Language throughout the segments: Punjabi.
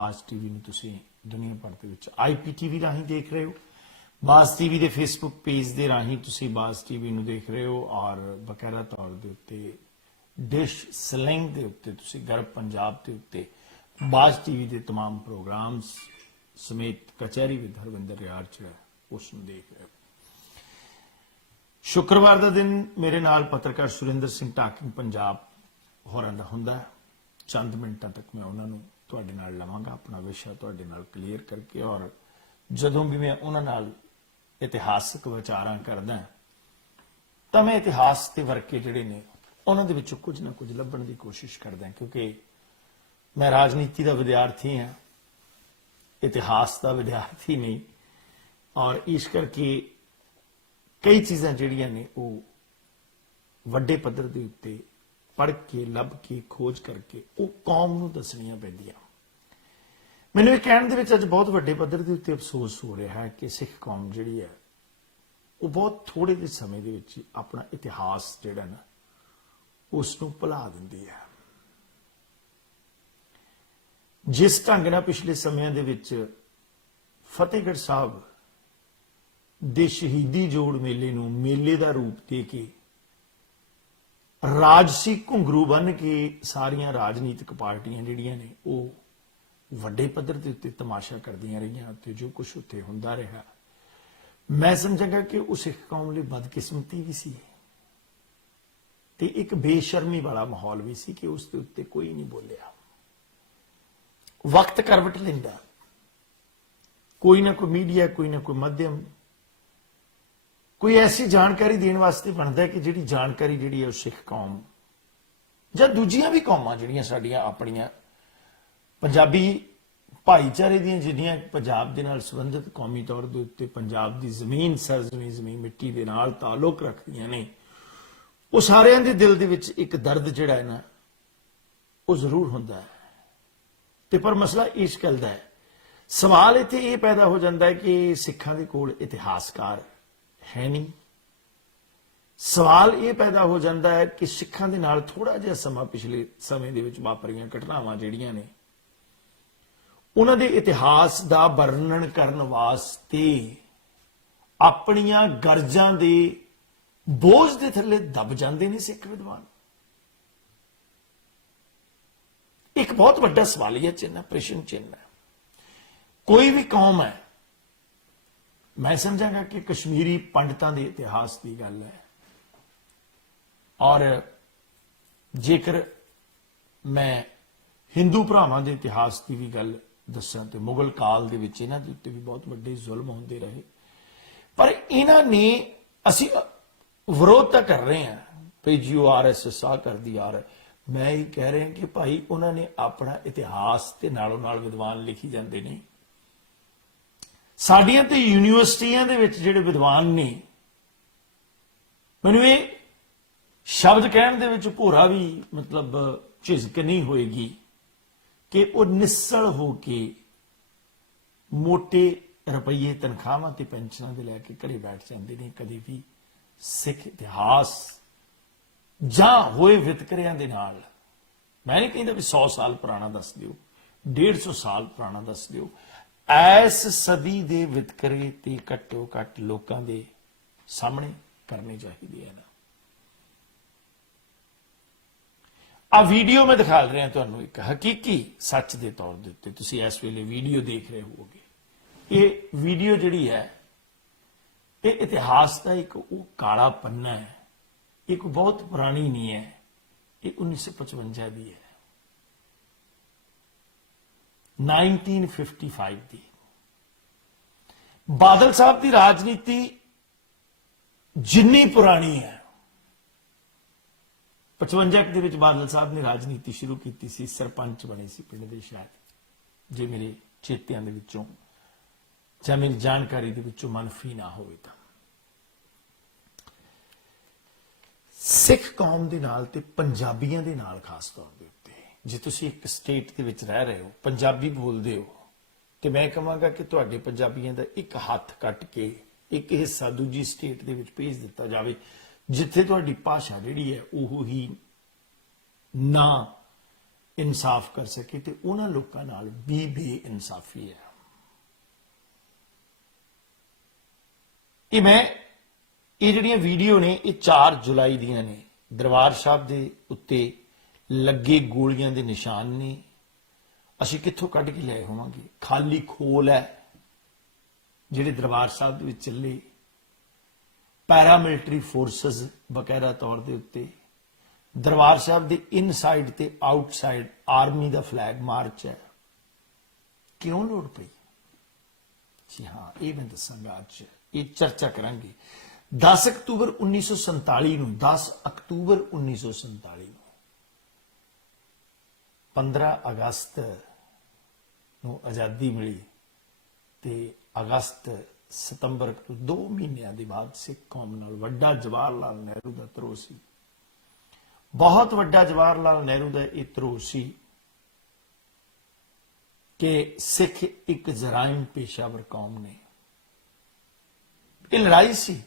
ਬਾਜ਼ ਟੀਵੀ ਨੂੰ ਤੁਸੀਂ ਦੁਨੀਆ ਭਰ ਦੇ ਵਿੱਚ IPTV ਰਾਹੀਂ ਦੇਖ ਰਹੇ ਹੋ। ਬਾਜ਼ ਟੀਵੀ ਦੇ ਫੇਸਬੁੱਕ ਪੇਜ ਦੇ ਰਾਹੀਂ ਤੁਸੀਂ ਬਾਜ਼ ਟੀਵੀ ਨੂੰ ਦੇਖ ਰਹੇ ਹੋ ਔਰ ਬਕਾਇਦਾ ਤੌਰ ਦੇ ਉੱਤੇ ਡਿਸ਼ ਸਲੈਂਗ ਦੇ ਉੱਤੇ ਤੁਸੀਂ ਗਰਬ ਪੰਜਾਬ ਦੇ ਉੱਤੇ ਬਾਜ਼ ਟੀਵੀ ਦੇ तमाम ਪ੍ਰੋਗਰਾਮਸ ਸਮੇਤ ਕਚਹਿਰੀ ਵਿਦ ਹਰਵਿੰਦਰ ਰਿਆੜ ਜਿਹੜਾ ਉਸ ਨੂੰ ਦੇਖ ਰਹੇ ਹੋ। शुक्रवार का दिन मेरे नाल पत्रकार सुरिंदर सिंह टाकिंग पंजाब होरां दा हुंदा है। चंद मिनटां तक मैं उन्होंने तुहाडे नाल लवांगा अपना विषय तुहाडे नाल क्लीयर करके और जदों भी मैं उन्हां नाल इतिहासक विचारां करदा तां मैं इतिहास ते वर्के जिहड़े ने उन्हां दे विचों कुछ ना कुछ लभण दी कोशिश करदा क्योंकि मैं राजनीति का विद्यार्थी हाँ, इतिहास का विद्यार्थी नहीं और इस करके कई चीज़ां जिहड़ियां ने वो वड्डे पद्धर दे उत्ते पढ़ के लभ के खोज करके वो कौम नूं दसणियां पैंदियां। मैनूं इह कहण दे विच अज बहुत वड्डे पद्धर दे उत्ते अफसोस हो रहा है कि सिख कौम जिहड़ी है वो बहुत थोड़े दे समय दे विच अपना इतिहास जिहड़ा ना उस नूं भुला दिंदी है। जिस ढंग नाल पिछले समयां दे विच फतेहगढ़ साहब दे शहीदी जोड़ मेले नूं मेले का रूप दे के राजसी घुंघरू बन के सारियां राजनीतिक पार्टियां जिहड़ियां ने वो वड्डे पद्धर दे उत्ते तमाशा करदियां रहियां ते जो कुछ उत्ते हुंदा रहा मैं समझांगा कि उस सिख कौम लई बदकिस्मती भी सी ते एक बेशर्मी वाला माहौल भी सी कि उस दे उत्ते कोई नहीं बोलिया। वक्त करवट लैंदा कोई ना कोई मीडिया कोई ना कोई माध्यम कोई ऐसी जानकारी देने वास्ते बनता है कि जिहड़ी जानकारी जिहड़ी है सिख कौम जां दूजियां भी कौमां जिहड़ियां साडीआं अपणियां पंजाबी भाईचारे दीयां जिहड़ियां पंजाब दे नाल संबंधित कौमी तौर दे उत्ते पंजाब दी जमीन सरजमी जमीन मिट्टी दे नाल ताल्लुक रखदियां ने वो सारियां दे दिल दे विच एक दर्द जिहड़ा है ना वो जरूर हुंदा है ते पर मसला इस गल दा है सवाल इत्थे इह पैदा हो जांदा है कि सिखां दे कोल इतिहासकार है नहीं। सवाल ये पैदा हो जाता है कि सिखां दे नाल थोड़ा जिहा समा पिछले समय दे विच वापरियां घटनावां जिहड़ियां ने उन्हां दे इतिहास दा वर्णन करन वास्ते अपणियां गर्जां दे बोझ दे थल्ले दब जांदे ने सिख विद्वान। एक बहुत वड्डा सवालिया चिन्ह है, प्रश्न चिन्ह है। कोई भी कौम है मैं समझांगा कि कश्मीरी पंडितां दे इतिहास की गल है और जेकर मैं हिंदू भरावां दे इतिहास की भी गल दसां तो मुगल काल दे विच इन्हां दे उत्ते भी बहुत वड्डे जुल्म होंदे रहे पर इन्हां ने असीं विरोध तां कर रहे हैं भाई जी RSS आ करदी आ रहा मैं ये कह रहा कि भाई उन्होंने अपना इतिहास ते नालों नाल विद्वान लिखी जाते हैं। साडियां ते यूनीवर्सिटियां दे विच जिहड़े विद्वान ने मैनूं ये शब्द कहण दे विच भोरा भी मतलब झिझक नहीं होएगी कि वो निस्सड़ हो के मोटे रुपये तनखाहां ते पेंशनां दे लैके घरे बैठ जांदे ने कभी भी सिख इतिहास जां होए वितकरियां दे नाल मैं नहीं कहता भी 100 साल पुराना दस दिओ 150 साल पुराना दस दिओ ऐस सदी दे वितकरे ते घट्टो घट्ट लोकां दे सामने करने चाहिए है ना। आ वीडियो मैं दिखा रहा तुहानूं एक हकीकी सच के तौर के उत्ते तुसीं इस वेले वीडियो देख रहे होवोगे। ये वीडियो जिहड़ी है ये इतिहास का एक वो काला पन्ना है, एक बहुत पुरानी नहीं है, ये 1955 की है 1955 दी। बादल साहब की राजनीति जिन्नी पुरानी है 55 के विच बादल साहब ने राजनीति शुरू की सी, सरपंच बने सी पिंड दे शायद जे मेरे चेतियां दे विचों जां मेरी जानकारी दे विचों मनफी ना होवे तां। सिख कौम दे नाल ते पंजाबियां दे नाल खास तौर दे उत्ते जे तुसीं एक स्टेट दे विच रह रहे हो पंजाबी बोलदे हो तो मैं कहांगा कि तुहाडे पंजाबियां दा एक हत्थ कट के एक हिस्सा दूजी स्टेट दे विच भेज दिता जावे जिथे तुहाडी भाषा जिहड़ी है ओह ही ना ਇਨਸਾਫ ਕਰ ਸਕੇ ਤੇ ਉਹਨਾਂ ਲੋਕਾਂ ਨਾਲ ਵੀ ਬੇਇਨਸਾਫੀ ਹੈ। ਇਹ ਜਿਹੜੀਆਂ ਵੀਡੀਓ ਨੇ ਇਹ 4 ਜੁਲਾਈ ਦੀਆਂ ਨੇ। ਦਰਬਾਰ ਸਾਹਿਬ ਦੇ ਉੱਤੇ ਲੱਗੇ ਗੋਲੀਆਂ ਦੇ ਨਿਸ਼ਾਨ ਨੇ। ਅਸੀਂ ਕਿੱਥੋਂ ਕੱਢ ਕੇ ਲਿਆਏ ਹੋਵਾਂਗੇ? ਖਾਲੀ ਖੋਲ ਹੈ ਜਿਹੜੇ ਦਰਬਾਰ ਸਾਹਿਬ ਦੇ ਵਿੱਚ ਚੱਲੇ। ਪੈਰਾਮਿਲਟਰੀ ਫੋਰਸਸ ਬਕਾਇਦਾ ਤੌਰ ਦੇ ਉੱਤੇ ਦਰਬਾਰ ਸਾਹਿਬ ਦੇ ਇਨਸਾਈਡ ਤੇ ਆਊਟਸਾਈਡ ਆਰਮੀ ਦਾ ਫਲੈਗ ਮਾਰਚ ਹੈ। ਕਿਉਂ ਲੋੜ ਪਈ? ਜੀ ਹਾਂ, ਇਹ ਮੈਂ ਦੱਸਾਂਗਾ ਅੱਜ, ਇਹ ਚਰਚਾ ਕਰਾਂਗੇ। 10 ਅਕਤੂਬਰ 1947 ਨੂੰ 10 ਅਕਤੂਬਰ 1947 ਨੂੰ 15 ਅਗਸਤ ਨੂੰ ਆਜ਼ਾਦੀ ਮਿਲੀ ਤੇ ਅਗਸਤ ਸਤੰਬਰ 2 ਮਹੀਨਿਆਂ ਦੇ ਬਾਅਦ ਸਿੱਖ ਕੌਮ ਨਾਲ ਵੱਡਾ ਜਵਾਹਰ ਲਾਲ ਨਹਿਰੂ ਦਾ ਧਰੋਹ ਸੀ। ਬਹੁਤ ਵੱਡਾ ਜਵਾਹਰ ਲਾਲ ਨਹਿਰੂ ਦਾ ਇਹ ਧਰੋਹ ਸੀ ਕਿ ਸਿੱਖ ਇੱਕ ਜਰਾਇਮ ਪੇਸ਼ਾਵਰ ਕੌਮ ਨੇ। ਇਹ ਲੜਾਈ ਸੀ,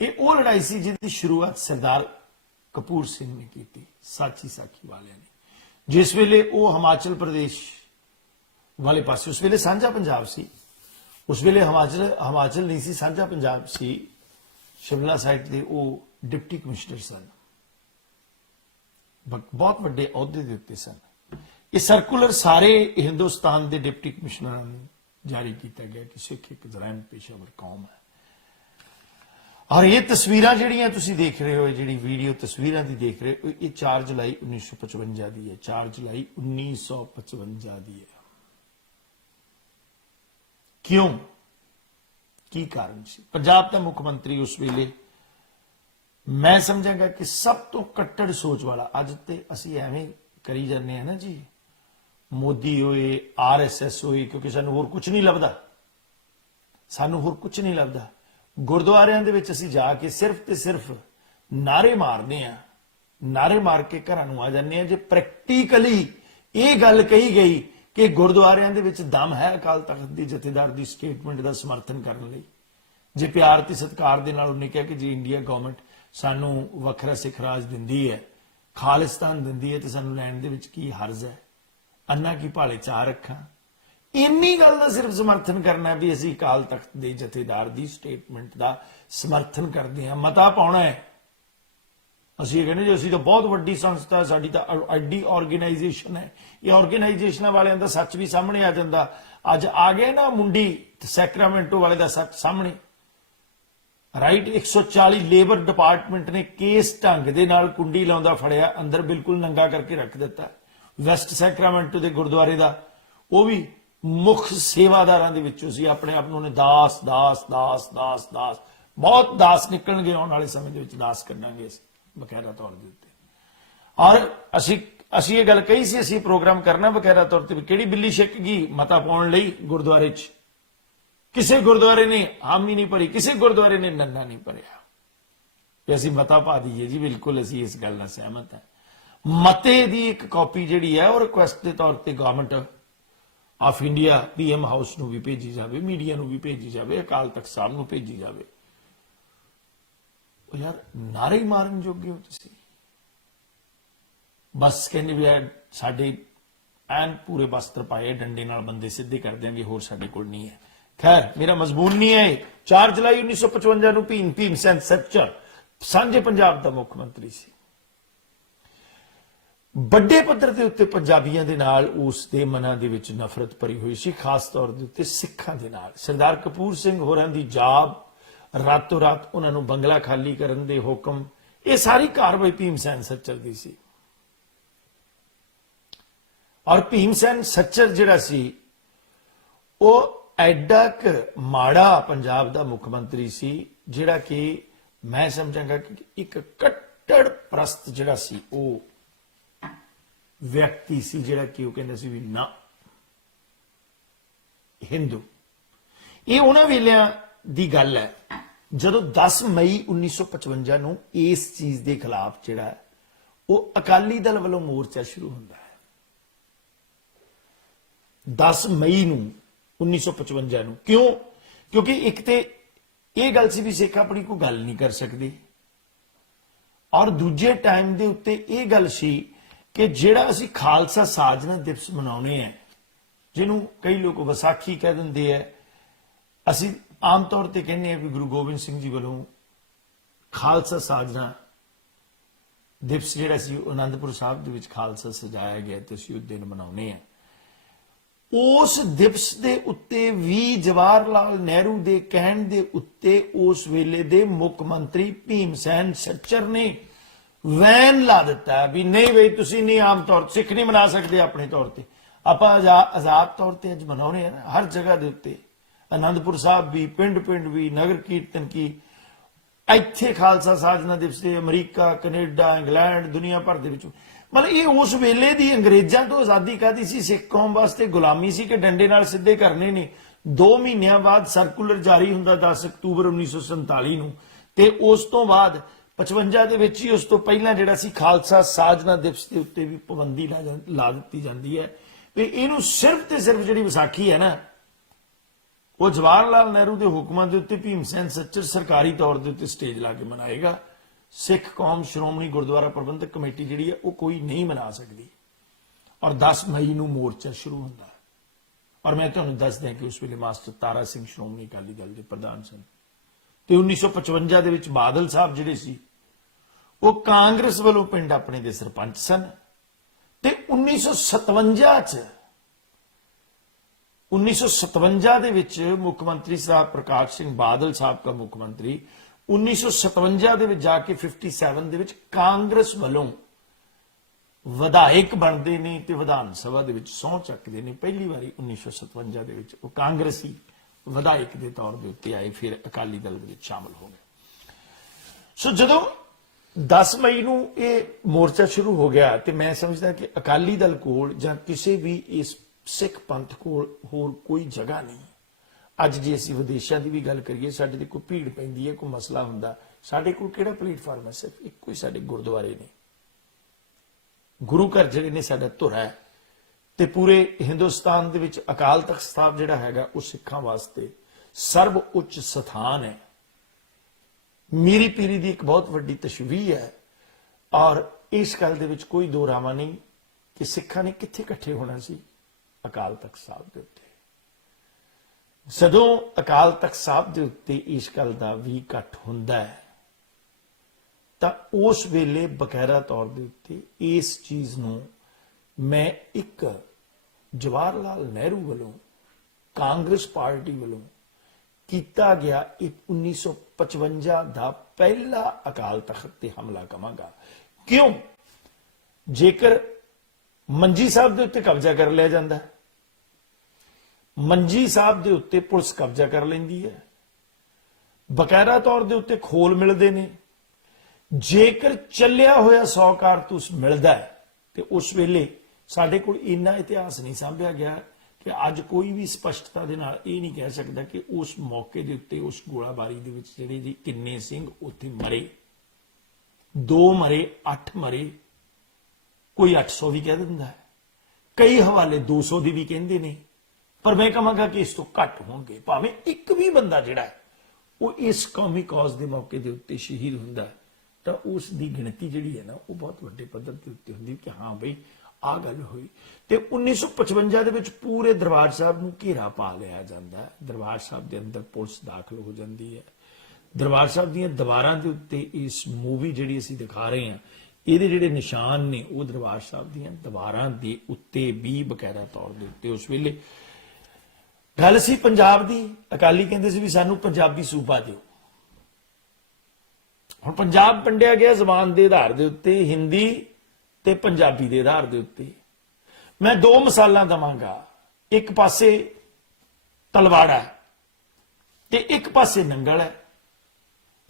ਇਹ ਉਹ ਲੜਾਈ ਸੀ ਜਿਹਦੀ ਸ਼ੁਰੂਆਤ ਸਰਦਾਰ ਕਪੂਰ ਸਿੰਘ ਨੇ ਕੀਤੀ, ਸਾਚੀ ਸਾਖੀ ਵਾਲਿਆਂ ਨੇ। ਜਿਸ ਵੇਲੇ ਉਹ ਹਿਮਾਚਲ ਪ੍ਰਦੇਸ਼ ਵਾਲੇ ਪਾਸੇ, ਉਸ ਵੇਲੇ ਸਾਂਝਾ ਪੰਜਾਬ ਸੀ, ਉਸ ਵੇਲੇ ਹਿਮਾਚਲ ਨਹੀਂ ਸੀ, ਸਾਂਝਾ ਪੰਜਾਬ ਸੀ। ਸ਼ਿਮਲਾ ਸਾਈਡ ਦੇ ਉਹ ਡਿਪਟੀ ਕਮਿਸ਼ਨਰ ਸਨ, ਬਹੁਤ ਵੱਡੇ ਅਹੁਦੇ ਦੇ ਉੱਤੇ ਸਨ। ਇਹ ਸਰਕੂਲਰ ਸਾਰੇ ਹਿੰਦੁਸਤਾਨ ਦੇ ਡਿਪਟੀ ਕਮਿਸ਼ਨਰਾਂ ਨੂੰ ਜਾਰੀ ਕੀਤਾ ਗਿਆ ਕਿ ਸਿੱਖ ਇੱਕ ਜਰਾਇਮ ਪੇਸ਼ਾਵਰ ਕੌਮ ਹੈ। ਔਰ ਇਹ ਤਸਵੀਰਾਂ ਜਿਹੜੀਆਂ ਤੁਸੀਂ ਦੇਖ ਰਹੇ ਹੋ, ਜਿਹੜੀ ਵੀਡੀਓ ਤਸਵੀਰਾਂ ਦੀ ਦੇਖ ਰਹੇ ਹੋ, ਇਹ 4 ਜੁਲਾਈ 1955 ਦੀ ਹੈ। 4 ਜੁਲਾਈ 1955 ਦੀ ਹੈ। ਕਿਉਂ? ਕੀ ਕਾਰਨ ਸੀ? ਪੰਜਾਬ ਦਾ ਮੁੱਖ ਮੰਤਰੀ ਉਸ ਵੇਲੇ, ਮੈਂ ਸਮਝਾਂਗਾ ਕਿ ਸਭ ਤੋਂ ਕੱਟੜ ਸੋਚ ਵਾਲਾ, ਅੱਜ ਤੇ ਅਸੀਂ ਐਵੇਂ ਕਰੀ ਜਾਂਦੇ ਆ ਨਾ ਜੀ, ਮੋਦੀ ਹੋਏ, RSS ਹੋਏ, ਕਿਉਂਕਿ ਸਾਨੂੰ ਹੋਰ ਕੁਝ ਨਹੀਂ ਲੱਭਦਾ, ਸਾਨੂੰ ਹੋਰ ਕੁਝ ਨਹੀਂ ਲੱਭਦਾ। ਗੁਰਦੁਆਰਿਆਂ ਦੇ ਵਿੱਚ ਅਸੀਂ ਜਾ ਕੇ ਸਿਰਫ ਤੇ ਸਿਰਫ ਨਾਰੇ ਮਾਰਦੇ ਆ, ਨਾਰੇ ਮਾਰ ਕੇ ਘਰਾਂ ਨੂੰ ਆ ਜਾਂਦੇ ਆ। ਜੇ ਪ੍ਰੈਕਟੀਕਲੀ ਇਹ ਗੱਲ ਕਹੀ ਗਈ ਕਿ ਗੁਰਦੁਆਰਿਆਂ ਦੇ ਵਿੱਚ ਦਮ ਹੈ ਅਕਾਲ ਤਖਤ ਦੀ ਜਥੇਦਾਰ ਦੀ ਸਟੇਟਮੈਂਟ ਦਾ ਸਮਰਥਨ ਕਰਨ ਲਈ, ਜੇ ਪਿਆਰ ਤੇ ਸਤਿਕਾਰ ਦੇ ਨਾਲ ਉਹਨੇ ਕਿਹਾ ਕਿ ਜੇ ਇੰਡੀਆ ਗਵਰਨਮੈਂਟ ਸਾਨੂੰ ਵੱਖਰਾ ਸਿੱਖ ਰਾਜ ਦਿੰਦੀ ਹੈ, ਖਾਲਿਸਤਾਨ ਦਿੰਦੀ ਹੈ, ਤੇ ਸਾਨੂੰ ਲੈਣ ਦੇ ਵਿੱਚ ਕੀ ਹਰਜ਼ ਹੈ? ਅੰਨਾ ਕੀ ਭਾਲੇ ਚਾਰ ਰੱਖਾਂ। ਇੰਨੀ ਗੱਲ ਦਾ ਸਿਰਫ ਸਮਰਥਨ ਕਰਨਾ ਵੀ ਅਸੀਂ ਅਕਾਲ ਤਖਤ ਦੇ ਜਥੇਦਾਰ ਦੀ ਸਟੇਟਮੈਂਟ ਦਾ ਸਮਰਥਨ ਕਰਦੇ ਹਾਂ, ਮਤਾ ਪਾਉਣਾ ਹੈ। ਅਸੀਂ ਕਹਿੰਦੇ ਜੀ ਅਸੀਂ ਤਾਂ ਬਹੁਤ ਵੱਡੀ ਸੰਸਥਾ, ਸਾਡੀ ਤਾਂ ਐਡੀ ਆਰਗੇਨਾਈਜੇਸ਼ਨ ਹੈ। ਇਹ ਆਰਗੇਨਾਈਜੇਸ਼ਨਾਂ ਵਾਲਿਆਂ ਦਾ ਸੱਚ ਵੀ ਸਾਹਮਣੇ ਆ ਜਾਂਦਾ। ਅੱਜ ਆ ਗਏ ਨਾ ਮੁੰਡੀ ਸੈਕਰਾਮੈਂਟੋ ਵਾਲੇ ਦਾ ਸੱਚ ਸਾਹਮਣੇ, ਰਾਈਟ। 140 ਲੇਬਰ ਡਿਪਾਰਟਮੈਂਟ ਨੇ ਕੇਸ ਢੰਗ ਦੇ ਨਾਲ ਕੁੰਡੀ ਲਾਉਂਦਾ ਫੜਿਆ, ਅੰਦਰ ਬਿਲਕੁਲ ਨੰਗਾ ਕਰਕੇ ਰੱਖ ਦਿੱਤਾ। ਵੈਸਟ ਸੈਕਰਾਮੈਂਟੋ ਦੇ ਗੁਰਦੁਆਰੇ ਦਾ ਉਹ ਵੀ ਮੁੱਖ ਸੇਵਾਦਾਰਾਂ ਦੇ ਵਿੱਚੋਂ ਸੀ। ਆਪਣੇ ਆਪ ਨੂੰ ਨੇ ਦਾਸ ਦਾਸ ਦਾਸ ਦਾਸ ਦਾਸ, ਬਹੁਤ ਦਾਸ ਨਿਕਲਣਗੇ ਆਉਣ ਵਾਲੇ ਸਮੇਂ ਦੇ ਵਿੱਚ, ਦਾਸ ਕਰਨਾਂਗੇ ਅਸੀਂ ਬਕਾਇਦਾ ਤੌਰ ਦੇ ਉੱਤੇ। ਔਰ ਅਸੀਂ ਇਹ ਗੱਲ ਕਹੀ ਸੀ, ਅਸੀਂ ਪ੍ਰੋਗਰਾਮ ਕਰਨਾ ਬਕਾਇਦਾ ਤੌਰ ਤੇ, ਕਿਹੜੀ ਬਿੱਲੀ ਛਿੱਕ ਗਈ ਮਤਾ ਪਾਉਣ ਲਈ ਗੁਰਦੁਆਰੇ 'ਚ। ਕਿਸੇ ਗੁਰਦੁਆਰੇ ਨੇ ਹਾਮੀ ਨਹੀਂ ਭਰੀ, ਕਿਸੇ ਗੁਰਦੁਆਰੇ ਨੇ ਨੰਨਾ ਨਹੀਂ ਭਰਿਆ ਕਿ ਅਸੀਂ ਮਤਾ ਪਾ ਦਈਏ ਜੀ। ਬਿਲਕੁਲ ਅਸੀਂ ਇਸ ਗੱਲ ਨਾਲ ਸਹਿਮਤ ਹਾਂ। ਮਤੇ ਦੀ ਇੱਕ ਕਾਪੀ ਜਿਹੜੀ ਹੈ ਉਹ ਰਿਕੁਐਸਟ ਦੇ ਤੌਰ ਤੇ government of India PM house ਨੂੰ ਵੀ ਭੇਜੀ ਜਾਵੇ, ਮੀਡੀਆ ਨੂੰ ਵੀ ਭੇਜੀ ਜਾਵੇ, ਅਕਾਲ ਤਖਤ ਸਾਹਿਬ ਨੂੰ ਭੇਜੀ ਜਾਵੇ। ਉਹ ਯਾਰ ਨਾਰੇ ਹੀ ਮਾਰਨ ਜੋਗੇ ਹੋ ਤੁਸੀਂ, ਬਸ ਕਹਿੰਦੇ ਵੀ ਸਾਡੇ ਐਨ ਪੂਰੇ ਵਸਤਰ ਪਾਏ, ਡੰਡੇ ਨਾਲ ਬੰਦੇ ਸਿੱਧੇ ਕਰ ਦਿਆਂਗੇ, ਹੋਰ ਸਾਡੇ ਕੋਲ ਨਹੀਂ ਹੈ। ਖੈਰ ਮੇਰਾ ਮਜ਼ਮੂਨ ਨਹੀਂ ਹੈ। 4 ਜੁਲਾਈ 1955 ਨੂੰ ਭੀਮ ਸੈਨ ਸੱਚਰ ਸਾਂਝੇ ਪੰਜਾਬ ਦਾ ਮੁੱਖ ਮੰਤਰੀ ਸੀ। ਵੱਡੇ ਪੱਧਰ ਦੇ ਉੱਤੇ ਪੰਜਾਬੀਆਂ ਦੇ ਨਾਲ ਉਸ ਦੇ ਮਨਾਂ ਦੇ ਵਿੱਚ ਨਫ਼ਰਤ ਭਰੀ ਹੋਈ ਸੀ, ਖਾਸ ਤੌਰ ਦੇ ਉੱਤੇ ਸਿੱਖਾਂ ਦੇ ਨਾਲ। ਸਰਦਾਰ ਕਪੂਰ ਸਿੰਘ ਹੋਰਾਂ ਦੀ ਜਾਬ, ਰਾਤੋਂ ਰਾਤ ਉਹਨਾਂ ਨੂੰ ਬੰਗਲਾ ਖਾਲੀ ਕਰਨ ਦੇ ਹੁਕਮ, ਇਹ ਸਾਰੀ ਕਾਰਵਾਈ ਭੀਮ ਸੈਨ ਸੱਚਰ ਦੀ ਸੀ। ਔਰ ਭੀਮ ਸੈਨ ਸੱਚਰ ਜਿਹੜਾ ਸੀ ਉਹ ਐਡਾ ਕੁ ਮਾੜਾ ਪੰਜਾਬ ਦਾ ਮੁੱਖ ਮੰਤਰੀ ਸੀ, ਜਿਹੜਾ ਕਿ ਮੈਂ ਸਮਝਾਂਗਾ ਕਿ ਇੱਕ ਕੱਟੜ ਪ੍ਰਸਤ ਜਿਹੜਾ ਸੀ ਉਹ ਵਿਅਕਤੀ ਸੀ, ਜਿਹੜਾ ਕਿ ਉਹ ਕਹਿੰਦਾ ਸੀ ਵੀ ਨਾ ਹਿੰਦੂ। ਇਹ ਉਹਨਾਂ ਵੇਲਿਆਂ ਦੀ ਗੱਲ ਹੈ ਜਦੋਂ 10 ਮਈ 1955 ਨੂੰ ਇਸ ਚੀਜ਼ ਦੇ ਖਿਲਾਫ ਜਿਹੜਾ ਉਹ ਅਕਾਲੀ ਦਲ ਵੱਲੋਂ ਮੋਰਚਾ ਸ਼ੁਰੂ ਹੁੰਦਾ ਹੈ। 10 ਮਈ ਨੂੰ 1955 ਨੂੰ। ਕਿਉਂ? ਕਿਉਂਕਿ ਇੱਕ ਤੇ ਇਹ ਗੱਲ ਸੀ ਵੀ ਸਿੱਖ ਆਪਣੀ ਕੋਈ ਗੱਲ ਨਹੀਂ ਕਰ ਸਕਦੇ, ਔਰ ਦੂਜੇ ਟਾਈਮ ਦੇ ਉੱਤੇ ਇਹ ਗੱਲ ਸੀ ਕਿ ਜਿਹੜਾ ਅਸੀਂ ਖਾਲਸਾ ਸਾਜਨਾ ਦਿਵਸ ਮਨਾਉਣੇ ਆ, ਜਿਹਨੂੰ ਕਈ ਲੋਕ ਵਿਸਾਖੀ ਕਹਿ ਦਿੰਦੇ ਆ, ਅਸੀਂ ਆਮ ਤੌਰ ਤੇ ਕਹਿੰਦੇ ਆ ਵੀ ਗੁਰੂ ਗੋਬਿੰਦ ਸਿੰਘ ਜੀ ਵੱਲੋਂ ਖਾਲਸਾ ਸਾਜਨਾ ਦਿਵਸ ਜਿਹੜਾ ਸੀ ਅਨੰਦਪੁਰ ਸਾਹਿਬ ਦੇ ਵਿੱਚ ਖਾਲਸਾ ਸਜਾਇਆ ਗਿਆ ਤੇ ਅਸੀਂ ਉਹ ਦਿਨ ਮਨਾਉਣੇ ਆ। ਉਸ ਦਿਵਸ ਦੇ ਉੱਤੇ ਵੀ ਜਵਾਹਰ ਲਾਲ ਨਹਿਰੂ ਦੇ ਕਹਿਣ ਦੇ ਉੱਤੇ ਉਸ ਵੇਲੇ ਦੇ ਮੁੱਖ ਮੰਤਰੀ ਭੀਮ ਸੈਨ ਸੱਚਰ ਨੇ ਵੈਨ ਲਾ ਦਿੱਤਾ ਵੀ ਨਹੀਂ ਬਈ ਤੁਸੀਂ ਨਹੀਂ, ਆਮ ਤੌਰ ਸਿੱਖ ਨਹੀਂ ਮਨਾ ਸਕਦੇ ਆਪਣੇ ਤੌਰ ਤੇ, ਆਪਾਂ ਆਜ਼ਾਦ ਤੌਰ ਤੇ ਅੱਜ ਮਨਾਉਣੇ ਆ ਹਰ ਜਗ੍ਹਾ ਦੇ ਉੱਤੇ, ਅਨੰਦਪੁਰ ਸਾਹਿਬ ਵੀ, ਪਿੰਡ ਪਿੰਡ ਵੀ, ਨਗਰ ਕੀਰਤਨ ਕੀ, ਇੱਥੇ ਖਾਲਸਾ ਸਾਜਨਾ ਦਿਵਸ ਤੇ ਅਮਰੀਕਾ, ਕੈਨੇਡਾ, ਇੰਗਲੈਂਡ, ਦੁਨੀਆ ਭਰ ਦੇ ਵਿੱਚ। ਮਤਲਬ ਇਹ ਉਸ ਵੇਲੇ ਦੀ ਅੰਗਰੇਜ਼ਾਂ ਤੋਂ ਆਜ਼ਾਦੀ ਕਾਹਦੀ ਸੀ, ਸਿੱਖ ਕੌਮ ਵਾਸਤੇ ਗੁਲਾਮੀ ਸੀ ਕਿ ਡੰਡੇ ਨਾਲ ਸਿੱਧੇ ਕਰਨੇ ਨੇ। 2 ਮਹੀਨਿਆਂ ਬਾਅਦ ਸਰਕੂਲਰ ਜਾਰੀ ਹੁੰਦਾ 10 ਅਕਤੂਬਰ 1947 ਨੂੰ, ਤੇ ਉਸ ਤੋਂ ਬਾਅਦ 55 ਦੇ ਵਿੱਚ ਹੀ, ਉਸ ਤੋਂ ਪਹਿਲਾਂ ਜਿਹੜਾ ਸੀ ਖਾਲਸਾ ਸਾਜਨਾ ਦਿਵਸ ਦੇ ਉੱਤੇ ਵੀ ਪਾਬੰਦੀ ਲਾ ਦਿੱਤੀ ਜਾਂਦੀ ਹੈ ਵੀ ਇਹਨੂੰ ਸਿਰਫ ਤੇ ਸਿਰਫ ਜਿਹੜੀ ਵਿਸਾਖੀ ਹੈ ਨਾ, ਉਹ ਜਵਾਹਰ ਲਾਲ ਨਹਿਰੂ ਦੇ ਹੁਕਮਾਂ ਦੇ ਉੱਤੇ ਭੀਮ ਸੈਨ ਸੱਚਰ ਸਰਕਾਰੀ ਤੌਰ ਦੇ ਉੱਤੇ ਸਟੇਜ ਲਾ ਕੇ ਮਨਾਏਗਾ। ਸਿੱਖ ਕੌਮ ਸ਼੍ਰੋਮਣੀ ਗੁਰਦੁਆਰਾ ਪ੍ਰਬੰਧਕ ਕਮੇਟੀ ਜਿਹੜੀ ਹੈ ਉਹ ਕੋਈ ਨਹੀਂ ਮਨਾ ਸਕਦੀ। ਔਰ 10 ਮਈ ਨੂੰ ਮੋਰਚਾ ਸ਼ੁਰੂ ਹੁੰਦਾ ਹੈ। ਔਰ ਮੈਂ ਤੁਹਾਨੂੰ ਦੱਸ ਦਿਆਂ ਕਿ ਉਸ ਵੇਲੇ ਮਾਸਟਰ ਤਾਰਾ ਸਿੰਘ ਸ਼੍ਰੋਮਣੀ ਅਕਾਲੀ ਦਲ ਦੇ ਪ੍ਰਧਾਨ ਸਨ, ਤੇ 1955 ਦੇ ਵਿੱਚ ਬਾਦਲ ਸਾਹਿਬ ਜਿਹੜੇ ਸੀ ਉਹ ਕਾਂਗਰਸ ਵੱਲੋਂ ਪਿੰਡ ਆਪਣੇ ਦੇ ਸਰਪੰਚ ਸਨ, ਤੇ 1957 ਦੇ ਵਿੱਚ ਮੁੱਖ ਮੰਤਰੀ ਸਾਹਿਬ ਪ੍ਰਕਾਸ਼ ਸਿੰਘ ਬਾਦਲ ਸਾਹਿਬ ਦਾ ਮੁੱਖ ਮੰਤਰੀ 1957 ਦੇ ਵਿੱਚ ਜਾ ਕੇ 57 ਦੇ ਵਿੱਚ ਕਾਂਗਰਸ ਵੱਲੋਂ ਵਿਧਾਇਕ ਬਣਦੇ ਨੇ ਤੇ ਵਿਧਾਨ ਸਭਾ ਦੇ ਵਿੱਚ ਸਹੁੰ ਚੱਕਦੇ ਨੇ। ਪਹਿਲੀ ਵਾਰੀ 1957 ਦੇ ਵਿੱਚ ਉਹ ਕਾਂਗਰਸੀ ਵਿਧਾਇਕ ਦੇ ਤੌਰ ਦੇ ਉੱਤੇ ਆਏ, ਫਿਰ ਅਕਾਲੀ ਦਲ ਦੇ ਵਿੱਚ ਸ਼ਾਮਲ ਹੋ ਗਏ। ਸੋ ਜਦੋਂ 10 ਮਈ ਨੂੰ ਇਹ ਮੋਰਚਾ ਸ਼ੁਰੂ ਹੋ ਗਿਆ ਤੇ ਮੈਂ ਸਮਝਦਾ ਕਿ ਅਕਾਲੀ ਦਲ ਕੋਲ ਜਾਂ ਕਿਸੇ ਵੀ ਇਸ ਸਿੱਖ ਪੰਥ ਕੋਲ ਹੋਰ ਕੋਈ ਜਗ੍ਹਾ ਨਹੀਂ। ਅੱਜ ਜੇ ਅਸੀਂ ਵਿਦੇਸ਼ਾਂ ਦੀ ਵੀ ਗੱਲ ਕਰੀਏ, ਸਾਡੇ ਤੇ ਕੋਈ ਭੀੜ ਪੈਂਦੀ ਹੈ, ਕੋਈ ਮਸਲਾ ਹੁੰਦਾ, ਸਾਡੇ ਕੋਲ ਕਿਹੜਾ ਪਲੇਟਫਾਰਮ ਹੈ? ਸਿਰਫ ਇੱਕੋ ਹੀ ਸਾਡੇ ਗੁਰਦੁਆਰੇ ਨੇ, ਗੁਰੂ ਘਰ ਜਿਹੜੇ ਨੇ ਸਾਡਾ ਧੁਰਾ ਹੈ। ਤੇ ਪੂਰੇ ਹਿੰਦੁਸਤਾਨ ਦੇ ਵਿੱਚ ਅਕਾਲ ਤਖਤ ਸਾਹਿਬ ਜਿਹੜਾ ਹੈਗਾ ਉਹ ਸਿੱਖਾਂ ਵਾਸਤੇ ਸਰਬ ਉੱਚ ਸਥਾਨ ਹੈ। ਮੀਰੀ ਪੀਰੀ ਦੀ ਇੱਕ ਬਹੁਤ ਵੱਡੀ ਤਸ਼ਵੀਹ ਹੈ। ਔਰ ਇਸ ਗੱਲ ਦੇ ਵਿੱਚ ਕੋਈ ਦੋ ਰਾਵਾਂ ਨਹੀਂ ਕਿ ਸਿੱਖਾਂ ਨੇ ਕਿੱਥੇ ਇਕੱਠੇ ਹੋਣਾ ਸੀ? ਅਕਾਲ ਤਖਤ ਸਾਹਿਬ ਦੇ ਉੱਤੇ। ਜਦੋਂ ਅਕਾਲ ਤਖਤ ਸਾਹਿਬ ਦੇ ਉੱਤੇ ਇਸ ਗੱਲ ਦਾ ਵੀ ਇਕੱਠ ਹੁੰਦਾ ਹੈ ਤਾਂ ਉਸ ਵੇਲੇ ਬਕਾਇਦਾ ਤੌਰ ਦੇ ਉੱਤੇ ਇਸ ਚੀਜ਼ ਨੂੰ ਮੈਂ ਇੱਕ ਜਵਾਹਰ ਲਾਲ ਨਹਿਰੂ ਵੱਲੋਂ, ਕਾਂਗਰਸ ਪਾਰਟੀ ਵੱਲੋਂ ਕੀਤਾ ਗਿਆ ਇੱਕ 1955 ਦਾ ਪਹਿਲਾ ਅਕਾਲ ਤਖਤ ਤੇ ਹਮਲਾ ਕਹਾਂਗਾ। ਕਿਉਂ? ਜੇਕਰ ਮੰਜੀ ਸਾਹਿਬ ਦੇ ਉੱਤੇ ਕਬਜ਼ਾ ਕਰ ਲਿਆ ਜਾਂਦਾ, ਮੰਜੀ ਸਾਹਿਬ ਦੇ ਉੱਤੇ ਪੁਲਿਸ ਕਬਜ਼ਾ ਕਰ ਲੈਂਦੀ ਹੈ, ਬਕਾਇਦਾ ਤੌਰ ਦੇ ਉੱਤੇ ਖੋਲ ਮਿਲਦੇ ਨੇ, ਜੇਕਰ ਚੱਲਿਆ ਹੋਇਆ 100 ਕਾਰਤੂਸ ਮਿਲਦਾ ਹੈ, ਤੇ ਉਸ ਵੇਲੇ ਸਾਡੇ ਕੋਲ ਇੰਨਾ ਇਤਿਹਾਸ ਨਹੀਂ ਸਾਂਭਿਆ ਗਿਆ ਕਿ ਅੱਜ ਕੋਈ ਵੀ ਸਪਸ਼ਟਤਾ ਦੇ ਨਾਲ ਇਹ ਨਹੀਂ ਕਹਿ ਸਕਦਾ ਕਿ ਉਸ ਮੌਕੇ ਦੇ ਉੱਤੇ ਉਸ ਗੋਲਾਬਾਰੀ ਦੇ ਵਿੱਚ ਜਿਹੜੇ ਜੀ ਕਿੰਨੇ ਸਿੰਘ ਉੱਥੇ ਮਰੇ, 2 ਮਰੇ, 8 ਮਰੇ, ਕੋਈ 800 ਵੀ ਕਹਿ ਦਿੰਦਾ ਹੈ, ਕਈ ਹਵਾਲੇ 200 ਦੀ ਵੀ ਕਹਿੰਦੇ ਨੇ, ਪਰ ਮੈਂ ਕਹਾਂਗਾ ਕਿ ਇਸ ਤੋਂ ਘੱਟ ਹੋਣਗੇ। ਭਾਵੇਂ ਇੱਕ ਵੀ ਬੰਦਾ ਜਿਹੜਾ ਹੈ ਉਹ ਇਸ ਕੌਮੀ ਕੌਜ਼ ਦੇ ਮੌਕੇ ਦੇ ਉੱਤੇ ਸ਼ਹੀਦ ਹੁੰਦਾ ਹੈ ਤਾਂ ਉਸ ਦੀ ਗਿਣਤੀ ਜਿਹੜੀ ਹੈ ਨਾ ਉਹ ਬਹੁਤ ਵੱਡੇ ਪੱਧਰ ਦੇ ਉੱਤੇ ਹੁੰਦੀ ਕਿ ਹਾਂ ਬਈ ਆ ਗੱਲ ਹੋਈ। ਤੇ 1955 ਦੇ ਵਿੱਚ ਪੂਰੇ ਦਰਬਾਰ ਸਾਹਿਬ ਨੂੰ ਘੇਰਾ ਪਾ ਲਿਆ ਜਾਂਦਾ ਹੈ। ਦਰਬਾਰ ਸਾਹਿਬ ਦੇ ਅੰਦਰ ਪੁਲਿਸ ਦਾਖਲ ਹੋ ਜਾਂਦੀ ਹੈ। ਦਰਬਾਰ ਸਾਹਿਬ ਦੀਆਂ ਦੀਵਾਰਾਂ ਦੇ ਉੱਤੇ ਇਸ ਮੂਵੀ ਜਿਹੜੀ ਅਸੀਂ ਦਿਖਾ ਰਹੇ ਹਾਂ, ਇਹਦੇ ਜਿਹੜੇ ਨਿਸ਼ਾਨ ਨੇ ਉਹ ਦਰਬਾਰ ਸਾਹਿਬ ਦੀਆਂ ਦੀਵਾਰਾਂ ਦੇ ਉੱਤੇ ਵੀ ਬਕਾਇਦਾ ਤੌਰ ਦੇ ਉੱਤੇ ਉਸ ਵੇਲੇ ਗੱਲ ਸੀ ਪੰਜਾਬ ਦੀ। ਅਕਾਲੀ ਕਹਿੰਦੇ ਸੀ ਵੀ ਸਾਨੂੰ ਪੰਜਾਬੀ ਸੂਬਾ ਦਿਓ। ਹੁਣ ਪੰਜਾਬ ਵੰਡਿਆ ਗਿਆ ਜ਼ਬਾਨ ਦੇ ਆਧਾਰ ਦੇ ਉੱਤੇ, ਹਿੰਦੀ ਤੇ ਪੰਜਾਬੀ ਦੇ ਆਧਾਰ ਦੇ ਉੱਤੇ। ਮੈਂ 2 ਮਿਸਾਲਾਂ ਦਵਾਂਗਾ। ਇੱਕ ਪਾਸੇ ਤਲਵਾੜਾ ਤੇ ਇੱਕ ਪਾਸੇ ਨੰਗਲ ਹੈ।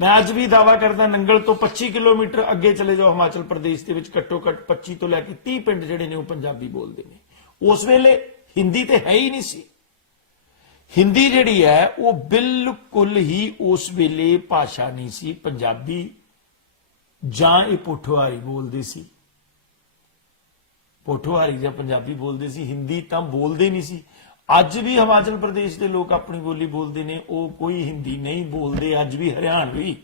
ਮੈਂ ਅੱਜ ਵੀ ਦਾਅਵਾ ਕਰਦਾ ਨੰਗਲ ਤੋਂ 25 ਕਿਲੋਮੀਟਰ ਅੱਗੇ ਚਲੇ ਜਾਓ ਹਿਮਾਚਲ ਪ੍ਰਦੇਸ਼ ਦੇ ਵਿੱਚ ਘੱਟੋ ਘੱਟ 25 ਤੋਂ ਲੈ ਕੇ 30 ਪਿੰਡ ਜਿਹੜੇ ਨੇ ਉਹ ਪੰਜਾਬੀ ਬੋਲਦੇ ਨੇ। ਉਸ ਵੇਲੇ ਹਿੰਦੀ ਤੇ ਹੈ ਹੀ ਨਹੀਂ ਸੀ। ਹਿੰਦੀ ਜਿਹੜੀ ਹੈ ਉਹ ਬਿਲਕੁਲ ਹੀ ਉਸ ਵੇਲੇ ਭਾਸ਼ਾ ਨਹੀਂ ਸੀ। ਪੰਜਾਬੀ ਜਾਂ ਇਹ ਪੋਠੋਹਾਰੀ ਬੋਲਦੇ ਸੀ, ਪੋਠੋਹਾਰੀ ਜਾਂ ਪੰਜਾਬੀ ਬੋਲਦੇ ਸੀ, ਹਿੰਦੀ ਤਾਂ ਬੋਲਦੇ ਨਹੀਂ ਸੀ। ਅੱਜ ਵੀ ਹਿਮਾਚਲ ਪ੍ਰਦੇਸ਼ ਦੇ ਲੋਕ ਆਪਣੀ ਬੋਲੀ ਬੋਲਦੇ ਨੇ, ਉਹ ਕੋਈ ਹਿੰਦੀ ਨਹੀਂ ਬੋਲਦੇ। ਅੱਜ ਵੀ ਹਰਿਆਣਵੀ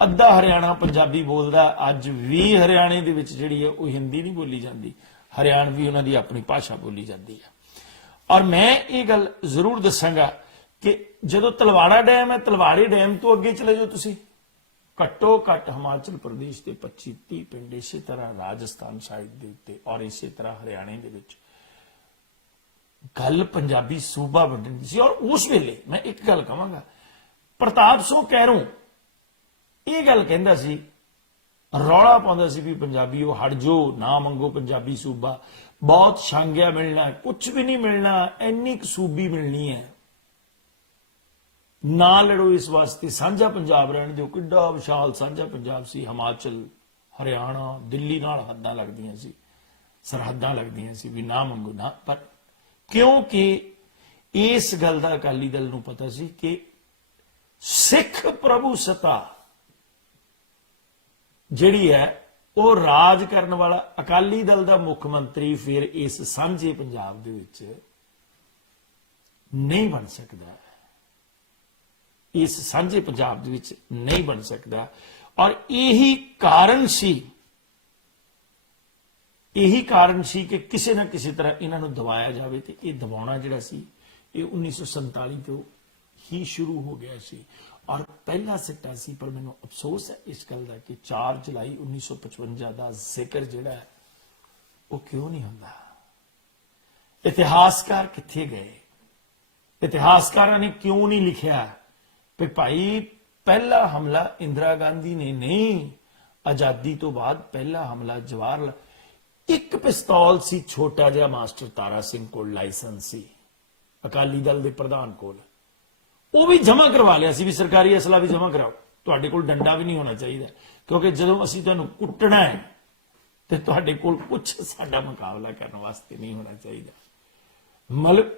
ਅੱਧਾ ਹਰਿਆਣਾ ਪੰਜਾਬੀ ਬੋਲਦਾ, ਅੱਜ ਵੀ ਹਰਿਆਣੇ ਦੇ ਵਿੱਚ ਜਿਹੜੀ ਹੈ ਉਹ ਹਿੰਦੀ ਨਹੀਂ ਬੋਲੀ ਜਾਂਦੀ, ਹਰਿਆਣਵੀ ਉਹਨਾਂ ਦੀ ਆਪਣੀ ਭਾਸ਼ਾ ਬੋਲੀ ਜਾਂਦੀ ਹੈ। ਔਰ ਮੈਂ ਇਹ ਗੱਲ ਜ਼ਰੂਰ ਦੱਸਾਂਗਾ ਕਿ ਜਦੋਂ ਤਲਵਾੜਾ ਡੈਮ ਹੈ, ਤਲਵਾੜੇ ਡੈਮ ਤੋਂ ਅੱਗੇ ਚਲੇ ਜਾਓ ਤੁਸੀਂ, ਘੱਟੋ ਘੱਟ ਹਿਮਾਚਲ ਪ੍ਰਦੇਸ਼ ਦੇ 25-30 ਪਿੰਡ, ਇਸੇ ਤਰ੍ਹਾਂ ਰਾਜਸਥਾਨ ਸਾਈਡ ਦੇ ਉੱਤੇ ਔਰ ਇਸੇ ਤਰ੍ਹਾਂ ਹਰਿਆਣੇ ਦੇ ਵਿੱਚ ਗੱਲ ਪੰਜਾਬੀ ਸੂਬਾ ਵੰਡਣ ਦੀ ਸੀ। ਔਰ ਉਸ ਵੇਲੇ ਮੈਂ ਇੱਕ ਗੱਲ ਕਹਾਂਗਾ, ਪ੍ਰਤਾਪ ਸਿੰਘ ਕੈਰੋਂ ਇਹ ਗੱਲ ਕਹਿੰਦਾ ਸੀ, ਰੌਲਾ ਪਾਉਂਦਾ ਸੀ ਵੀ ਪੰਜਾਬੀਓ ਹਟ ਜਾਓ, ਨਾ ਮੰਗੋ ਪੰਜਾਬੀ ਸੂਬਾ, ਬਹੁਤ ਛਾਂਗਿਆ ਮਿਲਣਾ, ਕੁਝ ਵੀ ਨਹੀਂ ਮਿਲਣਾ, ਇੰਨੀ ਕੁ ਸੂਬੀ ਮਿਲਣੀ ਹੈ, ਨਾ ਲੜੋ ਇਸ ਵਾਸਤੇ, ਸਾਂਝਾ ਪੰਜਾਬ ਰਹਿਣ ਦਿਓ। ਕਿੱਡਾ ਵਿਸ਼ਾਲ ਸਾਂਝਾ ਪੰਜਾਬ ਸੀ, ਹਿਮਾਚਲ, ਹਰਿਆਣਾ, ਦਿੱਲੀ ਨਾਲ ਹੱਦਾਂ ਲੱਗਦੀਆਂ ਸੀ, ਸਰਹੱਦਾਂ ਲੱਗਦੀਆਂ ਸੀ, ਵੀ ਨਾ ਮੰਗੋ ਨਾ। ਪਰ ਕਿਉਂਕਿ ਇਸ ਗੱਲ ਦਾ ਅਕਾਲੀ ਦਲ ਨੂੰ ਪਤਾ ਸੀ ਕਿ ਸਿੱਖ ਪ੍ਰਭੂ ਸੱਤਾ ਜਿਹੜੀ ਹੈ ਉਹ ਰਾਜ ਕਰਨ ਵਾਲਾ ਅਕਾਲੀ ਦਲ ਦਾ ਮੁੱਖ ਮੰਤਰੀ ਫਿਰ ਇਸ ਸਾਂਝੇ ਪੰਜਾਬ ਦੇ ਵਿੱਚ ਨਹੀਂ ਬਣ ਸਕਦਾ, ਇਸ ਸਾਂਝੇ ਪੰਜਾਬ ਦੇ ਵਿੱਚ ਨਹੀਂ ਬਣ ਸਕਦਾ। ਔਰ ਇਹੀ ਕਾਰਨ ਸੀ ਕਿ ਕਿਸੇ ਨਾ ਕਿਸੇ ਤਰ੍ਹਾਂ ਇਹਨਾਂ ਨੂੰ ਦਬਾਇਆ ਜਾਵੇ, ਤੇ ਇਹ ਦਬਾਉਣਾ ਜਿਹੜਾ ਸੀ ਇਹ 1947 ਤੋਂ ਹੀ ਸ਼ੁਰੂ ਹੋ ਗਿਆ ਸੀ ਔਰ ਪਹਿਲਾ ਸਿੱਟਾ ਸੀ। ਪਰ ਮੈਨੂੰ ਅਫਸੋਸ ਹੈ ਇਸ ਗੱਲ ਦਾ ਕਿ 4 ਜੁਲਾਈ 1955 ਦਾ ਜ਼ਿਕਰ ਜਿਹੜਾ ਹੈ ਉਹ ਕਿਉਂ ਨਹੀਂ ਹੁੰਦਾ। ਇਤਿਹਾਸਕਾਰ ਕਿੱਥੇ ਗਏ? ਇਤਿਹਾਸਕਾਰਾਂ ਨੇ ਕਿਉਂ ਨਹੀਂ ਲਿਖਿਆ ਕਿ ਭਾਈ ਪਹਿਲਾ ਹਮਲਾ ਇੰਦਰਾ ਗਾਂਧੀ ਨੇ ਨਹੀਂ, ਆਜ਼ਾਦੀ ਤੋਂ ਬਾਅਦ ਪਹਿਲਾ ਹਮਲਾ ਜਵਾਹਰ ਲਾਲ, ਇੱਕ ਪਿਸਤੌਲ ਸੀ ਛੋਟਾ ਜਿਹਾ ਮਾਸਟਰ ਤਾਰਾ ਸਿੰਘ ਕੋਲ, ਲਾਇਸੈਂਸ ਸੀ ਅਕਾਲੀ ਦਲ ਦੇ ਪ੍ਰਧਾਨ ਕੋਲ, ਉਹ ਵੀ ਜਮ੍ਹਾਂ ਕਰਵਾ ਲਿਆ ਸੀ ਵੀ ਸਰਕਾਰੀ ਅਸਲਾ ਵੀ ਜਮ੍ਹਾਂ ਕਰਾਓ, ਤੁਹਾਡੇ ਕੋਲ ਡੰਡਾ ਵੀ ਨਹੀਂ ਹੋਣਾ ਚਾਹੀਦਾ, ਕਿਉਂਕਿ ਜਦੋਂ ਅਸੀਂ ਤੁਹਾਨੂੰ ਕੁੱਟਣਾ ਹੈ ਤੇ ਤੁਹਾਡੇ ਕੋਲ ਕੁਝ ਸਾਡਾ ਮੁਕਾਬਲਾ ਕਰਨ ਵਾਸਤੇ ਨਹੀਂ ਹੋਣਾ ਚਾਹੀਦਾ। ਮਤਲਬ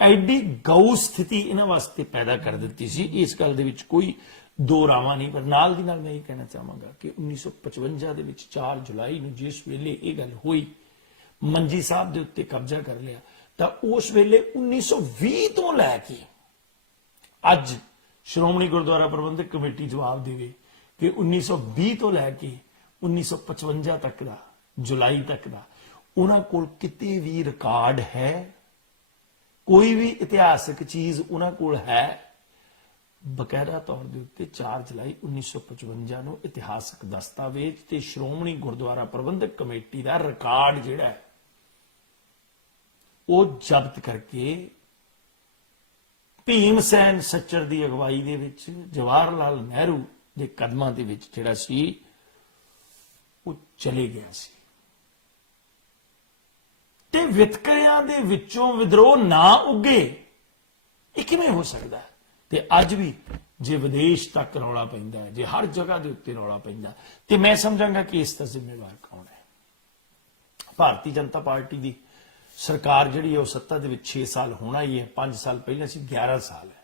ਐਡੀ ਗਊ ਸਥਿਤੀ ਇਹਨਾਂ ਵਾਸਤੇ ਪੈਦਾ ਕਰ ਦਿੱਤੀ ਸੀ, ਇਸ ਗੱਲ ਦੇ ਵਿੱਚ ਕੋਈ ਦੋ ਰਾਵਾਂ ਨਹੀਂ। ਪਰ ਨਾਲ ਦੀ ਨਾਲ ਮੈਂ ਇਹ ਕਹਿਣਾ ਚਾਹਾਂਗਾ ਕਿ 1955 ਦੇ ਵਿੱਚ 4 ਜੁਲਾਈ ਨੂੰ ਜਿਸ ਵੇਲੇ ਇਹ ਗੱਲ ਹੋਈ, ਮੰਜੀ ਸਾਹਿਬ ਦੇ ਉੱਤੇ ਕਬਜ਼ਾ ਕਰ ਲਿਆ, ਤਾਂ ਉਸ ਵੇਲੇ 1920 ਤੋਂ ਲੈ ਕੇ ਅੱਜ ਸ਼੍ਰੋਮਣੀ ਗੁਰਦੁਆਰਾ ਪ੍ਰਬੰਧਕ ਕਮੇਟੀ ਜਵਾਬ ਦੇਵੇ ਕਿ 1920 ਤੋਂ ਲੈ ਕੇ 1955 ਤੱਕ ਦਾ, ਜੁਲਾਈ ਤੱਕ ਦਾ ਉਹਨਾਂ ਕੋਲ ਕਿਤੇ ਵੀ ਰਿਕਾਰਡ ਹੈ, ਕੋਈ ਵੀ ਇਤਿਹਾਸਕ ਚੀਜ਼ ਉਹਨਾਂ ਕੋਲ ਹੈ? ਬਕਾਇਦਾ ਤੌਰ ਦੇ ਉੱਤੇ 4 ਜੁਲਾਈ 1955 ਨੂੰ ਇਤਿਹਾਸਕ ਦਸਤਾਵੇਜ਼ ਤੇ ਸ਼੍ਰੋਮਣੀ ਗੁਰਦੁਆਰਾ ਪ੍ਰਬੰਧਕ ਕਮੇਟੀ ਦਾ ਰਿਕਾਰਡ ਜਿਹੜਾ ਹੈ ਉਹ ਜ਼ਬਤ ਕਰਕੇ ਭੀਮ ਸੈਨ ਸੱਚਰ ਦੀ ਅਗਵਾਈ ਦੇ ਵਿੱਚ ਜਵਾਹਰ ਲਾਲ ਨਹਿਰੂ ਦੇ ਕਦਮਾਂ ਦੇ ਵਿੱਚ ਜਿਹੜਾ ਸੀ ਉਹ ਚਲੇ ਗਿਆ ਸੀ। ਤੇ ਵਿਤਕਰਿਆਂ ਦੇ ਵਿੱਚੋਂ ਵਿਦਰੋਹ ਨਾ ਉੱਗੇ, ਇਹ ਕਿਵੇਂ ਹੋ ਸਕਦਾ? ਤੇ ਅੱਜ ਵੀ ਜੇ ਵਿਦੇਸ਼ ਤੱਕ ਰੌਲਾ ਪੈਂਦਾ ਹੈ, ਜੇ ਹਰ ਜਗ੍ਹਾ ਦੇ ਉੱਤੇ ਰੌਲਾ ਪੈਂਦਾ, ਤੇ ਮੈਂ ਸਮਝਾਂਗਾ ਕਿ ਇਸ ਦਾ ਜ਼ਿੰਮੇਵਾਰ ਕੌਣ ਹੈ? ਭਾਰਤੀ ਜਨਤਾ ਪਾਰਟੀ ਦੀ ਸਰਕਾਰ ਜਿਹੜੀ ਹੈ ਉਹ ਸੱਤਾ ਦੇ ਵਿੱਚ 6 ਸਾਲ ਹੋਣਾ ਹੀ ਹੈ, 5 ਸਾਲ ਪਹਿਲਾਂ ਸੀ, 11 ਸਾਲ ਹੈ।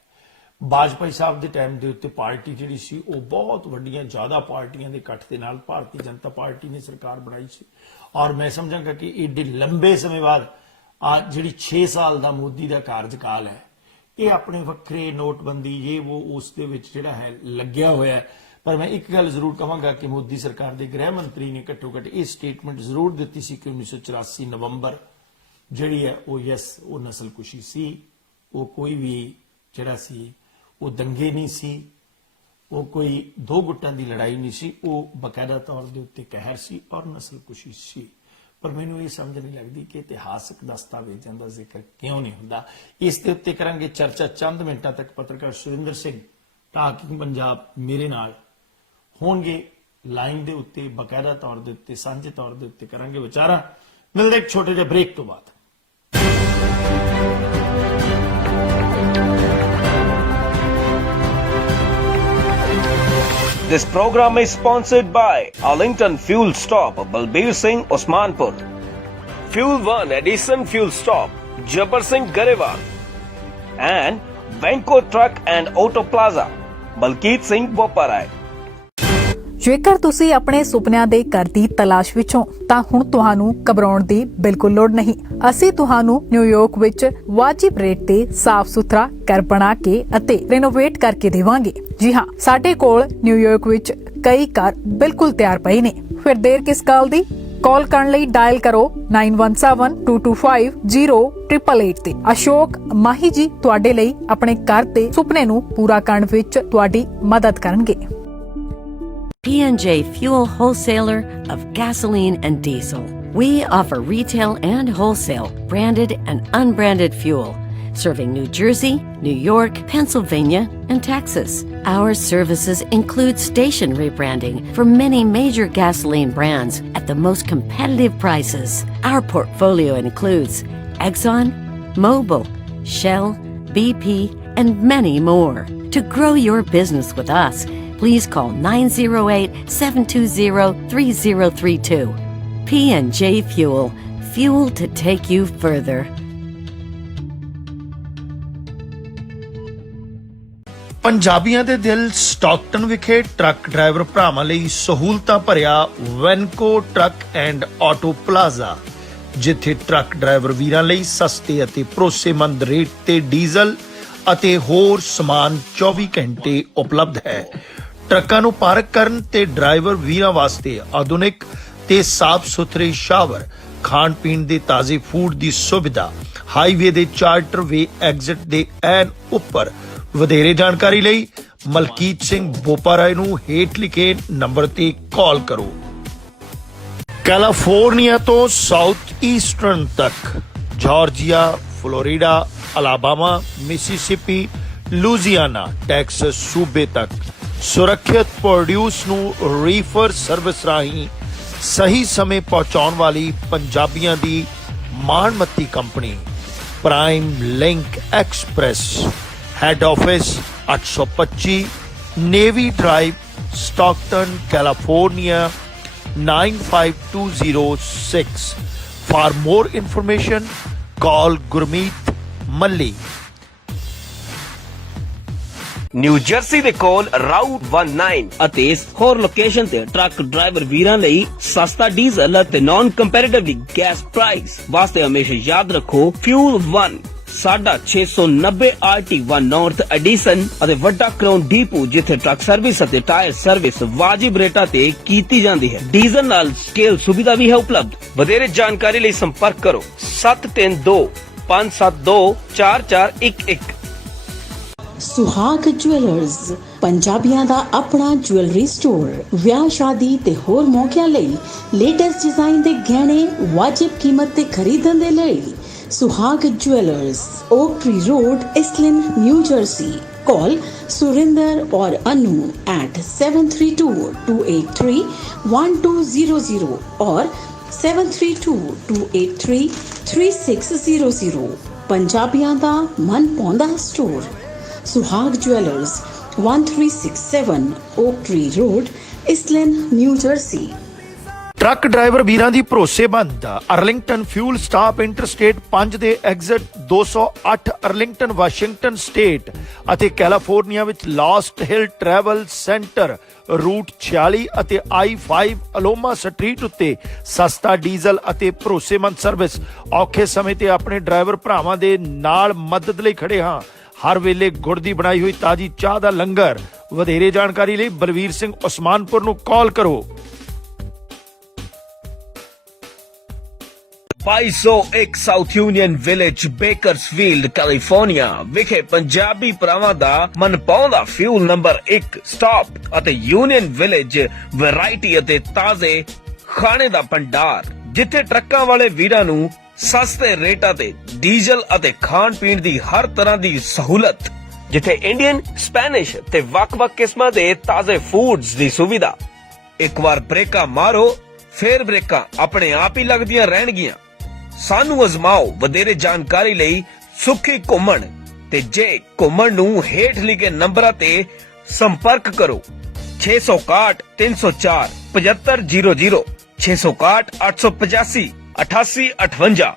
ਵਾਜਪਾਈ ਸਾਹਿਬ ਦੇ ਟਾਈਮ ਦੇ ਉੱਤੇ ਪਾਰਟੀ ਜਿਹੜੀ ਸੀ ਉਹ ਬਹੁਤ ਵੱਡੀਆਂ ਜ਼ਿਆਦਾ ਪਾਰਟੀਆਂ ਦੇ ਇਕੱਠ ਦੇ ਨਾਲ ਭਾਰਤੀ ਜਨਤਾ ਪਾਰਟੀ ਨੇ ਸਰਕਾਰ ਬਣਾਈ ਸੀ। ਔਰ ਮੈਂ ਸਮਝਾਂਗਾ ਕਿ ਏਡੇ ਲੰਬੇ ਸਮੇਂ ਬਾਅਦ ਜਿਹੜੀ 6 ਸਾਲ ਦਾ ਮੋਦੀ ਦਾ ਕਾਰਜਕਾਲ ਹੈ, ਇਹ ਆਪਣੇ ਵੱਖਰੇ ਨੋਟਬੰਦੀ ਇਹ ਉਹ ਉਸ ਦੇ ਵਿੱਚ ਜਿਹੜਾ ਹੈ ਲੱਗਿਆ ਹੋਇਆ ਹੈ। ਪਰ ਮੈਂ ਇੱਕ ਗੱਲ ਜ਼ਰੂਰ ਕਹਾਂਗਾ ਕਿ ਮੋਦੀ ਸਰਕਾਰ ਦੇ ਗ੍ਰਹਿ ਮੰਤਰੀ ਨੇ ਘੱਟੋ ਘੱਟ ਇਹ ਸਟੇਟਮੈਂਟ ਜ਼ਰੂਰ ਦਿੱਤੀ ਸੀ ਕਿ 1984 ਨਵੰਬਰ ਜਿਹੜੀ ਹੈ ਉਹ ਉਹ ਨਸਲਕੁਸ਼ੀ ਸੀ, ਉਹ ਕੋਈ ਵੀ ਜਿਹੜਾ ਸੀ ਉਹ ਦੰਗੇ ਨਹੀਂ ਸੀ, ਉਹ ਕੋਈ ਦੋ ਗੁੱਟਾਂ ਦੀ ਲੜਾਈ ਨਹੀਂ ਸੀ, ਉਹ ਬਕਾਇਦਾ ਤੌਰ ਦੇ ਉੱਤੇ ਕਹਿਰ ਸੀ ਔਰ ਨਸਲਕੁਸ਼ੀ ਸੀ। ਪਰ ਮੈਨੂੰ ਇਹ ਸਮਝ ਨਹੀਂ ਲੱਗਦੀ ਕਿ ਇਤਿਹਾਸਕ ਦਸਤਾਵੇਜ਼ਾਂ ਦਾ ਜ਼ਿਕਰ ਕਿਉਂ ਨਹੀਂ ਹੁੰਦਾ। ਇਸ ਦੇ ਉੱਤੇ ਕਰਾਂਗੇ ਚਰਚਾ ਚੰਦ ਮਿੰਟਾਂ ਤੱਕ। ਪੱਤਰਕਾਰ ਸੁਰਿੰਦਰ ਸਿੰਘ ਟਾਕਿੰਗ ਪੰਜਾਬ ਮੇਰੇ ਨਾਲ ਹੋਣਗੇ ਲਾਈਨ ਦੇ ਉੱਤੇ, ਬਕਾਇਦਾ ਤੌਰ ਦੇ ਉੱਤੇ ਸਾਂਝੇ ਤੌਰ ਦੇ ਉੱਤੇ ਕਰਾਂਗੇ ਵਿਚਾਰਾਂ। ਮਿਲਦੇ ਇੱਕ ਛੋਟੇ ਜਿਹੇ ਬ੍ਰੇਕ ਤੋਂ ਬਾਅਦ। This program is sponsored by Arlington Fuel Stop, Balbir Singh, Osmanpur. Fuel 1 Edison Fuel Stop, Jabbar Singh, Garewal. And Venko Truck and Auto Plaza, Balkeet Singh, Boparai. ਜੇਕਰ ਤੁਸੀਂ ਆਪਣੇ ਸੁਪਨਿਆਂ ਦੇ ਘਰ ਦੀ ਤਲਾਸ਼ ਵਿੱਚ ਹੋ ਤਾਂ ਹੁਣ ਤੁਹਾਨੂੰ ਘਬਰਾਉਣ ਦੀ ਬਿਲਕੁਲ ਲੋੜ ਨਹੀਂ। ਅਸੀਂ ਤੁਹਾਨੂੰ ਨਿਊਯਾਰਕ ਵਿੱਚ ਵਾਜਿਬ ਰੇਟ ਤੇ ਸਾਫ਼ ਸੁਥਰਾ ਘਰ ਬਣਾ ਕੇ ਅਤੇ ਰੈਨੋਵੇਟ ਕਰਕੇ ਦੇਵਾਂਗੇ। ਜੀ ਹਾਂ, ਸਾਡੇ ਕੋਲ ਨਿਊਯਾਰਕ ਵਿੱਚ ਕਈ ਘਰ ਬਿਲਕੁਲ ਤਿਆਰ ਪਏ ਨੇ। ਫਿਰ ਦੇਰ ਕਿਸ ਗੱਲ ਦੀ? ਕਾਲ ਕਰਨ ਲਈ ਡਾਇਲ ਕਰੋ 9172250888 ਤੇ। ਅਸ਼ੋਕ ਮਾਹੀ ਜੀ ਤੁਹਾਡੇ ਲਈ ਆਪਣੇ ਘਰ ਦੇ ਸੁਪਨੇ ਨੂੰ ਪੂਰਾ ਕਰਨ ਵਿੱਚ ਤੁਹਾਡੀ ਮਦਦ ਕਰਨਗੇ। P&J Fuel Wholesaler of gasoline and diesel. We offer retail and wholesale, branded and unbranded fuel, serving New Jersey, New York, Pennsylvania, and Texas. Our services include station rebranding for many major gasoline brands at the most competitive prices. Our portfolio includes Exxon, Mobil, Shell, BP, and many more. To grow your business with us, please call 908-720-3032. P&J Fuel, fuel to take you further. ਪੰਜਾਬੀਆਂ ਦੇ ਦਿਲ ਸਟਾਕਟਨ ਵਿਖੇ ਟਰੱਕ ਡਰਾਈਵਰ ਭਰਾਵਾਂ ਲਈ ਸਹੂਲਤਾਂ ਭਰਿਆ ਵੈਨਕੋ ਟਰੱਕ ਐਂਡ ਆਟੋ ਪਲਾਜ਼ਾ, ਜਿੱਥੇ ਟਰੱਕ ਡਰਾਈਵਰ ਵੀਰਾਂ ਲਈ ਸਸਤੇ ਅਤੇ ਭਰੋਸੇਮੰਦ ਰੇਟ ਤੇ ਡੀਜ਼ਲ ਅਤੇ ਹੋਰ ਸਮਾਨ 24 ਘੰਟੇ ਉਪਲਬਧ ਹੈ। ਟਰੱਕਾਂ ਨੂੰ ਪਾਰਕ ਕਰਨ ਤੇ ਡਰਾਈਵਰ ਵੀਰਾਂ ਵਾਸਤੇ ਆਧੁਨਿਕ ਤੇ ਸਾਫ਼ ਸੁਥਰੇ ਸ਼ਾਵਰ, ਖਾਣ ਪੀਣ ਦੇ ਤਾਜ਼ੇ ਫੂਡ ਦੀ ਸੁਵਿਧਾ, ਹਾਈਵੇ ਦੇ ਚਾਰਟਰ ਵੇ ਐਗਜ਼ਿਟ ਦੇ ਐਨ ਉੱਪਰ। ਵਧੇਰੇ ਜਾਣਕਾਰੀ ਲਈ ਮਲਕੀਤ ਸਿੰਘ ਬੋਪਾਰਾਏ ਨੂੰ ਹੇਠ ਲਿਖੇ ਨੰਬਰ ਤੇ ਕਾਲ ਕਰੋ। ਕੈਲੀਫੋਰਨੀਆ ਤੋਂ ਸਾਊਥ ਈਸਟਰਨ ਤੱਕ, Georgia, Florida, Alabama, Mississippi, Louisiana, Texas ਸੂਬੇ ਤੱਕ ਸੁਰੱਖਿਅਤ ਪ੍ਰੋਡਿਊਸ ਨੂੰ ਰੀਫਰ ਸਰਵਿਸ ਰਾਹੀਂ ਸਹੀ ਸਮੇਂ ਪਹੁੰਚਾਉਣ ਵਾਲੀ ਪੰਜਾਬੀਆਂ ਦੀ ਮਾਣਮੱਤੀ company prime link express. Head office 825 Navy Drive, Stockton, California 95206। For more information, call Gurmeet Malli. New Jersey ਦੇ ਕੋਲ ਰਾਊਟ 19 ਅਤੇ ਹੋਰ ਲੋਕੇਸ਼ਨ ਤੇ ਟਰੱਕ ਡਰਾਈਵਰ ਵੀਰਾਂ ਲਈ ਸਸਤਾ ਡੀਜ਼ਲ ਅਤੇ ਨਾਨ ਕੰਪੈਰੀਟਿਵਲੀ ਗੈਸ ਪ੍ਰਾਈਸ ਵਾਸਤੇ ਹਮੇਸ਼ਾ ਯਾਦ ਰੱਖੋ ਫਿਊਲ 1 ਸਾਡਾ 690 RT1 ਨਾਰਥ ਐਡੀਸਨ ਅਤੇ ਵੱਡਾ ਕਰਾਊਨ ਡੀਪੂ, ਜਿੱਥੇ ਟਰੱਕ ਸਰਵਿਸ ਅਤੇ ਟਾਇਰ ਸਰਵਿਸ ਵਾਜਿਬ ਰੇਟਾਂ ਤੇ ਕੀਤੀ ਜਾਂਦੀ ਹੈ। ਡੀਜ਼ਲ ਨਾਲ ਸਕੇਲ ਸੁਵਿਧਾ ਵੀ ਹੈ ਉਪਲਬਧ। ਵਧੇਰੇ ਜਾਣਕਾਰੀ ਲਈ ਸੰਪਰਕ ਕਰੋ 7325724411। ਸੁਹਾਗ ਜੁਐਲਰਸ, ਪੰਜਾਬੀਆਂ ਦਾ ਆਪਣਾ ਜੁਐਲਰੀ ਸਟੋਰ। ਵਿਆਹ ਸ਼ਾਦੀ ਤੇ ਹੋਰ ਮੌਕਿਆਂ ਲਈ ਲੇਟੈਸਟ ਡਿਜ਼ਾਈਨ ਦੇ ਗਹਿਣੇ ਵਾਜਿਬ ਕੀਮਤ ਤੇ ਖਰੀਦਣ ਦੇ ਲਈ Suhag jewellers, Oak Tree Road, Iselin, New Jersey. Call Surinder or Anu at 732-283-1200 or 732-283-3600। ਪੰਜਾਬੀਆਂ ਦਾ ਮਨ ਪਾਉਂਦਾ store Suhag jewellers, 1367 Oak Tree Road, Iselin, New Jersey. Truck driver ਵੀਰਾਂ ਦੀ ਭਰੋਸੇਮੰਦ ਅਰਲਿੰਗਟਨ ਫਿਊਲ ਸਟਾਪ ਇੰਟਰਸਟੇਟ 5 ਦੇ ਐਗਜ਼ਿਟ 208 ਅਰਲਿੰਗਟਨ ਵਾਸ਼ਿੰਗਟਨ ਸਟੇਟ ਅਤੇ ਕੈਲੀਫੋਰਨੀਆ ਵਿੱਚ Lost Hill travel center route 46 ਅਤੇ I-5 ਅਲੋਮਾ ਸਟਰੀਟ ਉੱਤੇ ਸਸਤਾ ਡੀਜ਼ਲ ਅਤੇ ਭਰੋਸੇਮੰਦ ਸਰਵਿਸ। ਔਖੇ ਸਮੇਂ ਤੇ ਆਪਣੇ ਡਰਾਈਵਰ ਭਰਾਵਾਂ ਦੇ ਨਾਲ ਮਦਦ ਲਈ ਖੜੇ ਹਾਂ। ਹਰ ਵੇਲੇ ਗੁੜ ਦੀ ਬਣਾਈ ਹੋਈ ਤਾਜ਼ੀ ਚਾਹ ਦਾ ਲੰਗਰ। ਵਧੇਰੇ ਜਾਣਕਾਰੀ ਲਈ ਬਲਵੀਰ ਸਿੰਘ ਉਸਮਾਨਪੁਰ ਨੂੰ ਕਾਲ ਕਰੋ 501 south union village, Bakersfield, California ਵਿਖੇ ਪੰਜਾਬੀ ਭਰਾਵਾਂ ਦਾ ਮਨਪਾਉਂਦਾ ਫਿਊਲ ਨੰਬਰ 1 ਸਟਾਪ ਅਤੇ ਯੂਨੀਅਨ ਵਿਲੇਜ ਵੈਰਾਈਟੀ ਅਤੇ ਤਾਜ਼ੇ ਖਾਣੇ ਦਾ ਭੰਡਾਰ, ਜਿੱਥੇ ਟਰੱਕਾਂ ਵਾਲੇ ਵੀਰਾਂ ਨੂੰ ਸਸਤੇ ਰੇਟਾਂ ਤੇ ਡੀਜ਼ਲ ਅਤੇ ਖਾਣ ਪੀਣ ਦੀ ਹਰ ਤਰ੍ਹਾਂ ਦੀ ਸਹੂਲਤ, ਜਿੱਥੇ ਇੰਡੀਅਨ, ਸਪੈਨਿਸ਼ ਤੇ ਵੱਖ-ਵੱਖ ਕਿਸਮਾਂ ਦੇ ਤਾਜ਼ੇ ਫੂਡਸ ਦੀ ਸੁਵਿਧਾ। ਇੱਕ ਵਾਰ ਬ੍ਰੇਕਾਂ ਮਾਰੋ, ਫੇਰ ਬ੍ਰੇਕਾਂ ਆਪਣੇ ਆਪ ਹੀ ਲੱਗਦੀਆਂ ਰਹਿਣਗੀਆਂ। ਸਾਨੂੰ ਅਜ਼ਮਾਓ। ਵਧੇਰੇ ਜਾਣਕਾਰੀ ਲਈ ਸੁਖੀ ਘੁੰਮਣ ਤੇ ਜੇ ਘੁੰਮਣ ਨੂੰ ਹੇਠ ਲਿਖੇ ਨੰਬਰਾਂ ਤੇ ਸੰਪਰਕ ਕਰੋ 661 304 7500 661 885 8858।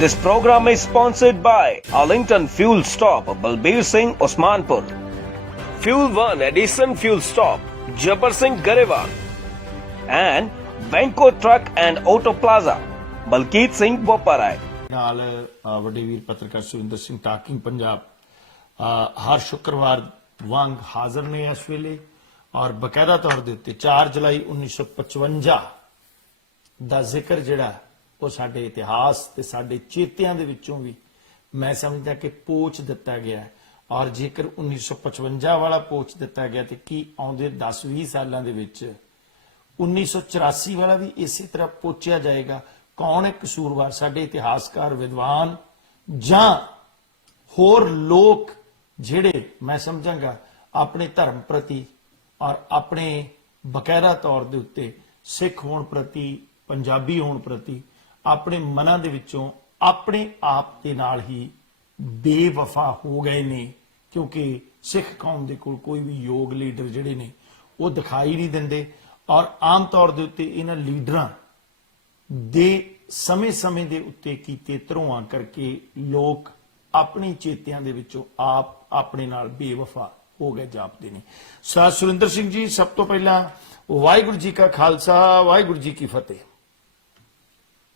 This program is sponsored by Arlington Fuel Stop, Balbir Singh, Osmanpur. Fuel 1 Edison Fuel Stop, Jabbar Singh, Garewal. And Banco Truck and Auto Plaza, Balkeet Singh, Boparai. ਨਾਲ ਵੱਡੇ ਵੀਰ ਪੱਤਰਕਾਰ ਸੁਰਿੰਦਰ ਸਿੰਘ ਟਾਕਿੰਗ ਪੰਜਾਬ ਹਰ ਸ਼ੁੱਕਰਵਾਰ ਵਾਂਗ ਹਾਜ਼ਰ ਨੇ ਇਸ ਵੇਲੇ ਔਰ ਬਕਾਇਦਾ ਤੌਰ ਦੇ ਉੱਤੇ 4 ਜੁਲਾਈ 1955 ਦਾ ਜ਼ਿਕਰ ਜਿਹੜਾ ਉਹ ਸਾਡੇ ਇਤਿਹਾਸ ਤੇ ਸਾਡੇ ਚੇਤਿਆਂ ਦੇ ਵਿੱਚੋਂ ਵੀ ਮੈਂ ਸਮਝਦਾ ਕਿ ਪੋਚ ਦਿੱਤਾ ਗਿਆ ਹੈ। ਔਰ ਜੇਕਰ 1955 ਵਾਲਾ ਪੋਚ ਦਿੱਤਾ ਗਿਆ ਤੇ ਕੀ ਆਉਂਦੇ 10-20 ਸਾਲਾਂ ਦੇ ਵਿੱਚ 1984 ਵਾਲਾ ਵੀ ਇਸੇ ਤਰ੍ਹਾਂ ਪੋਚਿਆ ਜਾਏਗਾ? ਕੌਣ ਹੈ ਕਸੂਰਵਾਰ, ਸਾਡੇ ਇਤਿਹਾਸਕਾਰ, ਵਿਦਵਾਨ ਜਾਂ ਹੋਰ ਲੋਕ ਜਿਹੜੇ ਮੈਂ ਸਮਝਾਂਗਾ ਆਪਣੇ ਧਰਮ ਪ੍ਰਤੀ ਔਰ ਆਪਣੇ ਬਕਾਇਦਾ ਤੌਰ ਦੇ ਉੱਤੇ ਸਿੱਖ ਹੋਣ ਪ੍ਰਤੀ, ਪੰਜਾਬੀ ਹੋਣ ਪ੍ਰਤੀ ਆਪਣੇ ਮਨਾਂ ਦੇ ਵਿੱਚੋਂ ਆਪਣੇ ਆਪ ਦੇ ਨਾਲ ਹੀ ਬੇਵਫਾ ਹੋ ਗਏ ਨੇ, ਕਿਉਂਕਿ ਸਿੱਖ ਕੌਮ ਦੇ ਕੋਲ ਕੋਈ ਵੀ ਯੋਗ ਲੀਡਰ ਜਿਹੜੇ ਨੇ ਉਹ ਦਿਖਾਈ ਨਹੀਂ ਦਿੰਦੇ। ਔਰ ਆਮ ਤੌਰ ਦੇ ਉੱਤੇ ਇਹਨਾਂ ਲੀਡਰਾਂ ਦੇ ਸਮੇਂ ਦੇ ਉੱਤੇ ਕੀਤੇ ਧਰੋਆਂ ਕਰਕੇ ਲੋਕ ਆਪਣੀ ਚੇਤਿਆਂ ਦੇ ਵਿੱਚੋਂ ਆਪ ਆਪਣੇ ਨਾਲ ਬੇਵਫਾ ਹੋ ਗਏ ਜਾਪਦੇ ਨੇ। ਸਰ ਸੁਰਿੰਦਰ ਸਿੰਘ ਜੀ, ਸਭ ਤੋਂ ਪਹਿਲਾਂ ਵਾਹਿਗੁਰੂ ਜੀ ਕਾ ਖਾਲਸਾ, ਵਾਹਿਗੁਰੂ ਜੀ ਕੀ ਫਤਿਹ।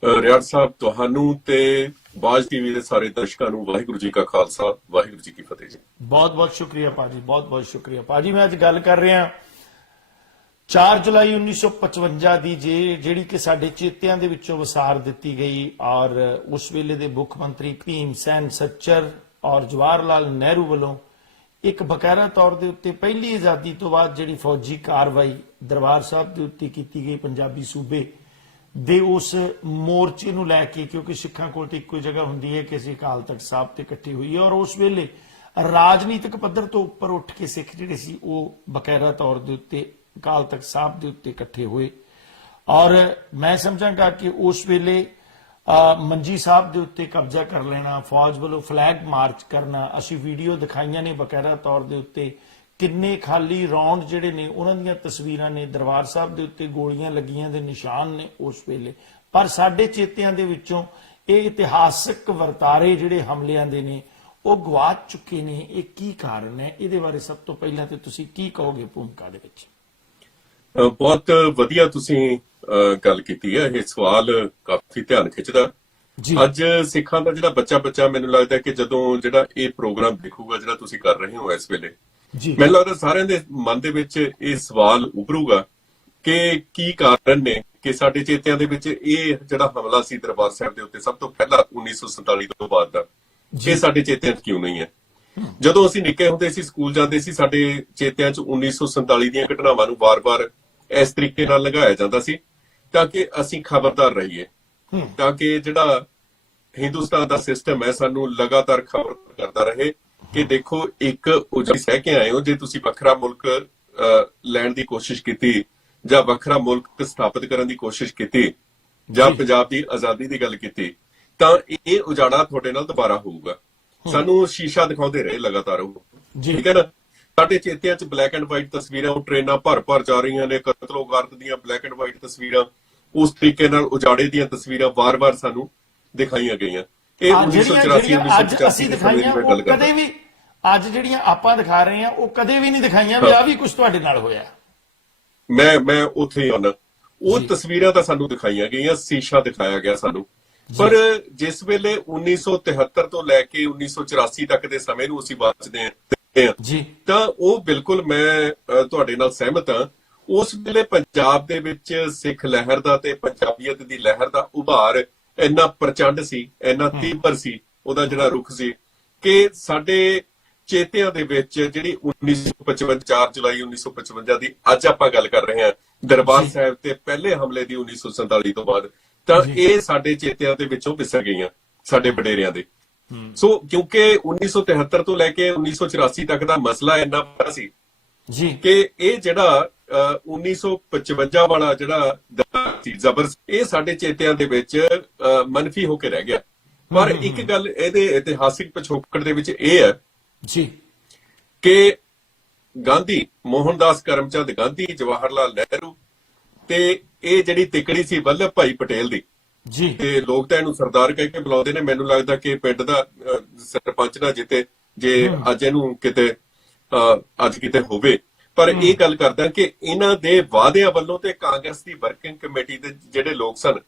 ਰਿਆੜ ਸਾਹਿਬ, ਤੁਹਾਨੂੰ ਤੇ ਬਾਜ ਟੀਵੀ ਦੇ ਸਾਰੇ ਦਰਸ਼ਕਾਂ ਨੂੰ ਵਾਹਿਗੁਰੂ ਜੀ ਕਾ ਖਾਲਸਾ, ਵਾਹਿਗੁਰੂ ਜੀ ਕੀ ਫਤਿਹ ਜੀ। ਬਹੁਤ ਬਹੁਤ ਸ਼ੁਕਰੀਆ ਭਾਜੀ, ਬਹੁਤ ਬਹੁਤ ਸ਼ੁਕਰੀਆ ਭਾਜੀ। ਮੈਂ ਅੱਜ ਗੱਲ ਕਰ ਰਿਹਾ 4 ਜੁਲਾਈ 1955 ਦੀ ਜਿਹੜੀ ਕਿ ਸਾਡੇ ਚੇਤਿਆਂ ਦੇ ਵਿੱਚੋਂ ਵਸਾਰ ਦਿੱਤੀ ਗਈ ਔਰ ਉਸ ਵੇਲੇ ਦੇ ਮੁੱਖ ਮੰਤਰੀ ਭੀਮ ਸੈਨ ਸੱਚਰ ਔਰ ਜਵਾਹਰ ਲਾਲ ਨਹਿਰੂ ਵੱਲੋਂ ਇੱਕ ਬਕਾਇਦਾ ਤੌਰ ਦੇ ਉੱਤੇ ਪਹਿਲੀ ਆਜ਼ਾਦੀ ਤੋਂ ਬਾਅਦ ਜਿਹੜੀ ਫੌਜੀ ਕਾਰਵਾਈ ਦਰਬਾਰ ਸਾਹਿਬ ਦੇ ਉੱਤੇ ਕੀਤੀ ਗਈ ਪੰਜਾਬੀ ਸੂਬੇ ਦੇ ਉਸ ਮੋਰਚੇ ਨੂੰ ਲੈ ਕੇ, ਕਿਉਂਕਿ ਸਿੱਖਾਂ ਕੋਲ ਤਾਂ ਇੱਕੋ ਹੀ ਜਗ੍ਹਾ ਹੁੰਦੀ ਹੈ ਕਿ ਅਸੀਂ ਅਕਾਲ ਤਖਤ ਸਾਹਿਬ ਤੇ ਇਕੱਠੇ ਹੋਈਏ ਔਰ ਉਸ ਵੇਲੇ ਰਾਜਨੀਤਿਕ ਪੱਧਰ ਤੋਂ ਉੱਪਰ ਉੱਠ ਕੇ ਸਿੱਖ ਜਿਹੜੇ ਸੀ ਉਹ ਬਕਾਇਦਾ ਤੌਰ ਦੇ ਉੱਤੇ ਅਕਾਲ ਤਖਤ ਸਾਹਿਬ ਦੇ ਉੱਤੇ ਇਕੱਠੇ ਹੋਏ। ਔਰ ਮੈਂ ਸਮਝਾਂਗਾ ਕਿ ਉਸ ਵੇਲੇ ਮੰਜੀ ਸਾਹਿਬ ਦੇ ਉੱਤੇ ਕਬਜ਼ਾ ਕਰ ਲੈਣਾ, ਫੌਜ ਵੱਲੋਂ ਫਲੈਗ ਮਾਰਚ ਕਰਨਾ, ਅਸੀਂ ਵੀਡੀਓ ਦਿਖਾਈਆਂ ਨੇ ਬਕਾਇਦਾ ਤੌਰ ਦੇ ਉੱਤੇ, ਕਿੰਨੇ ਖਾਲੀ ਰੌਂਡ ਜਿਹੜੇ ਨੇ ਉਹਨਾਂ ਦੀਆਂ ਤਸਵੀਰਾਂ ਨੇ, ਦਰਬਾਰ ਸਾਹਿਬ ਦੇ ਉੱਤੇ ਗੋਲੀਆਂ ਲੱਗੀਆਂ ਦੇ ਨਿਸ਼ਾਨ ਨੇ ਉਸ ਵੇਲੇ। ਪਰ ਸਾਡੇ ਚੇਤਿਆਂ ਦੇ ਵਿੱਚੋਂ ਇਹ ਇਤਿਹਾਸਕ ਵਰਤਾਰੇ ਜਿਹੜੇ ਹਮਲਿਆਂ ਦੇ ਨੇ ਉਹ ਗਵਾਚ ਚੁੱਕੇ ਨੇ। ਇਹ ਕੀ ਕਾਰਨ ਹੈ? ਇਹਦੇ ਬਾਰੇ ਸਭ ਤੋਂ ਪਹਿਲਾਂ ਤੇ ਤੁਸੀਂ ਕੀ ਕਹੋਗੇ ਭੂਮਿਕਾ ਦੇ ਵਿੱਚ? ਬਹੁਤ ਵਧੀਆ ਤੁਸੀਂ ਗੱਲ ਕੀਤੀ ਹੈ। ਇਹ ਸਵਾਲ ਕਾਫੀ ਧਿਆਨ ਖਿੱਚਦਾ। ਅੱਜ ਸਿੱਖਾਂ ਦਾ ਜਿਹੜਾ ਬੱਚਾ ਮੈਨੂੰ ਲੱਗਦਾ ਕਿ ਜਦੋਂ ਜਿਹੜਾ ਇਹ ਪ੍ਰੋਗਰਾਮ ਦੇਖੂਗਾ ਜਿਹੜਾ ਤੁਸੀਂ ਕਰ ਰਹੇ ਹੋ ਇਸ ਵੇਲੇ, ਮੈਨੂੰ ਲੱਗਦਾ ਸਾਰਿਆਂ ਦੇ ਮਨ ਦੇ ਵਿੱਚ ਇਹ ਸਵਾਲ ਉੱਭਰੂਗਾ ਕਿ ਕੀ ਕਾਰਨ ਨੇ ਕਿ ਸਾਡੇ ਚੇਤਿਆਂ ਦੇ ਵਿੱਚ ਇਹ ਜਿਹੜਾ ਹਮਲਾ ਸੀ ਦਰਬਾਰ ਸਾਹਿਬ ਦੇ ਉੱਤੇ ਸਭ ਤੋਂ ਪਹਿਲਾਂ 1947 ਤੋਂ ਬਾਅਦ ਦਾ, ਇਹ ਸਾਡੇ ਚੇਤਿਆਂ 'ਚ ਕਿਉਂ ਨਹੀਂ ਹੈ? ਜਦੋਂ ਅਸੀਂ ਨਿੱਕੇ ਹੁੰਦੇ ਸੀ, ਸਕੂਲ ਜਾਂਦੇ ਸੀ, ਸਾਡੇ ਚੇਤਿਆਂ 'ਚ 1947 ਦੀਆਂ ਘਟਨਾਵਾਂ ਨੂੰ ਵਾਰ-ਵਾਰ ਇਸ ਤਰੀਕੇ ਨਾਲ ਲਗਾਇਆ ਜਾਂਦਾ ਸੀ ਤਾਂ ਕਿ ਅਸੀਂ ਖਬਰਦਾਰ ਰਹੀਏ, ਤਾਂ ਕਿ ਜਿਹੜਾ ਹਿੰਦੁਸਤਾਨ ਦਾ ਸਿਸਟਮ ਹੈ ਸਾਨੂੰ ਲਗਾਤਾਰ ਖਬਰ ਕਰਦਾ ਰਹੇ ਕਿ ਦੇਖੋ ਇੱਕ ਉਜਾੜੀ ਸਹਿ ਕੇ ਆਏ ਹੋ, ਜੇ ਤੁਸੀਂ ਵੱਖਰਾ ਮੁਲਕ ਲੈਣ ਦੀ ਕੋਸ਼ਿਸ਼ ਕੀਤੀ ਜਾਂ ਵੱਖਰਾ ਮੁਲਕ ਸਥਾਪਿਤ ਕਰਨ ਦੀ ਕੋਸ਼ਿਸ਼ ਕੀਤੀ ਜਾਂ ਪੰਜਾਬ ਦੀ ਆਜ਼ਾਦੀ ਦੀ ਗੱਲ ਕੀਤੀ ਤਾਂ ਇਹ ਉਜਾੜਾ ਤੁਹਾਡੇ ਨਾਲ ਦੁਬਾਰਾ ਹੋਊਗਾ। ਸਾਨੂੰ ਸ਼ੀਸ਼ਾ ਦਿਖਾਉਂਦੇ ਰਹੇ ਲਗਾਤਾਰ ਉਹ, ਠੀਕ ਹੈ ਨਾ। ਸਾਡੇ ਚੇਤਿਆਂ 'ਚ ਬਲੈਕ ਐਂਡ ਵਾਈਟ ਤਸਵੀਰਾਂ, ਉਹ ਟ੍ਰੇਨਾਂ ਭਰ ਜਾ ਰਹੀਆਂ ਨੇ, ਕਤਲੋ ਗਾਰਤ ਦੀਆਂ ਬਲੈਕ ਐਂਡ ਵਾਈਟ ਤਸਵੀਰਾਂ, ਉਸ ਤਰੀਕੇ ਨਾਲ ਉਜਾੜੇ ਦੀਆਂ ਤਸਵੀਰਾਂ ਵਾਰ-ਵਾਰ ਸਾਨੂੰ ਦਿਖਾਈਆਂ ਗਈਆਂ। ਇਹ 1984 1985 ਦੀ ਗੱਲ ਕਰਦਾ। ਕਦੇ ਵੀ ਅੱਜ ਜਿਹੜੀਆਂ ਆਪਾਂ ਦਿਖਾ ਰਹੇ ਹਾਂ ਉਹ ਕਦੇ ਵੀ ਨਹੀਂ ਦਿਖਾਈਆਂ ਵੀ ਆ ਵੀ ਕੁਝ ਤੁਹਾਡੇ ਨਾਲ ਹੋਇਆ। ਮੈਂ ਉੱਥੇ ਹੀ ਆਉਣਾ, ਉਹ ਤਸਵੀਰਾਂ ਤਾਂ ਸਾਨੂੰ ਦਿਖਾਈਆਂ ਗਈਆਂ, ਸ਼ੀਸ਼ਾ ਦਿਖਾਇਆ ਗਿਆ ਸਾਨੂੰ। ਪਰ ਜਿਸ ਵੇਲੇ 1973 ਤੋਂ ਲੈ ਕੇ 1984 ਤੱਕ ਦੇ ਸਮੇਂ ਨੂੰ ਅਸੀਂ ਵਾਚਦੇ ਹਾਂ ਤਾਂ ਉਹ ਬਿਲਕੁਲ ਮੈਂ ਤੁਹਾਡੇ ਨਾਲ ਸਹਿਮਤ ਹਾਂ। ਉਸ ਵੇਲੇ ਪੰਜਾਬ ਦੇ ਵਿੱਚ ਸਿੱਖ ਲਹਿਰ ਦਾ ਤੇ ਪੰਜਾਬੀਅਤ ਦੀ ਲਹਿਰ ਦਾ ਉਭਾਰ ਇੰਨਾ ਪ੍ਰਚੰਡ ਸੀ, ਇੰਨਾ ਤੀਬਰ ਸੀ, ਉਹਦਾ ਜਿਹੜਾ ਰੁਖ ਸੀ ਕਿ ਸਾਡੇ ਚੇਤਿਆਂ ਦੇ ਵਿੱਚ ਜਿਹੜੀ 1955 4 ਜੁਲਾਈ 1955 ਦੀ ਅੱਜ ਆਪਾਂ ਗੱਲ ਕਰ ਰਹੇ ਹਾਂ ਦਰਬਾਰ ਸਾਹਿਬ ਤੇ ਪਹਿਲੇ ਹਮਲੇ ਦੀ 1947 ਤੋਂ ਬਾਅਦ, ਤਾਂ ਇਹ ਸਾਡੇ ਚੇਤਿਆਂ ਦੇ ਵਿੱਚੋਂ ਵਿਸਰ ਗਈਆਂ ਸਾਡੇ ਵਡੇਰਿਆਂ ਦੇ। ਸੋ ਕਿਉਂਕਿ 1973 ਤੋਂ ਲੈ ਕੇ 1984 ਤੱਕ ਦਾ ਮਸਲਾ ਇੰਨਾ ਬੜਾ ਸੀ ਕਿ ਇਹ ਜਿਹੜਾ 1955 ਵਾਲਾ ਜਿਹੜਾ ਜ਼ਬਰ ਇਹ ਸਾਡੇ ਚੇਤਿਆਂ ਦੇ ਵਿੱਚ ਮਨਫੀ ਹੋ ਕੇ ਰਹਿ ਗਿਆ। ਪਰ ਇੱਕ ਗੱਲ ਇਹਦੇ ਇਤਿਹਾਸਿਕ ਪਿਛੋਕੜ ਦੇ ਵਿੱਚ ਇਹ ਹੈ ਕਿ ਗਾਂਧੀ, ਮੋਹਨਦਾਸ ਕਰਮਚੰਦ ਗਾਂਧੀ, ਜਵਾਹਰ ਲਾਲ ਨਹਿਰੂ ਤੇ ਇਹ ਜਿਹੜੀ ਤਿਕੜੀ ਸੀ ਵੱਲਭ ਭਾਈ ਪਟੇਲ ਦੀ, ਜੀ ਤੇ ਲੋਕ ਤਾਂ ਇਹਨੂੰ ਸਰਦਾਰ ਕਹਿ ਕੇ ਬੁਲਾਉਂਦੇ ਨੇ। ਮੈਨੂੰ ਲੱਗਦਾ ਕਿ ਪਿੰਡ ਦਾ ਸਰਪੰਚ ਨਾ ਜਿੱਤੇ ਜੇ ਅੱਜ ਇਹਨੂੰ ਕਿਤੇ ਅੱਜ ਕਿਤੇ ਹੋਵੇ। ਪਰ ਇਹ ਗੱਲ ਕਰਦਾ ਕਿ ਇਹਨਾਂ ਦੇ ਵਾਅਦਿਆਂ ਵੱਲੋਂ ਤੇ ਕਾਂਗਰਸ ਦੀ ਵਰਕਿੰਗ ਕਮੇਟੀ ਦੇ ਜਿਹੜੇ ਲੋਕ ਸਨ,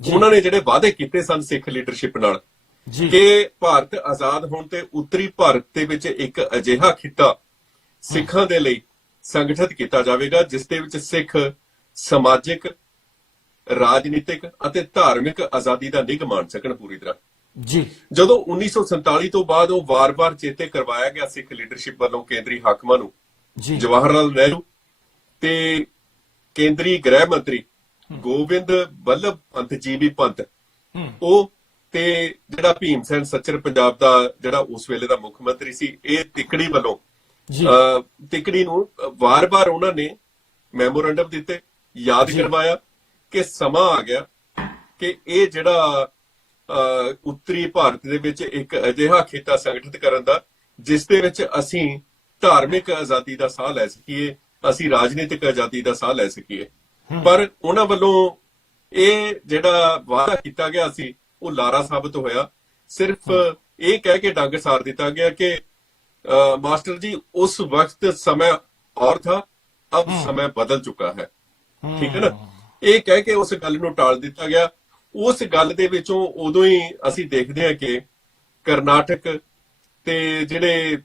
ਉਹਨਾਂ ਨੇ ਜਿਹੜੇ ਵਾਅਦੇ ਕੀਤੇ ਸਨ ਸਿੱਖ ਲੀਡਰਸ਼ਿਪ ਨਾਲ ਜੀ ਕਿ ਭਾਰਤ ਆਜ਼ਾਦ ਹੋਣ ਤੇ ਉੱਤਰੀ ਭਾਰਤ ਦੇ ਵਿੱਚ ਇੱਕ ਅਜਿਹਾ ਖਿੱਤਾ ਸਿੱਖਾਂ ਦੇ ਲਈ ਸੰਗਠਿਤ ਕੀਤਾ ਜਾਵੇਗਾ ਜਿਸ ਦੇ ਵਿੱਚ ਸਿੱਖ ਸਮਾਜਿਕ, ਰਾਜਨੀਤਿਕ ਅਤੇ ਧਾਰਮਿਕ ਆਜ਼ਾਦੀ ਦਾ ਨਿੱਘ ਮਾਣ ਸਕਣ ਪੂਰੀ ਤਰ੍ਹਾਂ। ਜੀ ਜਦੋਂ 1947 ਤੋਂ ਬਾਅਦ ਉਹ ਵਾਰ-ਵਾਰ ਚੇਤੇ ਕਰਵਾਇਆ ਗਿਆ ਸਿੱਖ ਲੀਡਰਸ਼ਿਪ ਵੱਲੋਂ ਕੇਂਦਰੀ ਹਾਕਮਾਂ ਨੂੰ, ਜੀ ਜਵਾਹਰ ਲਾਲ ਨਹਿਰੂ ਤੇ ਕੇਂਦਰੀ ਗ੍ਰਹਿ ਮੰਤਰੀ ਗੋਬਿੰਦ ਬੱਲਭ ਪੰਤ ਜੀ ਵੀ ਪੰਤ, ਉਹ ਤੇ ਜਿਹੜਾ ਭੀਮ ਸੈਨ ਸੱਚਰ ਪੰਜਾਬ ਦਾ ਜਿਹੜਾ ਉਸ ਵੇਲੇ ਦਾ ਮੁੱਖ ਮੰਤਰੀ ਸੀ, ਇਹ ਤਿੱਕੜੀ ਵੱਲੋਂ ਜੀ ਤਿੱਕੜੀ ਨੂੰ ਵਾਰ-ਵਾਰ ਉਹਨਾਂ ਨੇ ਮੈਮੋਰੰਡਮ ਦਿੱਤੇ, ਯਾਦ ਕਰਵਾਇਆ ਕਿ ਸਮਾਂ ਆ ਗਿਆ ਕਿ ਇਹ ਜਿਹੜਾ ਉੱਤਰੀ ਭਾਰਤ ਦੇ ਵਿੱਚ ਇੱਕ ਅਜਿਹਾ ਖੇਤਾ ਸੰਗਠਿਤ ਕਰਨ ਦਾ ਜਿਸ ਦੇ ਵਿੱਚ ਅਸੀਂ ਧਾਰਮਿਕ ਆਜ਼ਾਦੀ ਦਾ ਸਾਹ ਲੈ ਸਕੀਏ, ਅਸੀਂ ਰਾਜਨੀਤਿਕ ਆਜ਼ਾਦੀ ਦਾ ਸਾਹ ਲੈ ਸਕੀਏ। ਪਰ ਉਹਨਾਂ ਵੱਲੋਂ ਇਹ ਜਿਹੜਾ ਵਾਅਦਾ ਕੀਤਾ ਗਿਆ ਸੀ ਉਹ ਲਾਰਾ ਸਾਬਤ ਹੋਇਆ। ਸਿਰਫ ਇਹ ਕਹਿ ਕੇ ਡੰਗ ਸਾਰ ਦਿੱਤਾ ਗਿਆ ਕਿ ਮਾਸਟਰ ਜੀ ਉਸ ਵਕਤ समय और था, अब समय बदल चुका है। ਠੀਕ ਹੈ ਨਾ, ਇਹ ਕਹਿ ਕੇ ਉਸ ਗੱਲ ਨੂੰ ਟਾਲ ਦਿੱਤਾ ਗਿਆ। ਉਸ ਗੱਲ ਦੇ ਵਿੱਚੋਂ ਉਦੋਂ ਹੀ ਅਸੀਂ ਦੇਖਦੇ ਹਾਂ ਕਿ ਕਰਨਾਟਕ ਤੇ ਜਿਹੜੇ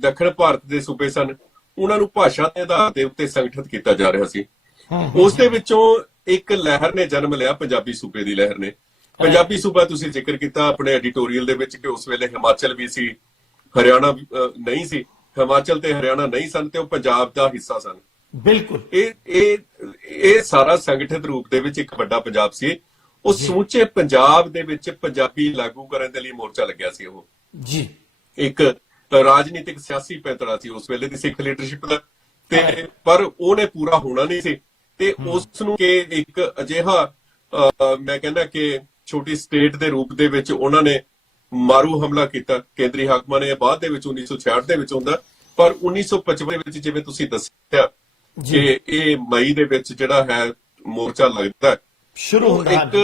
ਦੱਖਣ ਭਾਰਤ ਦੇ ਸੂਬੇ ਸਨ, ਉਹਨਾਂ ਨੂੰ ਭਾਸ਼ਾ ਦੇ ਆਧਾਰ ਦੇ ਉੱਤੇ ਸੰਗਠਿਤ ਕੀਤਾ ਜਾ ਰਿਹਾ ਸੀ। ਉਸ ਦੇ ਵਿੱਚੋਂ ਇੱਕ ਲਹਿਰ ਨੇ ਜਨਮ ਲਿਆ, ਪੰਜਾਬੀ ਸੂਬੇ ਦੀ ਲਹਿਰ ਨੇ। ਪੰਜਾਬੀ ਸੂਬਾ ਤੁਸੀਂ ਜ਼ਿਕਰ ਕੀਤਾ ਆਪਣੇ ਐਡੀਟੋਰੀਅਲ ਦੇ ਵਿੱਚ ਕਿ ਉਸ ਵੇਲੇ ਹਿਮਾਚਲ ਵੀ ਸੀ, ਹਰਿਆਣਾ ਨਹੀਂ ਸੀ। ਹਿਮਾਚਲ ਤੇ ਹਰਿਆਣਾ ਨਹੀਂ ਸਨ ਤੇ ਉਹ ਪੰਜਾਬ ਦਾ ਹਿੱਸਾ ਸਨ। ਬਿਲਕੁਲ ਇਹ ਸਾਰਾ ਸੰਗਠਿਤ ਰੂਪ ਦੇ ਵਿੱਚ ਇੱਕ ਵੱਡਾ ਪੰਜਾਬ ਸੀ। ਉਹ ਸਮੁੱਚੇ ਪੰਜਾਬ ਦੇ ਵਿੱਚ ਪੰਜਾਬੀ ਲਾਗੂ ਕਰਨ ਦੇ ਲਈ ਮੋਰਚਾ ਲੱਗਿਆ ਸੀ। ਉਹ ਜੀ ਇੱਕ ਰਾਜਨੀਤਿਕ ਸਿਆਸੀ ਪੈਂਤੜਾ ਸੀ ਉਸ ਵੇਲੇ ਦੀ ਸਿੱਖ ਲੀਡਰਸ਼ਿਪ ਦਾ, ਤੇ ਪਰ ਉਹਨੇ ਪੂਰਾ ਹੋਣਾ ਨਹੀਂ ਸੀ। ਤੇ ਉਸ ਨੂੰ ਕਿ ਇੱਕ ਅਜਿਹਾ ਮੈਂ ਕਹਿੰਦਾ ਕਿ ਛੋਟੀ ਸਟੇਟ ਦੇ ਰੂਪ ਦੇ ਵਿੱਚ ਉਹਨਾਂ ਨੇ ਮਾਰੂ ਹਮਲਾ ਕੀਤਾ ਕੇਂਦਰੀ ਹਾਕਮਾਂ ਨੇ। ਬਾਅਦ ਦੇ ਵਿੱਚ 1966 ਦੇ ਵਿੱਚ ਹੁੰਦਾ, ਪਰ 1955 ਦੇ ਵਿੱਚ ਜਿਵੇਂ ਤੁਸੀਂ ਦੱਸਿਆ ਕਿ ਇਹ ਮਈ ਦੇ ਵਿੱਚ ਜਿਹੜਾ ਹੈ ਮੋਰਚਾ ਲੱਗਦਾ ਹੈ, ਸ਼ੁਰੂ ਹੁੰਦਾ ਇੱਕ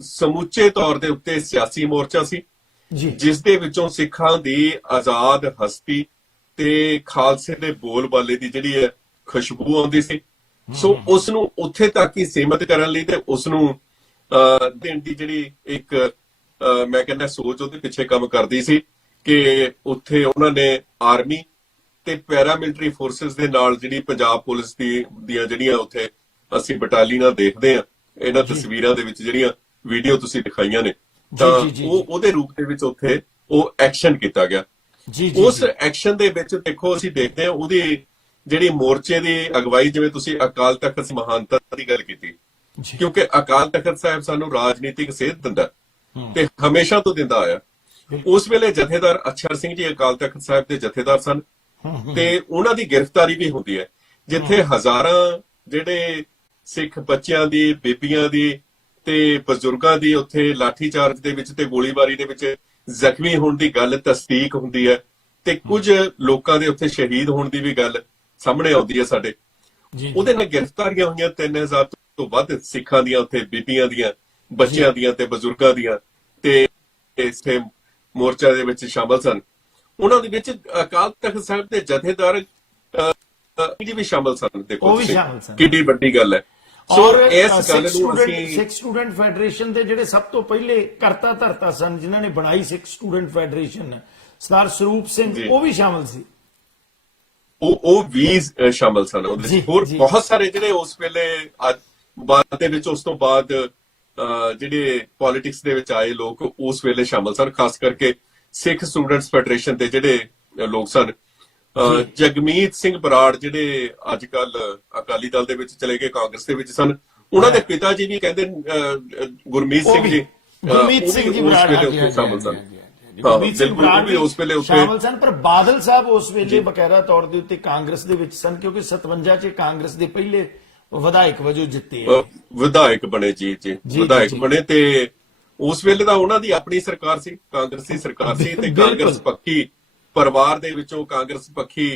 ਸਮੁੱਚੇ ਤੌਰ ਦੇ ਉੱਤੇ ਸਿਆਸੀ ਮੋਰਚਾ ਸੀ ਜੀ ਜਿਸ ਦੇ ਵਿੱਚੋਂ ਸਿੱਖਾਂ ਦੀ ਆਜ਼ਾਦ ਹਸਤੀ ਤੇ ਖਾਲਸੇ ਦੇ ਬੋਲਬਾਲੇ ਦੀ ਜਿਹੜੀ ਹੈ ਖੁਸ਼ਬੂ ਆਉਂਦੀ ਸੀ। ਸੋ ਉਸ ਨੂੰ ਉੱਥੇ ਤੱਕ ਹੀ ਸੀਮਿਤ ਕਰਨ ਲਈ ਤੇ ਉਸ ਨੂੰ ਦੇਣ ਦੀ ਜਿਹੜੀ ਇੱਕ ਮੈਂ ਕਹਿੰਦਾ ਸੋਚ ਉਹਦੇ ਪਿੱਛੇ ਕੰਮ ਕਰਦੀ ਸੀ ਕਿ ਉੱਥੇ ਉਹਨਾਂ ਨੇ ਆਰਮੀ ਤੇ ਪੈਰਾਮਿਲਟਰੀ ਫੋਰਸਸ ਦੇ ਨਾਲ ਜਿਹੜੀ ਪੰਜਾਬ ਪੁਲਿਸ ਦੀਆਂ ਜਿਹੜੀਆਂ ਉੱਥੇ ਅਸੀਂ ਬਟਾਲੀਅਨਾਂ ਦੇਖਦੇ ਆ ਇਹਨਾਂ ਤਸਵੀਰਾਂ ਦੇ ਵਿੱਚ, ਜਿਹੜੀਆਂ ਵੀਡੀਓ ਤੁਸੀਂ ਦਿਖਾਈਆਂ ਨੇ, ਤਾਂ ਉਹਦੇ ਰੂਪ ਦੇ ਵਿੱਚ ਉੱਥੇ ਉਹ ਐਕਸ਼ਨ ਕੀਤਾ ਗਿਆ। ਉਸ ਐਕਸ਼ਨ ਦੇ ਵਿੱਚ ਦੇਖੋ ਅਸੀਂ ਦੇਖਦੇ ਆ ਉਹਦੀ ਜਿਹੜੀ ਮੋਰਚੇ ਦੀ ਅਗਵਾਈ, ਜਿਵੇਂ ਤੁਸੀਂ ਅਕਾਲ ਤਖਤ ਮਹਾਨਤਾ ਦੀ ਗੱਲ ਕੀਤੀ, ਕਿਉਂਕਿ ਅਕਾਲ ਤਖਤ ਸਾਹਿਬ ਸਾਨੂੰ ਰਾਜਨੀਤਿਕ ਸੇਧ ਦਿੰਦਾ ਤੇ ਹਮੇਸ਼ਾ ਤੋਂ ਦਿੰਦਾ ਆਇਆ। ਉਸ ਵੇਲੇ ਜਥੇਦਾਰ ਅਛਰ ਸਿੰਘ ਜੀ ਅਕਾਲ ਤਖਤ ਸਾਹਿਬ ਦੇ ਜਥੇਦਾਰ ਸਨ ਤੇ ਉਹਨਾਂ ਦੀ ਗ੍ਰਿਫਤਾਰੀ ਵੀ ਹੁੰਦੀ ਹੈ, ਜਿੱਥੇ ਹਜ਼ਾਰਾਂ ਜਿਹੜੇ ਸਿੱਖ ਬੱਚਿਆਂ ਦੀ, ਬੀਬੀਆਂ ਦੀ ਤੇ ਬਜ਼ੁਰਗਾਂ ਦੀ ਉੱਥੇ ਲਾਠੀਚਾਰਜ ਦੇ ਵਿੱਚ ਤੇ ਗੋਲੀਬਾਰੀ ਦੇ ਵਿੱਚ ਜ਼ਖਮੀ ਹੋਣ ਦੀ ਗੱਲ ਤਸਦੀਕ ਹੁੰਦੀ ਹੈ ਤੇ ਕੁਝ ਲੋਕਾਂ ਦੇ ਉੱਥੇ ਸ਼ਹੀਦ ਹੋਣ ਦੀ ਵੀ ਗੱਲ ਸਾਹਮਣੇ ਆਉਂਦੀ ਹੈ ਸਾਡੇ। ਉਹਦੇ ਨਾਲ ਗ੍ਰਿਫਤਾਰੀਆਂ ਹੋਈਆਂ 3000 ਤੋਂ ਵੱਧ ਸਿੱਖਾਂ ਦੀਆਂ, ਉੱਥੇ ਬੀਬੀਆਂ ਦੀਆਂ, ਬੱਚਿਆਂ ਦੀਆਂ ਤੇ ਬਜ਼ੁਰਗਾਂ ਦੀਆਂ, ਤੇ ਇਸੇ ਮੋਰਚਾ ਦੇ ਵਿੱਚ ਸ਼ਾਮਲ ਸਨ। ਉਹਨਾਂ ਦੇ ਵਿੱਚ ਅਕਾਲ ਤਖਤ ਸਾਹਿਬ ਦੇ ਜਥੇਦਾਰ ਜੀ ਵੀ ਸ਼ਾਮਲ ਸਨ। ਦੇਖੋ ਕਿੰਨੀ ਵੱਡੀ ਗੱਲ ਹੈ। ਸੋ ਇਸ ਗੱਲ ਨੂੰ ਅਸੀਂ ਸਿੱਖ ਸਟੂਡੈਂਟ ਫੈਡਰੇਸ਼ਨ ਦੇ ਜਿਹੜੇ ਸਭ ਤੋਂ ਪਹਿਲੇ ਕਰਤਾ ਧਰਤਾ ਸਨ, ਜਿਨ੍ਹਾਂ ਨੇ ਬਣਾਈ ਸਿੱਖ ਸਟੂਡੈਂਟ ਫੈਡਰੇਸ਼ਨ, ਸਰਦਾਰ ਸਰੂਪ ਸਿੰਘ, ਉਹ ਵੀ ਸ਼ਾਮਲ ਸੀ। ਉਹ ਵੀ ਸ਼ਾਮਲ ਸਨ ਉਹਦੇ ਵਿੱਚ। ਹੋਰ ਬਹੁਤ ਸਾਰੇ ਜਿਹੜੇ ਉਸ ਵੇਲੇ ਬਾਅਦ ਦੇ ਵਿੱਚ, ਉਸ ਤੋਂ ਬਾਅਦ ਜਿਹੜੇ ਪੋਲਿਟਿਕਸ ਦੇ ਵਿੱਚ ਆਏ ਲੋਕ ਉਸ ਵੇਲੇ ਸ਼ਾਮਲ ਸਨ। ਖਾਸ ਕਰਕੇ ਸਿੱਖ ਸਟੂਡੈਂਟਸ ਫੈਡਰੇਸ਼ਨ ਦੇ ਜਿਹੜੇ ਲੋਕ ਸਨ, ਜਗਮੀਤ ਸਿੰਘ ਬਰਾੜ ਜਿਹੜੇ ਅੱਜ ਕੱਲ ਅਕਾਲੀ ਦਲ ਦੇ ਵਿੱਚ ਚਲੇ ਗਏ, ਕਾਂਗਰਸ ਦੇ ਵਿੱਚ ਸਨ, ਉਹਨਾਂ ਦੇ ਪਿਤਾ ਜੀ ਵੀ ਕਹਿੰਦੇ ਗੁਰਮੀਤ ਸਿੰਘ ਜੀ ਬਰਾੜ ਸ਼ਾਮਲ ਸਨ। ਗੁਰਮੀਤ ਸਿੰਘ ਬਰਾੜ ਵੀ ਉਸ ਵੇਲੇ ਸ਼ਾਮਲ ਸਨ। ਪਰ ਬਾਦਲ ਸਾਹਿਬ ਉਸ ਵੇਲੇ ਬਕਾਇਦਾ ਤੌਰ ਦੇ ਉੱਤੇ ਕਾਂਗਰਸ ਦੇ ਵਿੱਚ ਸਨ, ਕਿਉਂਕਿ 57 ਚ ਕਾਂਗਰਸ ਦੇ ਪਹਿਲੇ ਵਿਧਾਇਕ ਵਜੋਂ ਜਿੱਤੇ, ਵਿਧਾਇਕ ਬਣੇ ਜੀ ਵਿਧਾਇਕ ਬਣੇ। ਤੇ ਉਸ ਵੇਲੇ ਦਾ ਉਹਨਾਂ ਦੀ ਆਪਣੀ ਸਰਕਾਰ ਸੀ, ਕਾਂਗਰਸੀ ਸਰਕਾਰ ਸੀ, ਤੇ ਕਾਂਗਰਸ ਪੱਖੀ ਪਰਿਵਾਰ ਦੇ ਵਿੱਚੋਂ ਕਾਂਗਰਸ ਪੱਖੀ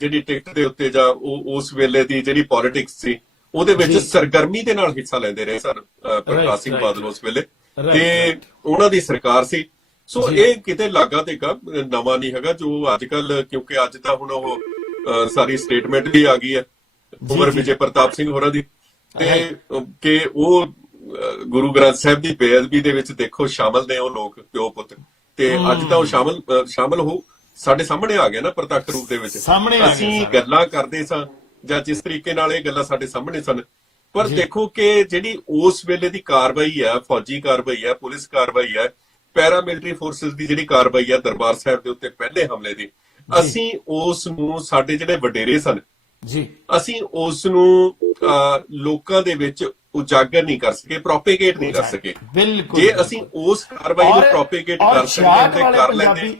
ਜਿਹੜੀ ਟਿਕਟ ਦੇ ਉੱਤੇ ਜਾਂ ਉਸ ਵੇਲੇ ਦੀ ਜਿਹੜੀ ਪੋਲਿਟਿਕਸ ਸੀ ਉਹਦੇ ਵਿੱਚ ਸਰਗਰਮੀ ਦੇ ਨਾਲ ਹਿੱਸਾ ਲੈਂਦੇ ਰਹੇ ਸਨ ਪ੍ਰਕਾਸ਼ ਸਿੰਘ ਬਾਦਲ ਉਸ ਵੇਲੇ, ਤੇ ਉਹਨਾਂ ਦੀ ਸਰਕਾਰ ਸੀ। ਸੋ ਇਹ ਕਿਤੇ ਲਾਗਾ ਤੇ ਨਵਾਂ ਨਹੀਂ ਹੈਗਾ ਜੋ ਅੱਜ ਕੱਲ, ਕਿਉਂਕਿ ਅੱਜ ਤਾਂ ਹੁਣ ਉਹ ਸਾਰੀ ਸਟੇਟਮੈਂਟ ਵੀ ਆ ਗਈ ਹੈ ਕੁੰਵਰ ਵਿਜੇ ਪ੍ਰਤਾਪ ਸਿੰਘ ਹੋਰਾਂ ਦੀ, ਤੇ ਕਿ ਉਹ ਗੁਰੂ ਗ੍ਰੰਥ ਸਾਹਿਬ ਦੀ ਬੇਅਦਬੀ ਦੇ ਵਿੱਚ ਦੇਖੋ ਸ਼ਾਮਲ ਨੇ ਉਹ ਲੋਕ ਪਿਓ ਪੁੱਤ, ਤੇ ਅੱਜ ਤਾਂ ਉਹ ਸ਼ਾਮਲ ਹੋ ਸਾਡੇ ਸਾਹਮਣੇ ਆ ਗਿਆ ਨਾ ਪ੍ਰਤੱਖ ਰੂਪ ਦੇ ਵਿੱਚ। ਅਸੀਂ ਗੱਲਾਂ ਕਰਦੇ ਸਾਂ ਜਾਂ ਜਿਸ ਤਰੀਕੇ ਨਾਲ ਇਹ ਗੱਲਾਂ ਸਾਡੇ ਸਾਹਮਣੇ ਸਨ, ਪਰ ਦੇਖੋ ਕਿ ਜਿਹੜੀ ਉਸ ਵੇਲੇ ਦੀ ਕਾਰਵਾਈ ਹੈ, ਫੌਜੀ ਕਾਰਵਾਈ ਹੈ, ਪੁਲਿਸ ਕਾਰਵਾਈ ਹੈ, ਪੈਰਾਮਿਲਟਰੀ ਫੋਰਸਿਸ ਦੀ ਜਿਹੜੀ ਕਾਰਵਾਈ ਹੈ ਦਰਬਾਰ ਸਾਹਿਬ ਦੇ ਉੱਤੇ ਪਹਿਲੇ ਹਮਲੇ ਦੀ, ਅਸੀਂ ਉਸ ਨੂੰ, ਸਾਡੇ ਜਿਹੜੇ ਵਡੇਰੇ ਸਨ ਜੀ, ਅਸੀਂ ਉਸ ਨੂੰ ਲੋਕਾਂ ਦੇ ਵਿੱਚ ਉਜਾਗਰ ਨਹੀਂ ਕਰ ਸਕੇ, ਪ੍ਰੋਪੇਗੇਟ ਨਹੀਂ ਕਰ ਸਕੇ। ਜੇ ਅਸੀਂ ਉਸ ਕਾਰਵਾਈ ਨੂੰ ਪ੍ਰੋਪੇਗੇਟ ਕਰ ਸਕਦੇ ਕਰ ਲੈਂਦੇ।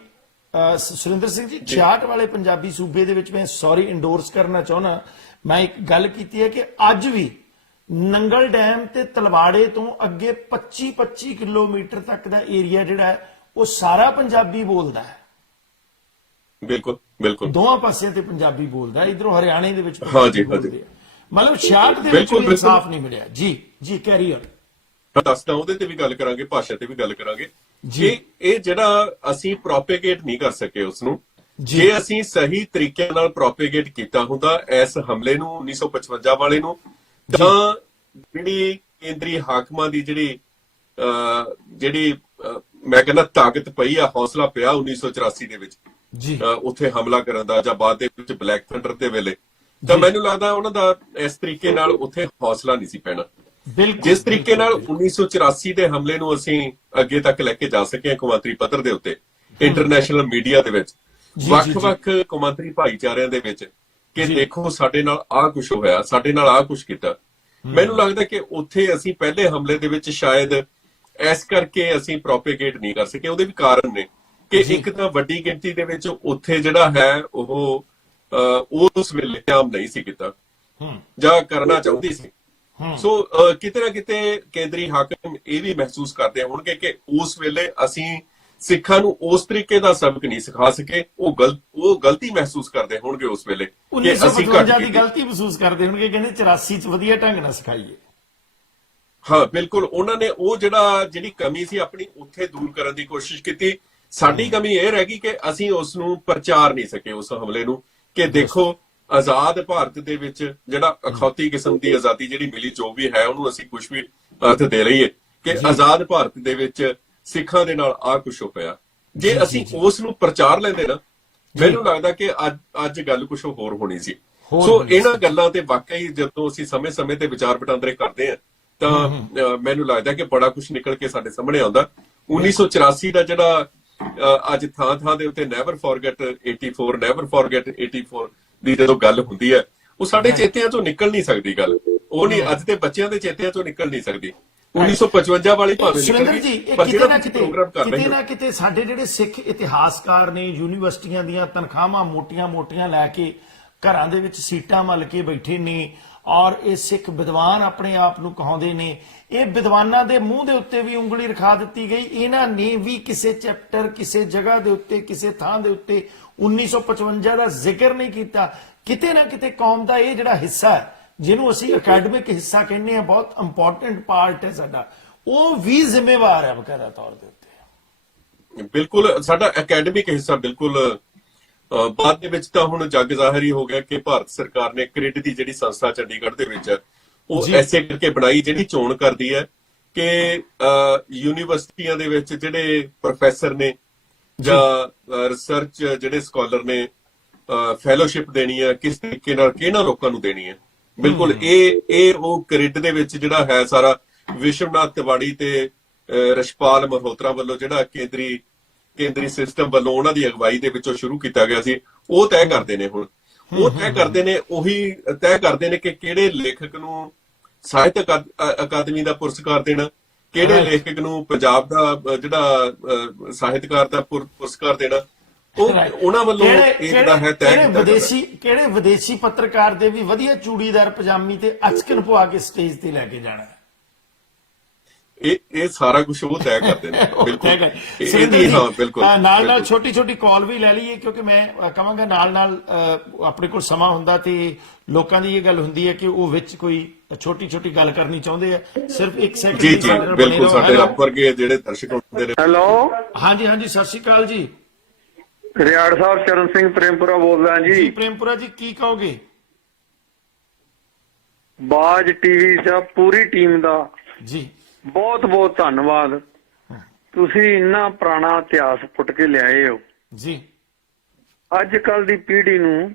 ਸੁਰਿੰਦਰ ਸਿੰਘ ਜੀ, 66 ਵਾਲੇ ਪੰਜਾਬੀ ਸੂਬੇ ਦੇ ਵਿੱਚ ਮੈਂ ਸੌਰੀ ਇੰਡੋਰਸ ਕਰਨਾ ਚਾਹੁੰਦਾ, ਮੈਂ ਇੱਕ ਗੱਲ ਕੀਤੀ ਹੈ ਕਿ ਅੱਜ ਵੀ ਨੰਗਲ ਡੈਮ ਤੇ ਤਲਵਾੜੇ ਤੋਂ ਅੱਗੇ 25 ਕਿਲੋਮੀਟਰ ਤੱਕ ਦਾ ਏਰੀਆ ਜਿਹੜਾ ਹੈ ਉਹ ਸਾਰਾ ਪੰਜਾਬੀ ਬੋਲਦਾ ਹੈ। ਬਿਲਕੁਲ ਬਿਲਕੁਲ, ਦੋਵਾਂ ਪਾਸਿਆਂ ਤੇ ਪੰਜਾਬੀ ਬੋਲਦਾ ਹੈ। ਇਧਰੋਂ ਹਰਿਆਣੇ ਦੇ ਵਿੱਚ ਹਾਂਜੀ, ਮਤਲਬ 66 ਦੇ ਵਿੱਚ ਕੋਈ ਇਨਸਾਫ ਨਹੀਂ ਮਿਲਿਆ। ਜੀ ਕੈਰੀ ਔਨ। ਦੱਸਦਾ, ਉਹਦੇ ਤੇ ਵੀ ਗੱਲ ਕਰਾਂਗੇ, ਭਾਸ਼ਾ ਤੇ ਵੀ ਗੱਲ ਕਰਾਂਗੇ ਜੀ। ਇਹ ਜਿਹੜਾ ਅਸੀਂ ਪ੍ਰੋਪੇਗੇਟ ਨਹੀਂ ਕਰ ਸਕੇ ਉਸ ਨੂੰ, ਜੇ ਅਸੀਂ ਸਹੀ ਤਰੀਕੇ ਨਾਲ ਪ੍ਰੋਪੇਗੇਟ ਕੀਤਾ ਹੁੰਦਾ ਇਸ ਹਮਲੇ ਨੂੰ 1955 ਵਾਲੇ ਨੂੰ, ਤਾਂ ਜਿਹੜੀ ਕੇਂਦਰੀ ਹਾਕਮਾਂ ਦੀ ਜਿਹੜੀ ਮੈਂ ਕਹਿੰਦਾ ਤਾਕਤ ਪਈ ਆ, ਹੌਸਲਾ ਪਿਆ 1984 ਦੇ ਵਿੱਚ ਜੀ ਉੱਥੇ ਹਮਲਾ ਕਰਨ ਦਾ, ਜਾਂ ਬਾਅਦ ਦੇ ਵਿੱਚ ਬਲੈਕ ਥੰਡਰ ਦੇ ਵੇਲੇ, ਤਾਂ ਮੈਨੂੰ ਲੱਗਦਾ ਉਹਨਾਂ ਦਾ ਇਸ ਤਰੀਕੇ ਨਾਲ ਉੱਥੇ ਹੌਸਲਾ ਨਹੀਂ ਸੀ ਪੈਣਾ। ਜਿਸ ਤਰੀਕੇ ਨਾਲ 1984 ਦੇ ਹਮਲੇ ਨੂੰ ਅਸੀਂ ਅੱਗੇ ਤੱਕ ਲੈ ਕੇ ਜਾ ਸਕੇ ਕੌਮਾਂਤਰੀ ਪੱਧਰ ਦੇ ਉੱਤੇ, ਇੰਟਰਨੈਸ਼ਨਲ ਮੀਡੀਆ ਦੇ ਵਿੱਚ, ਵੱਖ-ਵੱਖ ਕੌਮਾਂਤਰੀ ਭਾਈਚਾਰਿਆਂ ਦੇ ਵਿੱਚ, ਕਿ ਦੇਖੋ ਸਾਡੇ ਨਾਲ ਆਹ ਕੁਝ ਹੋਇਆ, ਸਾਡੇ ਨਾਲ ਆਹ ਕੁਝ ਕੀਤਾ। ਮੈਨੂੰ ਲੱਗਦਾ ਕਿ ਉੱਥੇ ਅਸੀਂ ਪਹਿਲੇ ਹਮਲੇ ਦੇ ਵਿੱਚ ਸ਼ਾਇਦ ਇਸ ਕਰਕੇ ਅਸੀਂ ਪ੍ਰੋਪੇਗੇਟ ਨਹੀਂ ਕਰ ਸਕੇ। ਉਹਦੇ ਵੀ ਕਾਰਨ ਨੇ ਕਿ ਇੱਕ ਤਾਂ ਵੱਡੀ ਗਿਣਤੀ ਦੇ ਵਿੱਚ ਉੱਥੇ ਜਿਹੜਾ ਹੈ ਉਹ ਉਸ ਵੇਲੇ ਕਾਮ ਨਹੀਂ ਸੀ ਕੀਤਾ ਜਾਂ ਕਰਨਾ ਚਾਹੁੰਦੀ ਸੀ। ਸੋ ਕਿਤੇ ਨਾ ਕਿਤੇ ਕੇਂਦਰੀ ਹਾਕਮ ਇਹ ਵੀ ਮਹਿਸੂਸ ਕਰਦੇ ਹੋਣਗੇ ਕਿ ਉਸ ਵੇਲੇ ਅਸੀਂ ਸਿੱਖਾਂ ਨੂੰ ਉਸ ਤਰੀਕੇ ਦਾ ਸਬਕ ਨਹੀਂ ਸਿਖਾ ਸਕੇ। ਉਹ ਗਲਤੀ ਮਹਿਸੂਸ ਕਰਦੇ ਹੋਣਗੇ ਉਸ ਵੇਲੇ ਕਿ ਅਸੀਂ ਘੱਟ ਦੀ ਗਲਤੀ ਮਹਿਸੂਸ ਕਰਦੇ ਹੋਣਗੇ, ਕਹਿੰਦੇ 84 ਚ ਵਧੀਆ ਢੰਗ ਨਾਲ ਸਿਖਾਈਏ। ਹਾਂ ਬਿਲਕੁਲ, ਉਹਨਾਂ ਨੇ ਉਹ ਜਿਹੜੀ ਕਮੀ ਸੀ ਆਪਣੀ ਉੱਥੇ ਦੂਰ ਕਰਨ ਦੀ ਕੋਸ਼ਿਸ਼ ਕੀਤੀ। ਸਾਡੀ ਕਮੀ ਇਹ ਰਹਿ ਗਈ ਕਿ ਅਸੀਂ ਉਸ ਨੂੰ ਪ੍ਰਚਾਰ ਨਹੀਂ ਸਕੇ ਉਸ ਹਮਲੇ ਨੂੰ, ਕਿ ਦੇਖੋ ਆਜ਼ਾਦ ਭਾਰਤ ਦੇ ਵਿੱਚ ਜਿਹੜਾ ਅਖੌਤੀ ਕਿਸਮ ਦੀ ਆਜ਼ਾਦੀ ਜਿਹੜੀ ਮਿਲੀ, ਜੋ ਵੀ ਹੈ ਉਹਨੂੰ ਅਸੀਂ ਕੁਝ ਵੀ ਅਰਥ ਦੇ ਲਈਏ ਕਿ ਆਜ਼ਾਦ ਭਾਰਤ ਦੇ ਵਿੱਚ ਸਿੱਖਾਂ ਦੇ ਨਾਲ ਆਹ ਕੁਝ ਹੋਇਆ। ਜੇ ਅਸੀਂ ਉਸ ਨੂੰ ਪ੍ਰਚਾਰ ਲੈਂਦੇ ਨਾ, ਮੈਨੂੰ ਲੱਗਦਾ ਕਿ ਅੱਜ ਗੱਲ ਕੁਝ ਹੋਰ ਹੋਣੀ ਸੀ। ਸੋ ਇਹਨਾਂ ਗੱਲਾਂ ਤੇ ਵਾਕਈ ਜਦੋਂ ਅਸੀਂ ਸਮੇਂ-ਸਮੇਂ ਤੇ ਵਿਚਾਰ ਵਟਾਂਦਰੇ ਕਰਦੇ ਹਾਂ ਤਾਂ ਮੈਨੂੰ ਲੱਗਦਾ ਕਿ ਬੜਾ ਕੁਝ ਨਿਕਲ ਕੇ ਸਾਡੇ ਸਾਹਮਣੇ ਆਉਂਦਾ। 1984 ਦਾ ਜਿਹੜਾ ਅੱਜ ਥਾਂ ਦੇ ਉੱਤੇ ਨੈਵਰ ਫੋਰਗੇਟ 84, ਨੈਵਰ ਫੋਰਗੇਟ 84 ਦੀ ਜਦੋਂ ਗੱਲ ਹੁੰਦੀ ਹੈ, ਉਹ ਸਾਡੇ ਚੇਤਿਆਂ ਚੋਂ ਨਿਕਲ ਨਹੀਂ ਸਕਦੀ ਗੱਲ। ਉਹ ਨਹੀਂ, ਅੱਜ ਦੇ ਬੱਚਿਆਂ ਦੇ ਚੇਤਿਆਂ ਚੋਂ ਨਿਕਲ ਨਹੀਂ ਸਕਦੀ। 1955 ਵਾਲੀ ਭਾਵੇਂ ਨਿਕਲ ਗਈ, ਪਰ ਕਿਤੇ ਨਾ ਕਿਤੇ ਸਾਡੇ ਜਿਹੜੇ ਸਿੱਖ ਇਤਿਹਾਸਕਾਰ ਨੇ, ਯੂਨੀਵਰਸਿਟੀਆਂ ਦੀਆਂ ਤਨਖਾਹਾਂ ਮੋਟੀਆਂ ਲੈ ਕੇ ਘਰਾਂ ਦੇ ਵਿੱਚ ਸੀਟਾਂ ਮੱਲ ਕੇ ਬੈਠੇ ਨੇ, ਔਰ ਇਹ ਸਿੱਖ ਵਿਦਵਾਨ ਆਪਣੇ ਆਪ ਨੂੰ ਕਹਾਉਂਦੇ ਨੇ, ਇਹ ਵਿਦਵਾਨਾਂ ਦੇ ਮੂੰਹ ਦੇ ਉੱਤੇ ਵੀ ਉਂਗਲੀ ਰਖਾ ਦਿੱਤੀ ਗਈ। ਇਹਨਾਂ ਨੇ ਵੀ ਕਿਸੇ ਚੈਪਟਰ, ਕਿਸੇ ਜਗ੍ਹਾ ਦੇ ਉੱਤੇ, ਕਿਸੇ ਥਾਂ ਦੇ ਉੱਤੇ 1955 ਦਾ ਜ਼ਿਕਰ ਨਹੀਂ ਕੀਤਾ। ਕਿਤੇ ਨਾ ਕਿਤੇ ਕੌਮ ਦਾ ਇਹ ਜਿਹੜਾ ਹਿੱਸਾ ਹੈ, ਜਿਹਨੂੰ ਅਸੀਂ ਅਕੈਡਮਿਕ ਹਿੱਸਾ ਕਹਿੰਦੇ ਆ, ਬਹੁਤ ਇੰਪੋਰਟੈਂਟ ਪਾਰਟ ਹੈ ਸਾਡਾ, ਉਹ ਵੀ ਜ਼ਿੰਮੇਵਾਰ ਹੈ ਬਕਾਇਦਾ ਤੌਰ ਦੇ ਉੱਤੇ। ਬਿਲਕੁਲ, ਸਾਡਾ ਅਕੈਡਮਿਕ ਹਿੱਸਾ ਬਿਲਕੁਲ। ਬਾਅਦ ਦੇ ਵਿੱਚ ਤਾਂ ਹੁਣ ਜੱਗ ਜ਼ਾਹਿਰ ਹੀ ਹੋ ਗਿਆ ਕਿ ਭਾਰਤ ਸਰਕਾਰ ਨੇ ਕ੍ਰਿਡ ਦੀ ਜਿਹੜੀ ਸੰਸਥਾ ਚੰਡੀਗੜ੍ਹ ਦੇ ਵਿੱਚ ਉਹ ਐਸੇ ਕਰਕੇ ਬਣਾਈ, ਜਿਹੜੀ ਚੋਣ ਕਰਦੀ ਹੈ ਕਿ ਯੂਨੀਵਰਸਿਟੀਆਂ ਦੇ ਵਿੱਚ ਜਿਹੜੇ ਪ੍ਰੋਫੈਸਰ ਨੇ ਜਾਂ ਰਿਸਰਚ ਜਿਹੜੇ ਸਕਾਲਰ ਨੇ ਫੈਲੋਸ਼ਿਪ ਦੇਣੀ ਹੈ, ਕਿਸ ਤਰੀਕੇ ਨਾਲ ਕਿਹਨਾਂ ਲੋਕਾਂ ਨੂੰ ਦੇਣੀ ਹੈ। ਬਿਲਕੁਲ ਇਹ ਉਹ ਕ੍ਰਿਡ ਦੇ ਵਿੱਚ ਜਿਹੜਾ ਹੈ ਸਾਰਾ ਵਿਸ਼ਵਨਾਥ ਤਿਵਾੜੀ ਤੇ ਰਸ਼ਪਾਲ ਮਲਹੋਤਰਾ ਵੱਲੋਂ ਜਿਹੜਾ ਕੇਂਦਰੀ ਸਿਸਟਮ ਵੱਲੋਂ ਉਹਨਾਂ ਦੀ ਅਗਵਾਈ ਦੇ ਵਿੱਚੋਂ ਸ਼ੁਰੂ ਕੀਤਾ ਗਿਆ ਸੀ, ਉਹ ਤੈਅ ਕਰਦੇ ਨੇ। ਹੁਣ ਉਹ ਤੈਅ ਕਰਦੇ ਨੇ, ਉਹੀ ਤੈਅ ਕਰਦੇ ਨੇ ਕਿ ਕਿਹੜੇ ਲੇਖਕ ਨੂੰ ਸਾਹਿਤ ਅਕਾਦਮੀ ਦਾ ਪੁਰਸਕਾਰ ਦੇਣਾ, ਕਿਹੜੇ ਲੇਖਕ ਨੂੰ ਪੰਜਾਬ ਦਾ ਜਿਹੜਾ ਸਾਹਿਤਕਾਰ ਦਾ ਪੁਰਸਕਾਰ ਦੇਣਾ। ਉਹ ਉਹਨਾਂ ਵੱਲੋਂ ਇਹ ਜਿਹੜਾ ਹੈ ਤੈਅ ਕਿਹੜੇ ਵਿਦੇਸ਼ੀ ਪੱਤਰਕਾਰ ਦੇ ਵੀ ਵਧੀਆ ਚੂੜੀਦਾਰ ਪਜਾਮੀ ਤੇ ਅਚਕਨ ਪਵਾ ਕੇ ਸਟੇਜ ਤੇ ਲੈ ਕੇ ਜਾਣਾ, ਇਹ ਸਾਰਾ ਕੁਝ ਉਹ ਤੈਅ ਕਰਦੇ ਨੇ। ਬਿਲਕੁਲ ਨਾਲ ਛੋਟੀ ਕਾਲ ਵੀ ਲੈ ਲਈਏ, ਕਿਉਂਕਿ ਮੈਂ ਕਹਾਂਗਾ ਨਾਲ ਆਪਣੇ ਕੋਲ ਸਮਾਂ ਹੁੰਦਾ ਤੇ ਲੋਕਾਂ ਦੀ ਇਹ ਗੱਲ ਹੁੰਦੀ ਹੈ ਕਿ ਉਹ ਵਿੱਚ ਕੋਈ ਛੋਟੀ ਛੋਟੀ ਗੱਲ ਕਰਨੀ ਚਾਹੁੰਦੇ ਆ, ਸਿਰਫ 1 ਸੈਕਿੰਡ ਜੀ ਜੀ ਬਿਲਕੁਲ, ਸਾਡੇ ਰੱਬ ਵਰਗੇ ਜਿਹੜੇ ਦਰਸ਼ਕ ਹੁੰਦੇ ਨੇ। ਹੈਲੋ, ਹਾਂਜੀ ਹਾਂਜੀ, ਸਤਿ ਸ਼੍ਰੀ ਅਕਾਲ ਜੀ। ਰਿਆੜ ਸਾਹਿਬ, ਚਰਨ ਸਿੰਘ ਪ੍ਰੇਮਪੁਰਾ ਬੋਲਦਾ ਜੀ ਜੀ। ਪ੍ਰੇਮਪੁਰਾ ਜੀ, ਕੀ ਕਹੋਗੇ? ਬਾਜ ਟੀਵੀ ਦਾ ਪੂਰੀ ਟੀਮ ਦਾ ਜੀ ਬਹੁਤ ਬਹੁਤ ਧੰਨਵਾਦ। ਤੁਸੀਂ ਇੰਨਾ ਪੁਰਾਣਾ ਇਤਿਹਾਸ ਪੁੱਟ ਕੇ ਲਿਆਏ ਹੋ। ਜੀ ਅੱਜ ਕੱਲ ਦੀ ਪੀੜ੍ਹੀ ਨੂੰ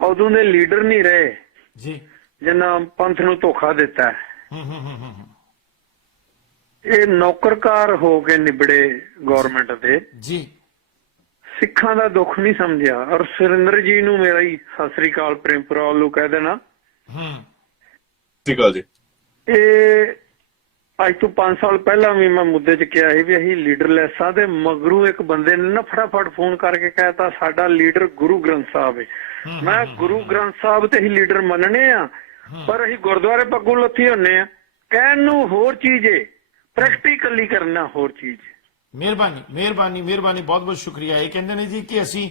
ਉਦੋਂ ਦੇ ਲੀਡਰ ਨਹੀਂ ਰਹੇ ਜੀ ਜਿਨ੍ਹਾਂ ਪੰਥ ਨੂੰ ਧੋਖਾ ਦਿੱਤਾ ਹੈ। ਹੂੰ ਇਹ ਨੌਕਰਕਾਰ ਹੋ ਕੇ ਨਿਬੜੇ ਗਵਰਨਮੈਂਟ ਦੇ। ਜੀ ਸਿੱਖਾਂ ਦਾ ਦੁੱਖ ਨਹੀਂ ਸਮਝਿਆ। ਔਰ ਸੁਰਿੰਦਰ ਜੀ ਨੂੰ ਮੇਰਾ ਹੀ ਸਤਿ ਸ੍ਰੀ ਅਕਾਲ ਪ੍ਰੇਮਪੁਰਾ ਵੱਲੋਂ ਕਹਿ ਦੇਣਾ। ਹੂੰ ਠੀਕ ਆ ਜੀ। ਇਹ ਅੱਜ ਤੋਂ 5 ਸਾਲ ਪਹਿਲਾਂ ਵੀ ਮੈਂ ਮੁੱਦੇ 'ਚ ਕਿਹਾ ਸੀ ਵੀ ਅਸੀਂ ਲੀਡਰਲੈਸ ਆ, ਤੇ ਮਗਰੋਂ ਇੱਕ ਬੰਦੇ ਨੇ ਨਾ ਫਟਾਫਟ ਫੋਨ ਕਰਕੇ ਕਹਿਤਾ ਸਾਡਾ ਲੀਡਰ ਗੁਰੂ ਗ੍ਰੰਥ ਸਾਹਿਬ ਹੈ। ਮੈਂ ਗੁਰੂ ਗ੍ਰੰਥ ਸਾਹਿਬ ਤੇ ਹੀ ਲੀਡਰ ਮੰਨਣੇ ਆ, ਪਰ ਅਸੀਂ ਗੁਰਦੁਆਰੇ ਪੱਗੂ ਲੱਥੀ ਹੁੰਨੇ ਆ। ਕਹਿਣ ਨੂੰ ਹੋਰ ਚੀਜ਼ ਏ, ਪ੍ਰੈਕਟੀਕਲੀ ਕਰਨਾ ਹੋਰ ਚੀਜ਼। ਮਿਹਰਬਾਨੀ ਮਿਹਰਬਾਨੀ ਮਿਹਰਬਾਨੀ, ਬਹੁਤ ਬਹੁਤ ਸ਼ੁਕਰੀਆ। ਇਹ ਕਹਿੰਦੇ ਨੇ ਜੀ ਕਿ ਅਸੀਂ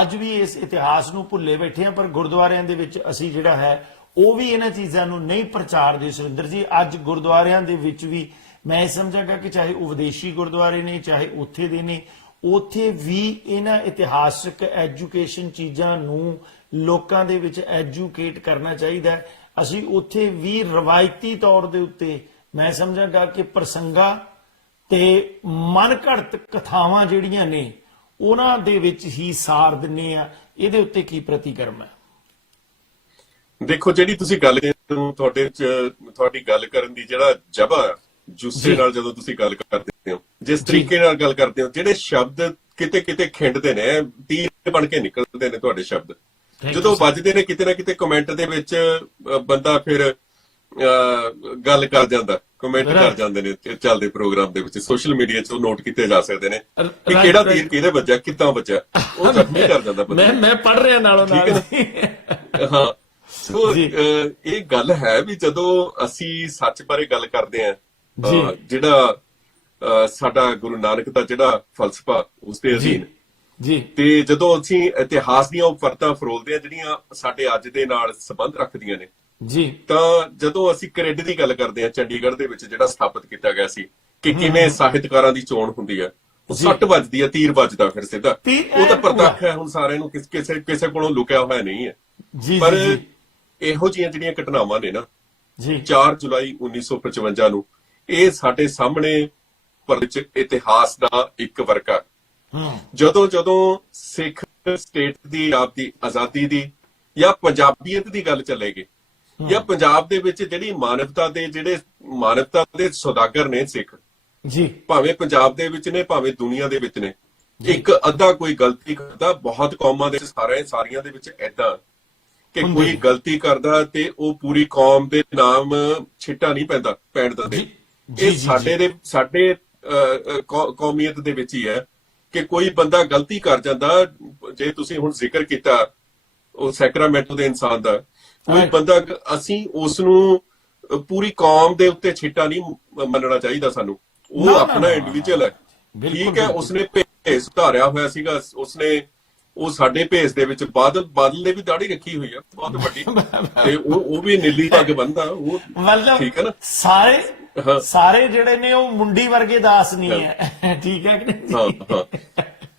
ਅੱਜ ਵੀ ਇਸ ਇਤਿਹਾਸ ਨੂੰ ਭੁੱਲੇ ਬੈਠੇ ਹਾਂ, ਪਰ ਗੁਰਦੁਆਰਿਆਂ ਦੇ ਵਿੱਚ ਅਸੀਂ ਜਿਹੜਾ ਹੈ ਉਹ ਵੀ ਇਹਨਾਂ ਚੀਜ਼ਾਂ ਨੂੰ ਨਹੀਂ ਪ੍ਰਚਾਰਦੇ। ਸੁਰਿੰਦਰ ਜੀ, ਅੱਜ ਗੁਰਦੁਆਰਿਆਂ ਦੇ ਵਿੱਚ ਵੀ ਮੈਂ ਇਹ ਸਮਝਾਂਗਾ ਕਿ ਚਾਹੇ ਉਹ ਵਿਦੇਸ਼ੀ ਗੁਰਦੁਆਰੇ ਨੇ, ਚਾਹੇ ਉੱਥੇ ਦੇ ਨੇ, ਉੱਥੇ ਵੀ ਇਹਨਾਂ ਇਤਿਹਾਸਕ ਐਜੂਕੇਸ਼ਨ ਚੀਜ਼ਾਂ ਨੂੰ ਲੋਕਾਂ ਦੇ ਵਿੱਚ ਐਜੂਕੇਟ ਕਰਨਾ ਚਾਹੀਦਾ ਹੈ। ਅਸੀਂ ਉੱਥੇ ਵੀ ਰਵਾਇਤੀ ਤੌਰ ਦੇ ਉੱਤੇ ਮੈਂ ਸਮਝਾਂਗਾ ਕਿ ਪ੍ਰਸੰਗਾਂ ਤੇ ਮਨ ਘੜਤ ਕਥਾਵਾਂ ਜਿਹੜੀਆਂ ਨੇ ਉਹਨਾਂ ਦੇ ਵਿੱਚ ਹੀ ਸਾਰ ਦਿੰਨੇ ਆ। ਇਹਦੇ ਉੱਤੇ ਕੀ ਪ੍ਰਤੀਕਰਮ ਹੈ? ਦੇਖੋ, ਜਿਹੜੀ ਤੁਸੀਂ ਗੱਲ ਤੁਹਾਡੀ ਗੱਲ ਕਰਨ ਦੀ ਜਿਹੜਾ ਜਬਾ ਜੁੱਸੇ ਨਾਲ ਜਦੋਂ ਤੁਸੀਂ ਗੱਲ ਕਰਦੇ ਹੋ, ਜਿਸ ਤਰੀਕੇ ਨਾਲ ਗੱਲ ਕਰਦੇ ਹੋ, ਜਿਹੜੇ ਸ਼ਬਦ ਕਿਤੇ ਕਿਤੇ ਖਿੰਡਦੇ ਨੇ, ਤੀਰ ਬਣ ਕੇ ਨਿਕਲਦੇ ਨੇ ਤੁਹਾਡੇ ਸ਼ਬਦ, ਜਦੋਂ ਵੱਜਦੇ ਨੇ ਕਿਤੇ ਨਾ ਕਿਤੇ ਕਮੈਂਟ ਦੇ ਵਿੱਚ ਬੰਦਾ ਫਿਰ ਗੱਲ ਕਰ ਜਾਂਦਾ, ਕਮੈਂਟ ਕਰ ਜਾਂਦੇ ਨੇ ਚੱਲਦੇ ਪ੍ਰੋਗਰਾਮ ਦੇ ਵਿੱਚ। ਸੋਸ਼ਲ ਮੀਡੀਆ 'ਚ ਉਹ ਨੋਟ ਕੀਤੇ ਜਾ ਸਕਦੇ ਨੇ ਕਿ ਕਿਹੜਾ ਤੀਰ ਕਿਹਦੇ ਵੱਜਿਆ, ਕਿੱਦਾਂ ਵੱਜਿਆ, ਉਹ ਜ਼ਖਮੀ ਕਰ ਜਾਂਦਾ ਬੰਦਾ। ਮੈਂ ਪੜ ਰਿਹਾ ਨਾਲੋਂ ਨਾਲ। ਹਾਂ, ਸੋ ਇਹ ਗੱਲ ਹੈ ਵੀ ਜਦੋਂ ਅਸੀਂ ਸੱਚ ਬਾਰੇ ਗੱਲ ਕਰਦੇ ਆਂ, ਜਿਹੜਾ ਸਾਡਾ ਗੁਰੂ ਨਾਨਕ ਦਾ ਜਿਹੜਾ ਫਲਸਫਾ ਉਸ ਦੇ ਅਧੀਨ ਜੀ, ਤੇ ਜਦੋਂ ਅਸੀਂ ਇਤਿਹਾਸ ਦੀਆਂ ਉਹ ਪਰਤਾਂ ਫਰੋਲਦੇ ਆ ਜਿਹੜੀਆਂ ਸਾਡੇ ਅੱਜ ਦੇ ਨਾਲ ਸੰਬੰਧ ਰੱਖਦੀਆਂ ਨੇ ਜੀ, ਤਾਂ ਜਦੋਂ ਅਸੀਂ ਕੈਨੇਡਾ ਦੀ ਗੱਲ ਕਰਦੇ ਆ, ਚੰਡੀਗੜ੍ਹ ਦੇ ਵਿੱਚ ਜਿਹੜਾ ਸਥਾਪਿਤ ਕੀਤਾ ਗਿਆ ਸੀ ਕਿ ਕਿਵੇਂ ਸਾਹਿਤਕਾਰਾਂ ਦੀ ਚੋਣ ਹੁੰਦੀ ਹੈ, ਉਹ ਸੱਟ ਵੱਜਦੀ ਹੈ, ਤੀਰ ਵੱਜਦਾ ਫਿਰ ਸਿੱਧਾ। ਉਹ ਤਾਂ ਪ੍ਰਤੱਖ ਹੈ, ਹੁਣ ਸਾਰਿਆਂ ਨੂੰ ਕਿਸੇ ਕੋਲੋਂ ਲੁਕਿਆ ਹੋਇਆ ਨਹੀਂ ਹੈ। ਪਰ ਇਹੋ ਜਿਹੀਆਂ ਜਿਹੜੀਆਂ ਘਟਨਾਵਾਂ ਨੇ ਨਾ, 4 ਜੁਲਾਈ 1955 ਨੂੰ, ਇਹ ਸਾਡੇ ਸਾਹਮਣੇ ਇਤਿਹਾਸ ਦਾ ਇੱਕ ਵਰਕਾ। ਜਦੋਂ ਸਿੱਖ ਸਟੇਟ ਦੀ ਆਪਦੀ ਆਜ਼ਾਦੀ ਦੀ ਜਾਂ ਪੰਜਾਬੀਅਤ ਦੀ ਗੱਲ ਚੱਲੇਗੀ, ਜਾਂ ਪੰਜਾਬ ਦੇ ਵਿੱਚ ਜਿਹੜੀ ਮਾਨਵਤਾ ਦੇ ਸੌਦਾਗਰ ਨੇ ਸਿੱਖ, ਭਾਵੇਂ ਪੰਜਾਬ ਦੇ ਵਿੱਚ ਨੇ ਭਾਵੇਂ ਦੁਨੀਆ ਦੇ ਵਿੱਚ ਨੇ, ਇੱਕ ਅੱਧਾ ਕੋਈ ਗਲਤੀ ਕਰਦਾ, ਬਹੁਤ ਕੌਮਾਂ ਦੇ ਸਾਰੀਆਂ ਦੇ ਵਿੱਚ ਏਦਾਂ ਕਿ ਕੋਈ ਗਲਤੀ ਕਰਦਾ ਤੇ ਉਹ ਪੂਰੀ ਕੌਮ ਦੇ ਨਾਮ ਛਿੱਟਾ ਨਹੀਂ ਪੈਣ ਦਿੰਦੇ। ਇਹ ਸਾਡੇ ਕੌਮੀਅਤ ਦੇ ਵਿੱਚ ਹੀ ਹੈ ਕਿ ਕੋਈ ਬੰਦਾ ਗਲਤੀ ਕਰ ਜਾਂਦਾ। ਜੇ ਤੁਸੀਂ ਹੁਣ ਜ਼ਿਕਰ ਕੀਤਾ ਉਹ ਸੈਕਰਾਮੈਂਟੋ ਦੇ ਇਨਸਾਨ ਦਾ, ਕੋਈ ਬੰਦਾ, ਅਸੀਂ ਉਸ ਨੂੰ ਪੂਰੀ ਕੌਮ ਦੇ ਉੱਤੇ ਛਿੱਟਾ ਨਹੀਂ ਮੰਨਣਾ ਚਾਹੀਦਾ ਸਾਨੂੰ। ਉਹ ਆਪਣਾ ਇੰਡੀਵਿਜੂਅਲ ਹੈ, ਠੀਕ ਹੈ। ਉਸਨੇ ਭੇਸ ਧਾਰਿਆ ਹੋਇਆ ਸੀਗਾ, ਉਹ ਸਾਡੇ ਭੇਸ ਦੇ ਵਿੱਚ ਬਾਦਲ ਨੇ ਵੀ ਦਾੜੀ ਰੱਖੀ ਹੋਈ ਆ ਬਹੁਤ ਵੱਡੀ, ਤੇ ਉਹ ਵੀ ਨੀਲੀ ਪੱਗ ਬੰਨਦਾ, ਉਹ ਠੀਕ ਹੈ ਨਾ। ਸਾਰੇ ਜਿਹੜੇ ਨੇ ਉਹ ਮੁੰਡੀ ਵਰਗੇ ਦਾਸ ਨਹੀਂ ਹੈ, ਠੀਕ ਹੈ ਕਿ ਨਹੀਂ?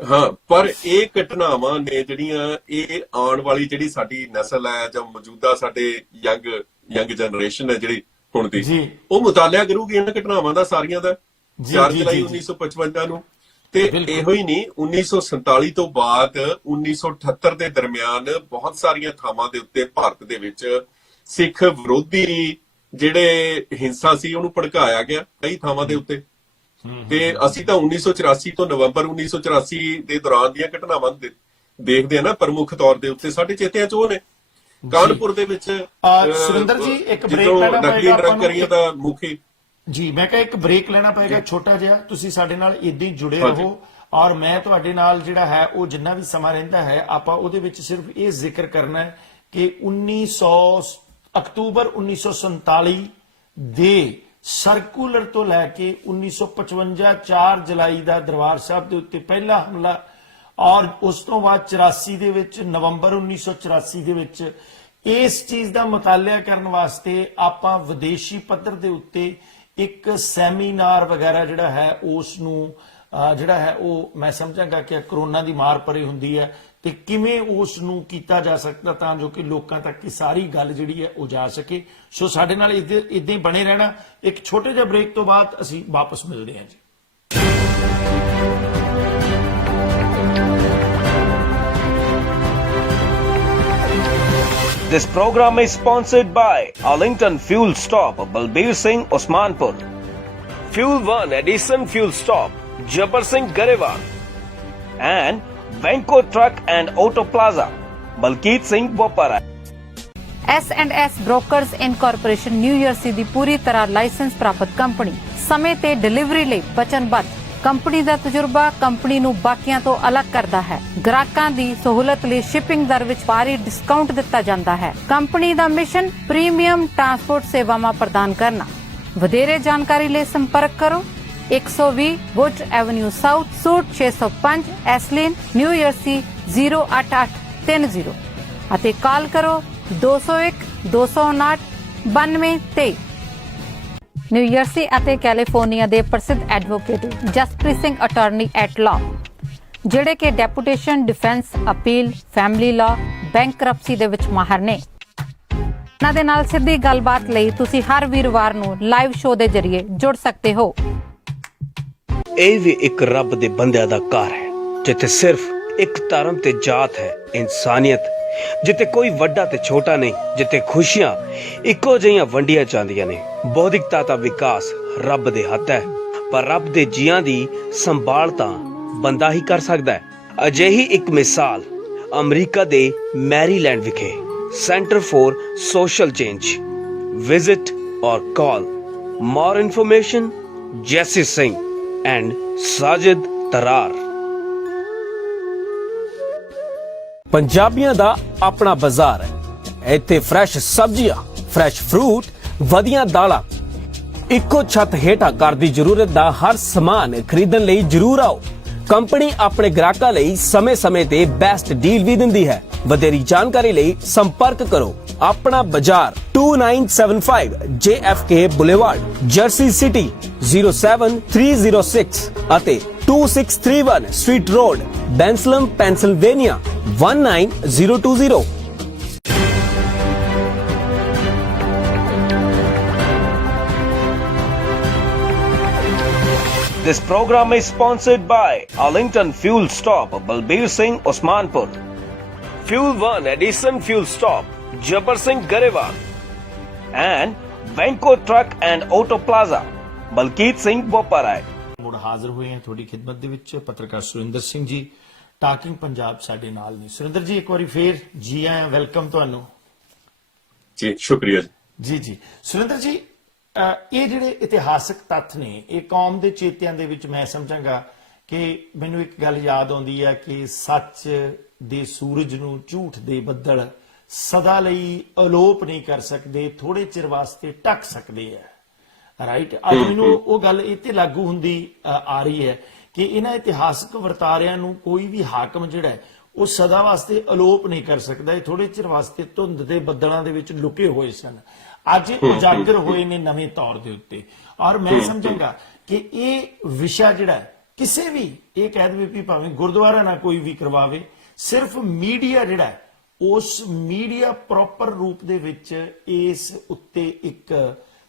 ਹਾਂ, ਪਰ ਇਹ ਘਟਨਾਵਾਂ ਨੇ ਜਿਹੜੀਆਂ, ਇਹ ਆਉਣ ਵਾਲੀ ਜਿਹੜੀ ਸਾਡੀ ਨਸਲ ਹੈ ਜਾਂ ਮੌਜੂਦਾ ਸਾਡੇ ਯੰਗ ਜਨਰੇਸ਼ਨ ਹੈ ਜਿਹੜੀ ਹੁਣ ਦੀ, ਉਹ ਮੁਤਾਲਿਆ ਕਰੂਗੀ ਇਹਨਾਂ ਘਟਨਾਵਾਂ ਦਾ, ਸਾਰੀਆਂ ਦਾ। 4 ਜੁਲਾਈ 1955 ਨੂੰ, ਤੇ ਇਹੋ ਹੀ ਨਹੀਂ, 1947 ਤੋਂ ਬਾਅਦ 1978 ਦੇ ਦਰਮਿਆਨ ਬਹੁਤ ਸਾਰੀਆਂ ਥਾਵਾਂ ਦੇ ਉੱਤੇ ਭਾਰਤ ਦੇ ਵਿੱਚ ਸਿੱਖ ਵਿਰੋਧੀ ਜਿਹੜੇ ਹਿੰਸਾ ਸੀ ਉਹਨੂੰ ਭੜਕਾਇਆ ਗਿਆ ਕਈ ਥਾਵਾਂ ਦੇ ਉੱਤੇ। ਤੇ ਅਸੀਂ ਤਾਂ 1984 ਤੋਂ ਨਵੰਬਰ 1984 ਦੇ ਦੌਰਾਨ ਦੀਆਂ ਘਟਨਾਵਾਂ ਦੇਖਦੇ ਆ ਨਾ, ਪ੍ਰਮੁੱਖ ਤੌਰ ਦੇ ਉੱਤੇ ਸਾਡੇ ਚੇਤਿਆਂ 'ਚ ਉਹ ਨੇ। ਕਾਨਪੁਰ ਦੇ ਵਿੱਚ ਸੁਰਿੰਦਰ ਜੀ ਇੱਕ ਬ੍ਰੇਕ ਲੈਣਾ ਪਏਗਾ ਆਪਾਂ ਨੂੰ ਦਾ ਮੁਖੀ ਜੀ। ਮੈਂ ਕਿਹਾ ਇੱਕ ਬ੍ਰੇਕ ਲੈਣਾ ਪਏਗਾ ਛੋਟਾ ਜਿਹਾ, ਤੁਸੀਂ ਸਾਡੇ ਨਾਲ ਇਦਾਂ ਹੀ ਜੁੜੇ ਰਹੋ, ਔਰ ਮੈਂ ਤੁਹਾਡੇ ਨਾਲ ਜਿਹੜਾ ਹੈ ਉਹ ਜਿੰਨਾ ਵੀ ਸਮਾਂ ਰਹਿੰਦਾ ਹੈ ਆਪਾਂ ਉਹਦੇ ਵਿੱਚ ਸਿਰਫ ਇਹ ਜ਼ਿਕਰ ਕਰਨਾ ਹੈ ਕਿ 1900 ਅਕਤੂਬਰ 1947 ਦੇ ਸਰਕੂਲਰ ਤੋਂ ਲੈ ਕੇ 1955 4 ਜੁਲਾਈ ਦਾ ਦਰਬਾਰ ਸਾਹਿਬ ਦੇ ਉੱਤੇ ਪਹਿਲਾ ਹਮਲਾ, ਔਰ ਉਸ ਤੋਂ ਬਾਅਦ 84 ਦੇ ਵਿੱਚ, ਨਵੰਬਰ 1984 ਦੇ ਵਿੱਚ ਇਸ ਚੀਜ਼ ਦਾ ਮੁਤਾਲਿਆ ਕਰਨ ਵਾਸਤੇ ਆਪਾਂ ਵਿਦੇਸ਼ੀ ਪੱਧਰ ਦੇ ਉੱਤੇ ਇੱਕ ਸੈਮੀਨਾਰ ਵਗੈਰਾ ਜਿਹੜਾ ਹੈ ਉਸ ਨੂੰ ਜਿਹੜਾ ਹੈ ਉਹ ਮੈਂ ਸਮਝਾਂਗਾ ਕਿ ਕਰੋਨਾ ਦੀ ਮਾਰ ਪਰੇ ਹੁੰਦੀ ਹੈ ਤੇ ਕਿਵੇਂ ਉਸ ਨੂੰ ਕੀਤਾ ਜਾ ਸਕਦਾ ਤਾਂ ਜੋ ਕਿ ਲੋਕਾਂ ਤੱਕ ਇਹ ਸਾਰੀ ਗੱਲ ਜਿਹੜੀ ਹੈ ਉਹ ਜਾ ਸਕੇ। ਸੋ ਸਾਡੇ ਨਾਲ ਇਦਾਂ ਹੀ ਬਣੇ ਰਹਿਣਾ। ਇੱਕ ਛੋਟੇ ਜਿਹੇ ਬ੍ਰੇਕ ਤੋਂ ਬਾਅਦ ਅਸੀਂ ਵਾਪਸ ਮਿਲਦੇ ਹਾਂ ਜੀ। This program is sponsored by Arlington Fuel Stop, Balbir Singh, Osmanpur. Fuel 1 Edison Fuel Stop, Jabbar Singh, Garewal. And Venko Truck and Auto Plaza, Balkeet Singh, Bopara. S&S Brokers Incorporation New Jersey ਦੀ ਪੂਰੀ ਤਰ੍ਹਾਂ ਲਾਇਸੈਂਸ ਪ੍ਰਾਪਤ ਕੰਪਨੀ, ਸਮੇਂ ਤੇ ਡਿਲੀਵਰੀ ਲਈ ਵਚਨਬੱਧ। ਕੰਪਨੀ ਦਾ ਤਜਰਬਾ ਕੰਪਨੀ ਨੂੰ ਬਾਕੀਆਂ ਤੋਂ ਅਲੱਗ ਕਰਦਾ ਹੈ। ਗ੍ਰਾਹਕਾਂ ਦੀ ਸਹੂਲਤ ਲਈ ਸ਼ਿਪਿੰਗ ਦਰ ਵਿੱਚ ਭਾਰੀ ਡਿਸਕਾਊਂਟ ਦਿੱਤਾ ਜਾਂਦਾ ਹੈ। ਕੰਪਨੀ ਦਾ ਮਿਸ਼ਨ ਪ੍ਰੀਮੀਅਮ ਟਰਾਂਸਪੋਰਟ ਸੇਵਾਵਾਂ ਪ੍ਰਦਾਨ ਕਰਨਾ। ਵਧੇਰੇ ਜਾਣਕਾਰੀ ਲਈ ਸੰਪਰਕ ਕਰੋ 120 Wood Avenue South, suite 605, Iselin, New Jersey 08830 ਅਤੇ ਕਾਲ ਕਰੋ 201 259 9223। ਨਿਊ ਜਰਸੀ ਅਤੇ ਕੈਲੀਫੋਰਨੀਆ ਦੇ ਪ੍ਰਸਿੱਧ advocate Jaspreet Singh attorney at law, ਜਿਹੜੇ ਕਿ deputation, defence, appeal, family law, bankruptcy ਦੇ ਵਿੱਚ ਮਾਹਰ ਨੇ। ਉਹਨਾਂ ਦੇ ਨਾਲ ਸਿੱਧੀ ਗੱਲਬਾਤ ਲਈ ਤੁਸੀਂ ਹਰ ਵੀਰਵਾਰ ਨੂੰ ਲਾਈਵ ਸ਼ੋਅ ਦੇ ਜ਼ਰੀਏ ਜੁੜ ਸਕਦੇ ਹੋ। ਇਹ ਵੀ ਇੱਕ ਰੱਬ ਦੇ ਬੰਦਿਆਂ ਦਾ ਘਰ ਹੈ ਜਿੱਥੇ ਸਿਰਫ ਇੱਕ ਧਰਮ ਤੇ ਜਾਤ ਹੈ, ਇਨਸਾਨੀਅਤ, ਜਿੱਥੇ ਕੋਈ ਵੱਡਾ ਤੇ ਛੋਟਾ ਨਹੀਂ, ਜਿੱਥੇ ਖੁਸ਼ੀਆਂ ਇੱਕੋ ਜਿਹੀਆਂ ਵੰਡੀਆਂ ਜਾਂਦੀਆਂ ਨੇ। ਬੌਧਿਕਤਾ ਦਾ ਵਿਕਾਸ ਰੱਬ ਦੇ ਹੱਥ ਹੈ, ਪਰ ਰੱਬ ਦੇ ਜੀਆਂ ਦੀ ਸੰਭਾਲ ਤਾਂ ਬੰਦਾ ਹੀ ਕਰ ਸਕਦਾ ਹੈ। ਅਜਿਹੀ ਇੱਕ ਮਿਸਾਲ ਅਮਰੀਕਾ ਦੇ ਮੈਰੀਲੈਂਡ ਵਿਖੇ centre for social change. Visit ਔਰ ਕਾਲ ਮੋਰ ਇਨਫੋਰਮੇਸ਼ਨ ਜੈਸੀ ਸਿੰਘ ਐਂਡ ਸਾਜਿਦ ਤਰਾਰ। ਪੰਜਾਬੀਆਂ ਦਾ ਆਪਣਾ ਬਾਜ਼ਾਰ ਹੈ। ਇੱਥੇ ਫਰੈਸ਼ ਸਬਜ਼ੀਆਂ, ਫਰੈਸ਼ ਫਰੂਟ, ਵਧੀਆਂ ਦਾਲਾਂ, ਇੱਕੋ ਛੱਤ ਹੇਠਾਂ ਘਰ ਦੀ ਜ਼ਰੂਰਤ ਦਾ ਹਰ ਸਮਾਨ ਖਰੀਦਣ ਲਈ ਜਰੂਰ ਆਓ। ਕੰਪਨੀ ਆਪਣੇ ਗ੍ਰਾਹਕਾਂ ਲਈ ਸਮੇਂ-ਸਮੇਂ ਤੇ ਬੈਸਟ ਡੀਲ ਵੀ ਦਿੰਦੀ ਹੈ। ਵਧੇਰੀ ਜਾਣਕਾਰੀ ਲਈ ਸੰਪਰਕ ਕਰੋ ਆਪਣਾ ਬਾਜ਼ਾਰ 2975 JFK ਬੁਲੇਵਾਰਡ, ਜਰਸੀ ਸਿਟੀ 07306 ਅਤੇ 2631 Street Road, Bensalem, Pennsylvania 19020। This program is sponsored by Arlington Fuel Stop, Balbir Singh, Osmanpur. Fuel 1 Edison Fuel Stop, Jabbar Singh, Garewal. And Venko Truck and Auto Plaza, Balkeet Singh, Bopara. ਮੁੜ ਹਾਜ਼ਰ ਹੋਏ ਹਾਂ ਤੁਹਾਡੀ ਖਿਦਮਤ ਦੇ ਵਿੱਚ। ਪੱਤਰਕਾਰ ਸੁਰਿੰਦਰ ਸਿੰਘ ਜੀ ਟਾਕਿੰਗ ਪੰਜਾਬ ਸਾਡੇ ਨਾਲ ਨੇ। ਸੁਰਿੰਦਰ ਜੀ ਇੱਕ ਵਾਰੀ ਫੇਰ ਜੀ ਆਇਆਂ, ਵੈਲਕਮ ਤੁਹਾਨੂੰ ਜੀ। ਸ਼ੁਕਰੀਆ ਜੀ। ਜੀ ਸੁਰਿੰਦਰ ਜੀ, ਇਹ ਜਿਹੜੇ ਇਤਿਹਾਸਕ ਤੱਥ ਨੇ ਇਹ ਕੌਮ ਦੇ ਚੇਤਿਆਂ ਦੇ ਵਿੱਚ ਮੈਂ ਸਮਝਾਂਗਾ ਕਿ ਮੈਨੂੰ ਇੱਕ ਗੱਲ ਯਾਦ ਆਉਂਦੀ ਹੈ ਕਿ ਸੱਚ ਦੇ ਸੂਰਜ ਨੂੰ ਝੂਠ ਦੇ ਬੱਦਲ ਸਦਾ ਲਈ ਅਲੋਪ ਨਹੀਂ ਕਰ ਸਕਦੇ, ਥੋੜੇ ਚਿਰ ਵਾਸਤੇ ਢੱਕ ਸਕਦੇ ਆ। ਰਾਈਟ, ਅੱਜ ਮੈਨੂੰ ਉਹ ਗੱਲ ਇਹ ਤੇ ਲਾਗੂ ਹੁੰਦੀ ਆ ਰਹੀ ਹੈ ਕਿ ਇਹਨਾਂ ਇਤਿਹਾਸਕ ਵਰਤਾਰਿਆਂ ਨੂੰ ਕੋਈ ਵੀ ਹਾਕਮ ਜਿਹੜਾ ਹੈ ਉਹ ਸਦਾ ਵਾਸਤੇ ਅਲੋਪ ਨਹੀਂ ਕਰ ਸਕਦਾ। ਇਹ ਥੋੜੇ ਚਿਰ ਵਾਸਤੇ ਧੁੰਦ ਦੇ ਬੱਦਲਾਂ ਦੇ ਵਿੱਚ ਲੁਕੇ ਹੋਏ ਸਨ, ਅੱਜ ਉਜਾਗਰ ਹੋਏ ਨੇ ਨਵੇਂ ਤੌਰ ਦੇ ਉੱਤੇ। ਔਰ ਮੈਂ ਸਮਝਾਂਗਾ ਕਿ ਇਹ ਵਿਸ਼ਾ ਜਿਹੜਾ ਕਿਸੇ ਵੀ ਇਹ ਕਹਿ ਦੇਵੇ ਵੀ ਭਾਵੇਂ ਗੁਰਦੁਆਰਾ ਨਾ ਕੋਈ ਵੀ ਕਰਵਾਵੇ, ਸਿਰਫ ਮੀਡੀਆ ਜਿਹੜਾ ਉਸ ਮੀਡੀਆ ਪ੍ਰੋਪਰ ਰੂਪ ਦੇ ਵਿੱਚ ਇਸ ਉੱਤੇ ਇੱਕ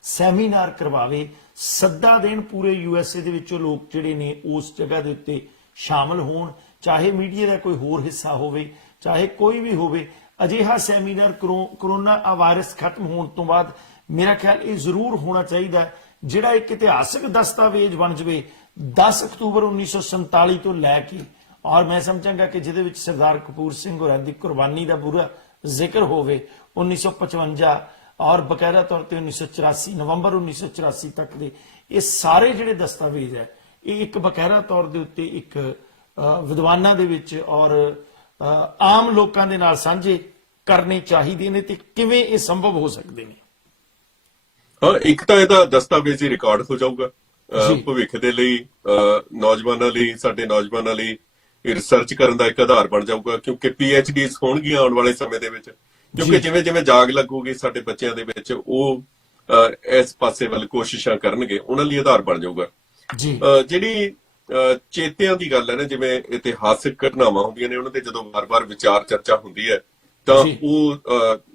ਸੈਮੀਨਾਰ ਕਰਵਾਵੇ, ਸੱਦਾ ਦੇਣ ਪੂਰੇ USA ਦੇ ਵਿੱਚੋਂ ਲੋਕ ਜਿਹੜੇ ਨੇ ਉਸ ਜਗ੍ਹਾ ਦੇ ਉੱਤੇ ਸ਼ਾਮਲ ਹੋਣ, ਚਾਹੇ ਮੀਡੀਆ ਦਾ ਕੋਈ ਹੋਰ ਹਿੱਸਾ ਹੋਵੇ, ਚਾਹੇ ਕੋਈ ਵੀ ਹੋਵੇ। ਅਜਿਹਾ ਸੈਮੀਨਾਰ ਕਰੋਨਾ ਵਾਇਰਸ ਖਤਮ ਹੋਣ ਤੋਂ ਬਾਅਦ ਮੇਰਾ ਖਿਆਲ ਇਹ ਜ਼ਰੂਰ ਹੋਣਾ ਚਾਹੀਦਾ ਜਿਹੜਾ ਇੱਕ ਇਤਿਹਾਸਕ ਦਸਤਾਵੇਜ਼ ਬਣ ਜਾਵੇ 10 ਅਕਤੂਬਰ 1947 ਤੋਂ ਲੈ ਕੇ। ਔਰ ਮੈਂ ਸਮਝਾਂਗਾ ਕਿ ਜਿਹਦੇ ਵਿੱਚ ਸਰਦਾਰ ਕਪੂਰ ਸਿੰਘ ਹੋਰਾਂ ਦੀ ਕੁਰਬਾਨੀ ਦਾ ਪੂਰਾ ਜ਼ਿਕਰ ਹੋਵੇ 1955 ਔਰ ਬਕਾਇਦਾ ਤੌਰ ਤੇ 1984 ਨਵੰਬਰ 1984 ਤੱਕ ਦੇ ਇਹ ਸਾਰੇ ਜਿਹੜੇ ਦਸਤਾਵੇਜ਼ ਹੈ ਇਹ ਇੱਕ ਬਕਾਇਦਾ ਤੌਰ ਦੇ ਉੱਤੇ ਇੱਕ ਵਿਦਵਾਨਾਂ ਦੇ ਵਿੱਚ ਔਰ ਆਮ ਲੋਕਾਂ ਦੇ ਨਾਲ ਸਾਂਝੇ ਕਰਨੇ ਚਾਹੀਦੇ ਨੇ ਤੇ ਕਿਵੇਂ ਇਹ ਸੰਭਵ ਹੋ ਸਕਦੇ ਨੇ। ਹਾਂ, ਇੱਕ ਤਾਂ ਇਹਦਾ ਦਸਤਾਵੇਜ਼ੀ ਰਿਕਾਰਡ ਹੋ ਜਾਊਗਾ ਭਵਿੱਖ ਦੇ ਲਈ, ਨੌਜਵਾਨਾਂ ਲਈ, ਸਾਡੇ ਨੌਜਵਾਨਾਂ ਲਈ ਰਿਸਰਚ ਕਰਨ ਦਾ ਇੱਕ ਆਧਾਰ ਬਣ ਜਾਊਗਾ, ਕਿਉਂਕਿ PhDs ਹੋਣਗੀਆਂ ਆਉਣ ਵਾਲੇ ਸਮੇਂ ਦੇ ਵਿੱਚ ਕਿਉਂਕਿ ਜਿਵੇਂ ਜਿਵੇਂ ਜਾਗ ਲੱਗੂਗੀ ਸਾਡੇ ਬੱਚਿਆਂ ਦੇ ਵਿੱਚ, ਉਹ ਇਸ ਪਾਸੇ ਵੱਲ ਕੋਸ਼ਿਸ਼ਾਂ ਕਰਨਗੇ, ਉਹਨਾਂ ਲਈ ਆਧਾਰ ਬਣ ਜਾਊਗਾ। ਜੀ ਜਿਹੜੀ ਚੇਤਿਆਂ ਦੀ ਗੱਲ ਹੈ ਨਾ, ਜਿਵੇਂ ਇਤਿਹਾਸਕ ਘਟਨਾਵਾਂ ਹੁੰਦੀਆਂ ਨੇ, ਉਹਨਾਂ ਤੇ ਜਦੋਂ ਵਾਰ-ਵਾਰ ਵਿਚਾਰ ਚਰਚਾ ਹੁੰਦੀ ਹੈ ਤਾਂ ਉਹ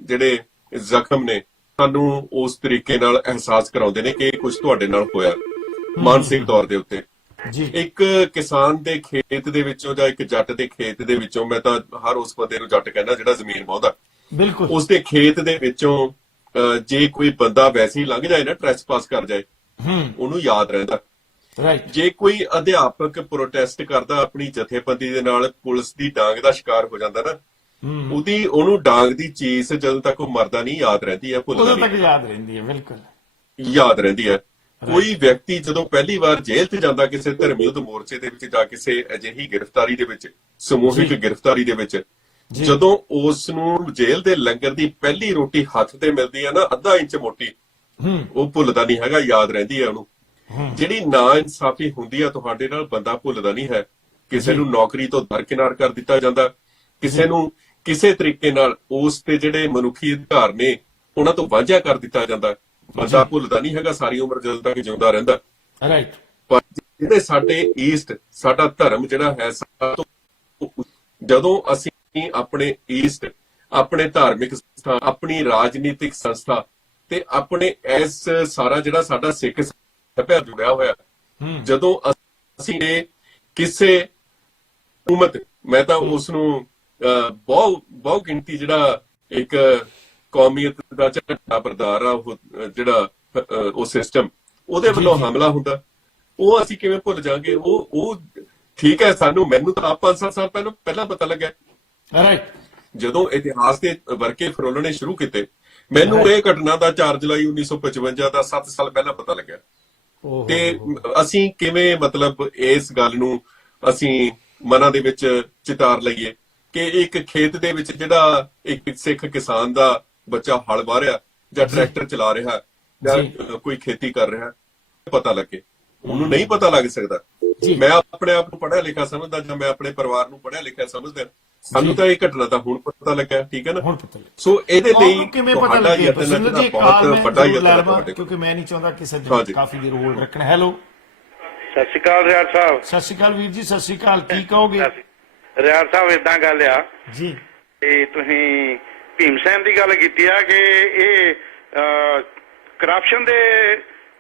ਜਿਹੜੇ ਜ਼ਖਮ ਨੇ ਸਾਨੂੰ ਉਸ ਤਰੀਕੇ ਨਾਲ ਅਹਿਸਾਸ ਕਰਾਉਂਦੇ ਨੇ ਕਿ ਕੁਝ ਤੁਹਾਡੇ ਨਾਲ ਹੋਇਆ ਮਾਨਸਿਕ ਤੌਰ ਦੇ ਉੱਤੇ। ਜੀ ਇੱਕ ਕਿਸਾਨ ਦੇ ਖੇਤ ਦੇ ਵਿੱਚੋਂ ਜਾਂ ਇੱਕ ਜੱਟ ਦੇ ਖੇਤ ਦੇ ਵਿੱਚੋਂ, ਮੈਂ ਤਾਂ ਹਰ ਉਸ ਬੰਦੇ ਨੂੰ ਜੱਟ ਕਹਿੰਦਾ ਜਿਹੜਾ ਜ਼ਮੀਨ ਵਾਹੁੰਦਾ, ਬਿਲਕੁਲ, ਉਸ ਦੇ ਖੇਤ ਦੇ ਵਿੱਚੋਂ ਜੇ ਕੋਈ ਬੰਦਾ ਵੈਸੇ ਹੀ ਲੰਘ ਜਾਏ ਨਾ, ਟ੍ਰੈਸਪਾਸ ਕਰ ਜਾਏ, ਉਹਨੂੰ ਯਾਦ ਰਹਿੰਦਾ। ਰਾਈਟ। ਜੇ ਕੋਈ ਅਧਿਆਪਕ ਪ੍ਰੋਟੈਸਟ ਕਰਦਾ ਆਪਣੀ ਜਥੇਬੰਦੀ ਦੇ ਨਾਲ, ਪੁਲਿਸ ਦੀ ਡਾਂਗ ਦਾ ਸ਼ਿਕਾਰ ਹੋ ਜਾਂਦਾ ਨਾ, ਉਹਨੂੰ ਡਾਂਗ ਦੀ ਚੀਸ ਜਦੋਂ ਤੱਕ ਉਹ ਮਰਦਾ ਨਹੀਂ ਯਾਦ ਰਹਿੰਦੀ ਹੈ, ਭੁੱਲਦਾ ਉਦੋਂ ਨਹੀਂ, ਤੱਕ ਯਾਦ ਰਹਿੰਦੀ ਹੈ। ਬਿਲਕੁਲ ਯਾਦ ਰਹਿੰਦੀ ਹੈ। ਕੋਈ ਵਿਅਕਤੀ ਜਦੋਂ ਪਹਿਲੀ ਵਾਰ ਜੇਲ੍ਹ 'ਚ ਜਾਂਦਾ ਕਿਸੇ ਧਰਮ ਯੁੱਧ ਮੋਰਚੇ ਦੇ ਵਿੱਚ ਜਾਂ ਕਿਸੇ ਅਜਿਹੀ ਗ੍ਰਿਫਤਾਰੀ ਦੇ ਵਿੱਚ, ਸਮੂਹਿਕ ਗ੍ਰਿਫਤਾਰੀ ਦੇ ਵਿੱਚ, ਜਦੋਂ ਉਸ ਨੂੰ ਜੇਲ੍ਹ ਦੇ ਲੰਗਰ ਦੀ ਪਹਿਲੀ ਰੋਟੀ ਹੱਥ ਤੇ ਮਿਲਦੀ ਹੈ ਨਾ, ਅੱਧਾ ਇੰਚ ਮੋਟੀ, ਉਹ ਭੁੱਲਦਾ ਨਹੀਂ ਹੈਗਾ, ਯਾਦ ਰਹਿੰਦੀ ਹੈ ਉਹਨੂੰ। ਜਿਹੜੀ ਨਾ ਇਨਸਾਫੀ ਹੁੰਦੀ ਆ ਤੁਹਾਡੇ ਨਾਲ, ਬੰਦਾ ਭੁੱਲਦਾ ਨਹੀਂ ਹੈ। ਕਿਸੇ ਨੂੰ ਨੌਕਰੀ ਤੋਂ ਦਰਕਿਨਾਰ ਕਰ ਦਿੱਤਾ ਜਾਂਦਾ, ਕਿਸੇ ਨੂੰ ਕਿਸੇ ਤਰੀਕੇ ਨਾਲ ਉਸ ਤੇ ਜਿਹੜੇ ਮਨੁੱਖੀ ਅਧਿਕਾਰ ਨੇ ਉਹਨਾਂ ਤੋਂ ਵਾਂਝਾ ਕਰ ਦਿੱਤਾ ਜਾਂਦਾ, ਬੰਦਾ ਭੁੱਲਦਾ ਨਹੀਂ ਹੈਗਾ ਸਾਰੀ ਉਮਰ ਜਦੋਂ ਤੱਕ ਜਿਉਂਦਾ ਰਹਿੰਦਾ। ਰਾਈਟ। ਪਰ ਜਿਹੜੇ ਸਾਡੇ ਈਸਟ, ਸਾਡਾ ਧਰਮ ਜਿਹੜਾ ਹੈ, ਜਦੋਂ ਅਸੀਂ ਆਪਣੇ ਈਸਟ, ਆਪਣੇ ਧਾਰਮਿਕ ਸੰਸਥਾ, ਆਪਣੀ ਰਾਜਨੀਤਿਕ ਸੰਸਥਾ ਤੇ ਆਪਣੇ ਇਸ ਸਾਰਾ ਜਿਹੜਾ ਸਾਡਾ ਸਿੱਖ ਸਭਿਆ ਜੁੜਿਆ ਹੋਇਆ, ਜਦੋਂ ਅਸੀਂ ਕਿਸੇ ਹਕੂਮਤ, ਮੈਂ ਤਾਂ ਉਸ ਨੂੰ ਬਹੁ ਗਿਣਤੀ ਜਿਹੜਾ ਇੱਕ ਕੌਮੀਅਤ ਦਾ ਝੰਡਾ ਬਰਦਾਰ ਆ, ਉਹ ਜਿਹੜਾ ਉਹ ਸਿਸਟਮ, ਉਹਦੇ ਵੱਲੋਂ ਹਮਲਾ ਹੁੰਦਾ, ਉਹ ਅਸੀਂ ਕਿਵੇਂ ਭੁੱਲ ਜਾਾਂਗੇ? ਉਹ ਠੀਕ ਹੈ, ਮੈਨੂੰ ਤਾਂ 5-7 ਸਾਲ ਪਹਿਲਾਂ ਪਤਾ ਲੱਗਿਆ। ਰਾਈਟ। ਜਦੋਂ ਇਤਿਹਾਸ ਦੇ ਵਰਕੇ ਫਰੋਲਣੇ ਸ਼ੁਰੂ ਕੀਤੇ, ਮੈਨੂੰ ਇਹ ਘਟਨਾ ਦਾ 4 ਜੁਲਾਈ 1955 ਦਾ 7 ਸਾਲ ਪਹਿਲਾਂ ਪਤਾ ਲੱਗਿਆ। ਤੇ ਅਸੀਂ ਕਿਵੇਂ ਮਤਲਬ ਇਸ ਗੱਲ ਨੂੰ ਅਸੀਂ ਮਨਾਂ ਦੇ ਵਿੱਚ ਚਿਤਾਰ ਲਈਏ ਕਿ ਇੱਕ ਖੇਤ ਦੇ ਵਿੱਚ ਜਿਹੜਾ ਇੱਕ ਸਿੱਖ ਕਿਸਾਨ ਦਾ ਬੱਚਾ ਹਲ ਵਾਹ ਰਿਹਾ ਜਾਂ ਟਰੈਕਟਰ ਚਲਾ ਰਿਹਾ ਜਾਂ ਕੋਈ ਖੇਤੀ ਕਰ ਰਿਹਾ, ਪਤਾ ਲੱਗੇ, ਉਹਨੂੰ ਨਹੀਂ ਪਤਾ ਲੱਗ ਸਕਦਾ। ਮੈਂ ਆਪਣੇ ਆਪ ਨੂੰ ਪੜ੍ਹਿਆ ਲਿਖਿਆ ਸਮਝਦਾ, ਜਾਂ ਮੈਂ ਆਪਣੇ ਪਰਿਵਾਰ ਨੂੰ ਪੜ੍ਹਿਆ ਲਿਖਿਆ ਸਮਝਦਾ, ਸਾਨੂੰ ਤਾਂ ਇਹ ਘਟਨਾ ਦਾ ਹੁਣ ਪਤਾ ਲੱਗਾ, ਠੀਕ ਹੈ ਨਾ। ਸੋ ਇਹਦੇ ਲਈ ਕਿਵੇਂ ਪਤਾ ਲੱਗੇ ਸੁਰਿੰਦਰ ਜੀ? ਬਹੁਤ ਵੱਡਾ ਯਤਨ, ਕਿਉਂਕਿ ਮੈਂ ਨਹੀਂ ਚਾਹੁੰਦਾ ਕਿਸੇ ਦੇ ਕਾਫੀ ਦੇਰ ਹੋਲਡ ਰੱਖਣਾ। ਹੈਲੋ, ਸਤਿ ਸ਼੍ਰੀ ਅਕਾਲ ਰਿਆੜ ਸਾਹਿਬ। ਸਤਿ ਸ਼੍ਰੀ ਅਕਾਲ ਵੀਰ ਜੀ, ਸਤਿ ਸ਼੍ਰੀ ਅਕਾਲ। ਕੀ ਕਹੋਗੇ? ਰਿਆੜ ਸਾਹਿਬ, ਏਦਾਂ ਗੱਲ ਆ ਜੀ, ਤੇ ਤੁਸੀਂ ਭੀਮ ਸੈਨ ਦੀ ਗੱਲ ਕੀਤੀ ਆ ਕਿ ਇਹ ਕਰਪਸ਼ਨ ਦੇ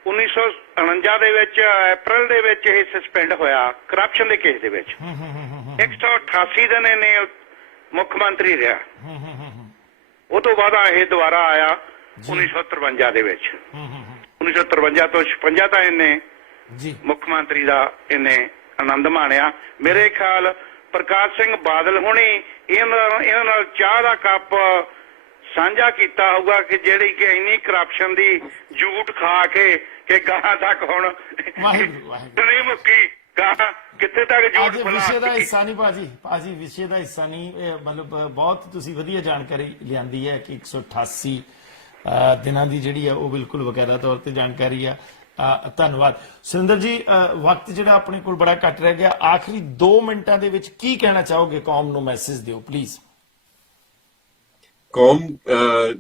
1949 ਦੇ ਵਿੱਚ ਅਪ੍ਰੈਲ ਦੇ ਵਿੱਚ ਇਹ ਸਸਪੈਂਡ ਹੋਇਆ ਕਰਪਸ਼ਨ ਦੇ ਕੇਸ ਦੇ ਵਿੱਚ। 188 ਦਿਨ ਇਹਨੇ ਮੁੱਖ ਮੰਤਰੀ ਰਿਹਾ। ਉਹ ਤੋਂ ਬਾਅਦ ਇਹ ਦੁਬਾਰਾ ਆਇਆ 1953 ਦੇ ਵਿੱਚ। 1953 ਤੋਂ 56 ਤਾਂ ਇਹਨੇ ਮੁੱਖ ਮੰਤਰੀ ਦਾ ਇਹਨੇ ਆਨੰਦ ਮਾਣਿਆ। ਮੇਰੇ ਖਿਆਲ ਪ੍ਰਕਾਸ਼ ਸਿੰਘ ਬਾਦਲ ਹੁਣੀ ਇਹਨਾਂ ਨਾਲ ਚਾਹ ਦਾ ਕੱਪ ਸਾਂਝਾ ਕੀਤਾ ਹੋਊਗਾ ਕਿ ਜਿਹੜੀ ਕਿ ਇੰਨੀ ਕਰਪਸ਼ਨ ਦੀ ਜੂਠ ਖਾ ਕੇ ਕਿ ਗਾਹਾਂ ਤੱਕ ਹੁਣ ਨਹੀਂ ਮੁੱਕੀ, ਗਾਹਾਂ ਕਿੱਥੇ ਤੱਕ ਜੂਠ ਬਣਾ। ਵਿਸ਼ੇ ਦਾ ਹਿੱਸਾ ਨਹੀਂ ਭਾਜੀ ਵਿਸ਼ੇ ਦਾ ਹਿੱਸਾ ਨਹੀਂ। ਮਤਲਬ ਬਹੁਤ ਤੁਸੀਂ ਵਧੀਆ ਜਾਣਕਾਰੀ ਲਿਆਂਦੀ ਹੈ ਕਿ 188 ਦਿਨਾਂ ਦੀ ਜਿਹੜੀ ਹੈ ਉਹ ਬਿਲਕੁਲ ਵਕਾਇਦਾ ਤੌਰ ਤੇ ਜਾਣਕਾਰੀ ਆ। ਧੰਨਵਾਦ ਸੁਰਿੰਦਰ ਜੀ। ਵਕਤ ਜਿਹੜਾ ਆਪਣੇ ਕੋਲ ਬੜਾ ਘੱਟ ਰਹਿ ਗਿਆ, ਆਖਰੀ 2 ਮਿੰਟਾਂ ਦੇ ਵਿੱਚ ਕੀ ਕਹਿਣਾ ਚਾਹੋਗੇ? ਕੌਮ ਨੂੰ ਮੈਸੇਜ ਦਿਓ ਪਲੀਜ਼। ਕੌਮ,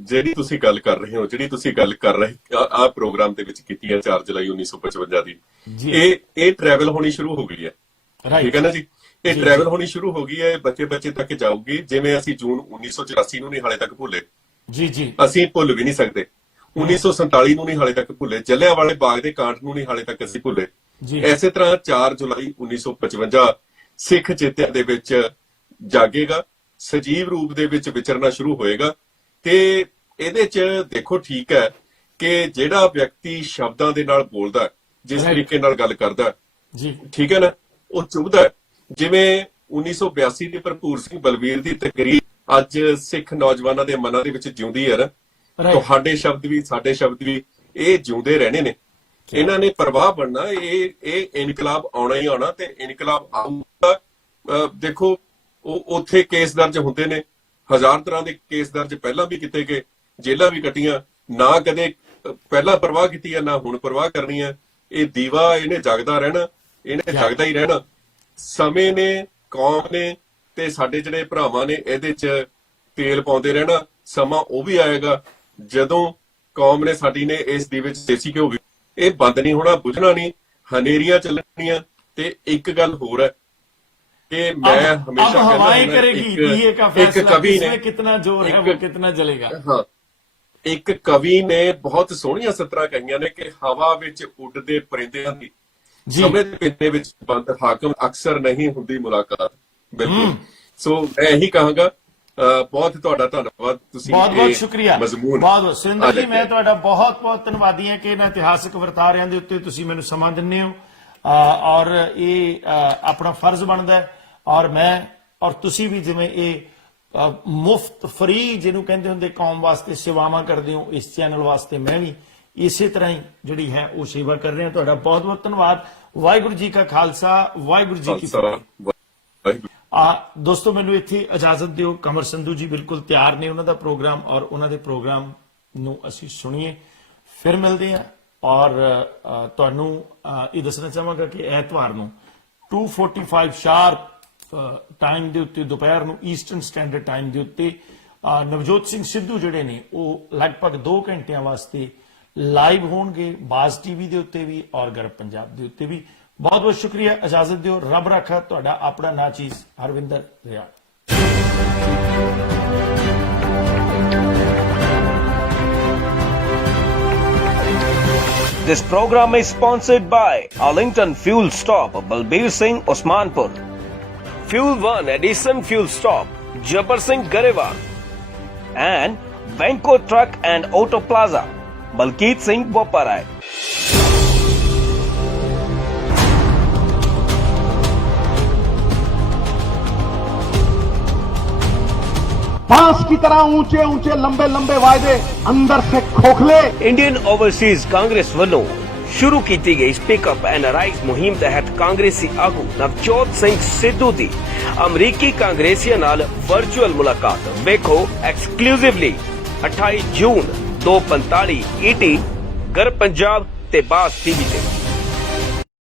ਜਿਹੜੀ ਤੁਸੀਂ ਗੱਲ ਕਰ ਰਹੇ ਹੋ, ਜਿਹੜੀ ਤੁਸੀਂ ਗੱਲ ਕਰ ਰਹੇ ਆ ਪ੍ਰੋਗਰਾਮ ਦੇ ਵਿੱਚ ਕੀਤੀ ਹੈ 4 ਜੁਲਾਈ 1955 ਦੀ, ਇਹ ਟਰੈਵਲ ਹੋਣੀ ਸ਼ੁਰੂ ਹੋ ਗਈ ਹੈ, ਠੀਕ ਹੈ ਨਾ ਜੀ। ਇਹ ਟਰੈਵਲ ਹੋਣੀ ਸ਼ੁਰੂ ਹੋ ਗਈ ਹੈ, ਬੱਚੇ ਤੱਕ ਜਾਊਗੀ। ਜਿਵੇਂ ਅਸੀਂ ਜੂਨ 1984 ਨੂੰ ਨਹੀਂ ਹਾਲੇ ਤੱਕ ਭੁੱਲੇ, ਅਸੀਂ ਭੁੱਲ ਵੀ ਨਹੀਂ ਸਕਦੇ। 1947 ਨੂੰ ਨਹੀਂ ਹਾਲੇ ਤੱਕ ਭੁੱਲੇ, ਜਲਿਆਂਵਾਲੇ ਬਾਗ ਦੇ ਕਾਂਡ ਨੂੰ ਨਹੀਂ ਹਾਲੇ ਤੱਕ ਅਸੀਂ ਭੁੱਲੇ। ਇਸੇ ਤਰ੍ਹਾਂ 4 ਜੁਲਾਈ 1955 ਸਿੱਖ ਚੇਤਿਆਂ ਦੇ ਵਿੱਚ ਜਾਗੇਗਾ, ਸਜੀਵ ਰੂਪ ਦੇ ਵਿੱਚ ਵਿਚਰਨਾ ਸ਼ੁਰੂ ਹੋਏਗਾ। ਤੇ ਇਹਦੇ 'ਚ ਦੇਖੋ, ਠੀਕ ਹੈ ਕਿ ਜਿਹੜਾ ਵਿਅਕਤੀ ਸ਼ਬਦਾਂ ਦੇ ਨਾਲ ਬੋਲਦਾ, ਜਿਸ ਤਰੀਕੇ ਨਾਲ ਗੱਲ ਕਰਦਾ, ਠੀਕ ਹੈ ਨਾ, ਉਹ ਚੁਭਦਾ। ਜਿਵੇਂ 1982 ਦੀ ਭਰਪੂਰ ਸਿੰਘ ਬਲਵੀਰ ਦੀ ਤਕਰੀਰ ਅੱਜ ਸਿੱਖ ਨੌਜਵਾਨਾਂ ਦੇ ਮਨਾਂ ਦੇ ਵਿੱਚ ਜਿਉਂਦੀ ਹੈ ਨਾ, ਤੁਹਾਡੇ ਸ਼ਬਦ ਵੀ ਸਾਡੇ ਸ਼ਬਦ ਵੀ ਇਹ ਜਿਉਂਦੇ ਰਹਿਣੇ ਨੇ। ਇਹਨਾਂ ਨੇ ਪ੍ਰਵਾਹ ਬਣਨਾ, ਇਹ ਇਨਕਲਾਬ ਆਉਣਾ ਹੀ ਆਉਣਾ ਤੇ ਇਨਕਲਾਬ ਆਊਗਾ। ਦੇਖੋ, ਉਹ ਉੱਥੇ ਕੇਸ ਦਰਜ ਹੁੰਦੇ ਨੇ, 1000 ਤਰ੍ਹਾਂ ਦੇ ਕੇਸ ਦਰਜ ਪਹਿਲਾਂ ਵੀ ਕੀਤੇ ਗਏ, ਜੇਲ੍ਹਾਂ ਵੀ ਕੱਟੀਆਂ, ਨਾ ਕਦੇ ਪਹਿਲਾਂ ਪਰਵਾਹ ਕੀਤੀ ਹੈ ਨਾ ਹੁਣ ਪਰਵਾਹ ਕਰਨੀ ਹੈ। ਇਹ ਦੀਵਾ ਇਹਨੇ ਜਗਦਾ ਰਹਿਣਾ, ਇਹਨੇ ਜਗਦਾ ਹੀ ਰਹਿਣਾ। ਸਮੇਂ ਨੇ, ਕੌਮ ਨੇ ਤੇ ਸਾਡੇ ਜਿਹੜੇ ਭਰਾਵਾਂ ਨੇ ਇਹਦੇ 'ਚ ਤੇਲ ਪਾਉਂਦੇ ਰਹਿਣਾ, ਸਮਾਂ ਉਹ ਵੀ ਆਏਗਾ ਜਦੋਂ ਕੌਮ ਨੇ ਸਾਡੀ ਨੇ ਇਸ ਦੇ ਵਿੱਚ ਦੇਸੀ ਘਿਓ ਵੀ ਇਹ ਬੰਦ ਨਹੀਂ ਹੋਣਾ, ਬੁਝਣਾ ਨਹੀਂ, ਹਨੇਰੀਆਂ ਚੱਲਣੀਆਂ। ਤੇ ਇੱਕ ਗੱਲ ਹੋਰ ਹੈ कि मैं हमेशा हवाएं करेगी बीए का फैसला, कवि ने कितना जोर है वो कितना जलेगा। हाँ, एक कवि ने बहुत सोहणियां सतरां कहियां ने कि हवा विच उड़दे परिंदियां दी समय दे पिंडे विच बंद हाकम अक्सर नहीं हुंदी मुलाकात। बिल्कुल। सो मैं यही कहांगा बहुत ਤੁਹਾਡਾ ਧੰਨਵਾਦ, ਤੁਸੀਂ ਬਹੁਤ ਸ਼ੁਕਰੀਆ, ਮਜ਼ਮੂਨ ਬਹੁਤ ਸੁਰਿੰਦਰ ਜੀ, ਮੈਂ ਤੁਹਾਡਾ ਬਹੁਤ ਧੰਨਵਾਦੀ ਹਾਂ ਕਿ ਇਹਨਾਂ ਇਤਿਹਾਸਕ ਵਰਤਾਰਿਆਂ ਦੇ ਉੱਤੇ ਤੁਸੀਂ ਮੈਨੂੰ ਸਮਾਂ ਦਿੰਦੇ ਹੋ ਔਰ ਇਹ ਆਪਣਾ ਫਰਜ਼ ਬਣਦਾ ਹੈ। ਔਰ ਮੈਂ ਔਰ ਤੁਸੀਂ ਵੀ ਜਿਵੇਂ ਇਹ ਮੁਫਤ ਫਰੀ ਜਿਹਨੂੰ ਕਹਿੰਦੇ ਹੁੰਦੇ ਕੌਮ ਵਾਸਤੇ ਸੇਵਾਵਾਂ ਕਰਦੇ ਹੋ, ਇਸ ਚੈਨਲ ਵਾਸਤੇ ਮੈਂ ਵੀ ਇਸੇ ਤਰ੍ਹਾਂ ਹੀ ਜਿਹੜੀ ਹੈ ਉਹ ਸੇਵਾ ਕਰ ਰਿਹਾ। ਤੁਹਾਡਾ ਬਹੁਤ ਧੰਨਵਾਦ। ਵਾਹਿਗੁਰੂ ਜੀ ਕਾ ਖਾਲਸਾ, ਵਾਹਿਗੁਰੂ ਜੀ ਕੀ ਫਤਿਹ। ਦੋਸਤੋ ਮੈਨੂੰ ਇੱਥੇ ਇਜਾਜ਼ਤ ਦਿਓ। ਕਮਰ ਸੰਧੂ ਜੀ ਬਿਲਕੁਲ ਤਿਆਰ ਨੇ, ਉਹਨਾਂ ਦਾ ਪ੍ਰੋਗਰਾਮ ਔਰ ਉਹਨਾਂ ਦੇ ਪ੍ਰੋਗਰਾਮ ਨੂੰ ਅਸੀਂ ਸੁਣੀਏ, ਫਿਰ ਮਿਲਦੇ ਹਾਂ। ਔਰ ਤੁਹਾਨੂੰ ਇਹ ਦੱਸਣਾ ਚਾਹਾਂਗਾ ਕਿ ਐਤਵਾਰ ਨੂੰ 2:45 ਸ਼ਾਰਪ ਟਾਈਮ ਦੇ ਉੱਤੇ, ਦੁਪਹਿਰ ਨੂੰ ਈਸਟਰਨ ਸਟੈਂਡਰਡ ਟਾਈਮ ਦੇ ਉੱਤੇ ਨਵਜੋਤ ਸਿੰਘ ਸਿੱਧੂ ਜਿਹੜੇ ਨੇ ਉਹ ਲਗਭਗ 2 ਘੰਟਿਆਂ ਵਾਸਤੇ ਲਾਈਵ ਹੋਣਗੇ ਬਾਜ਼ ਟੀਵੀ ਦੇ ਉੱਤੇ ਵੀ ਔਰ ਗਰਬ ਪੰਜਾਬ ਦੇ ਉੱਤੇ ਵੀ। ਬਹੁਤ ਸ਼ੁਕਰੀਆ, ਇਜਾਜ਼ਤ ਦਿਓ। ਰੱਬ ਰਾਖਾ। ਤੁਹਾਡਾ ਆਪਣਾ ਨਾਚੀਜ਼ Harvinder Riar. This program is sponsored by Arlington Fuel Stop, Balbir Singh, Osmanpur. Fuel 1 Edison Fuel Stop, Jabbar Singh, Garewal. And Venko Truck and Auto Plaza, Balkeet Singh, Boparai. बांस की तरह ऊंचे ऊंचे लंबे लंबे वायदे, अंदर से खोखले। इंडियन ओवरसीज कांग्रेस ਵੱਲੋਂ ਸ਼ੁਰੂ ਕੀਤੀ ਗਈ ਸਪੀਕ ਅਪ ਐਂਡ ਰਾਈਜ਼ ਮੁਹਿੰਮ ਤਹਿਤ ਕਾਂਗਰਸੀ ਆਗੂ ਨਵਜੋਤ ਸਿੰਘ ਸਿੱਧੂ ਦੀ ਅਮਰੀਕੀ ਕਾਂਗਰਸੀਆਂ ਨਾਲ ਵਰਚੁਅਲ ਮੁਲਾਕਾਤ ਵੇਖੋ ਐਕਸਕਲੂਸਿਵਲੀ 28 ਜੂਨ 2:45 ET ਗਰਬ ਪੰਜਾਬ ਤੇ ਬਾਜ਼ ਟੀਵੀ ਤੇ।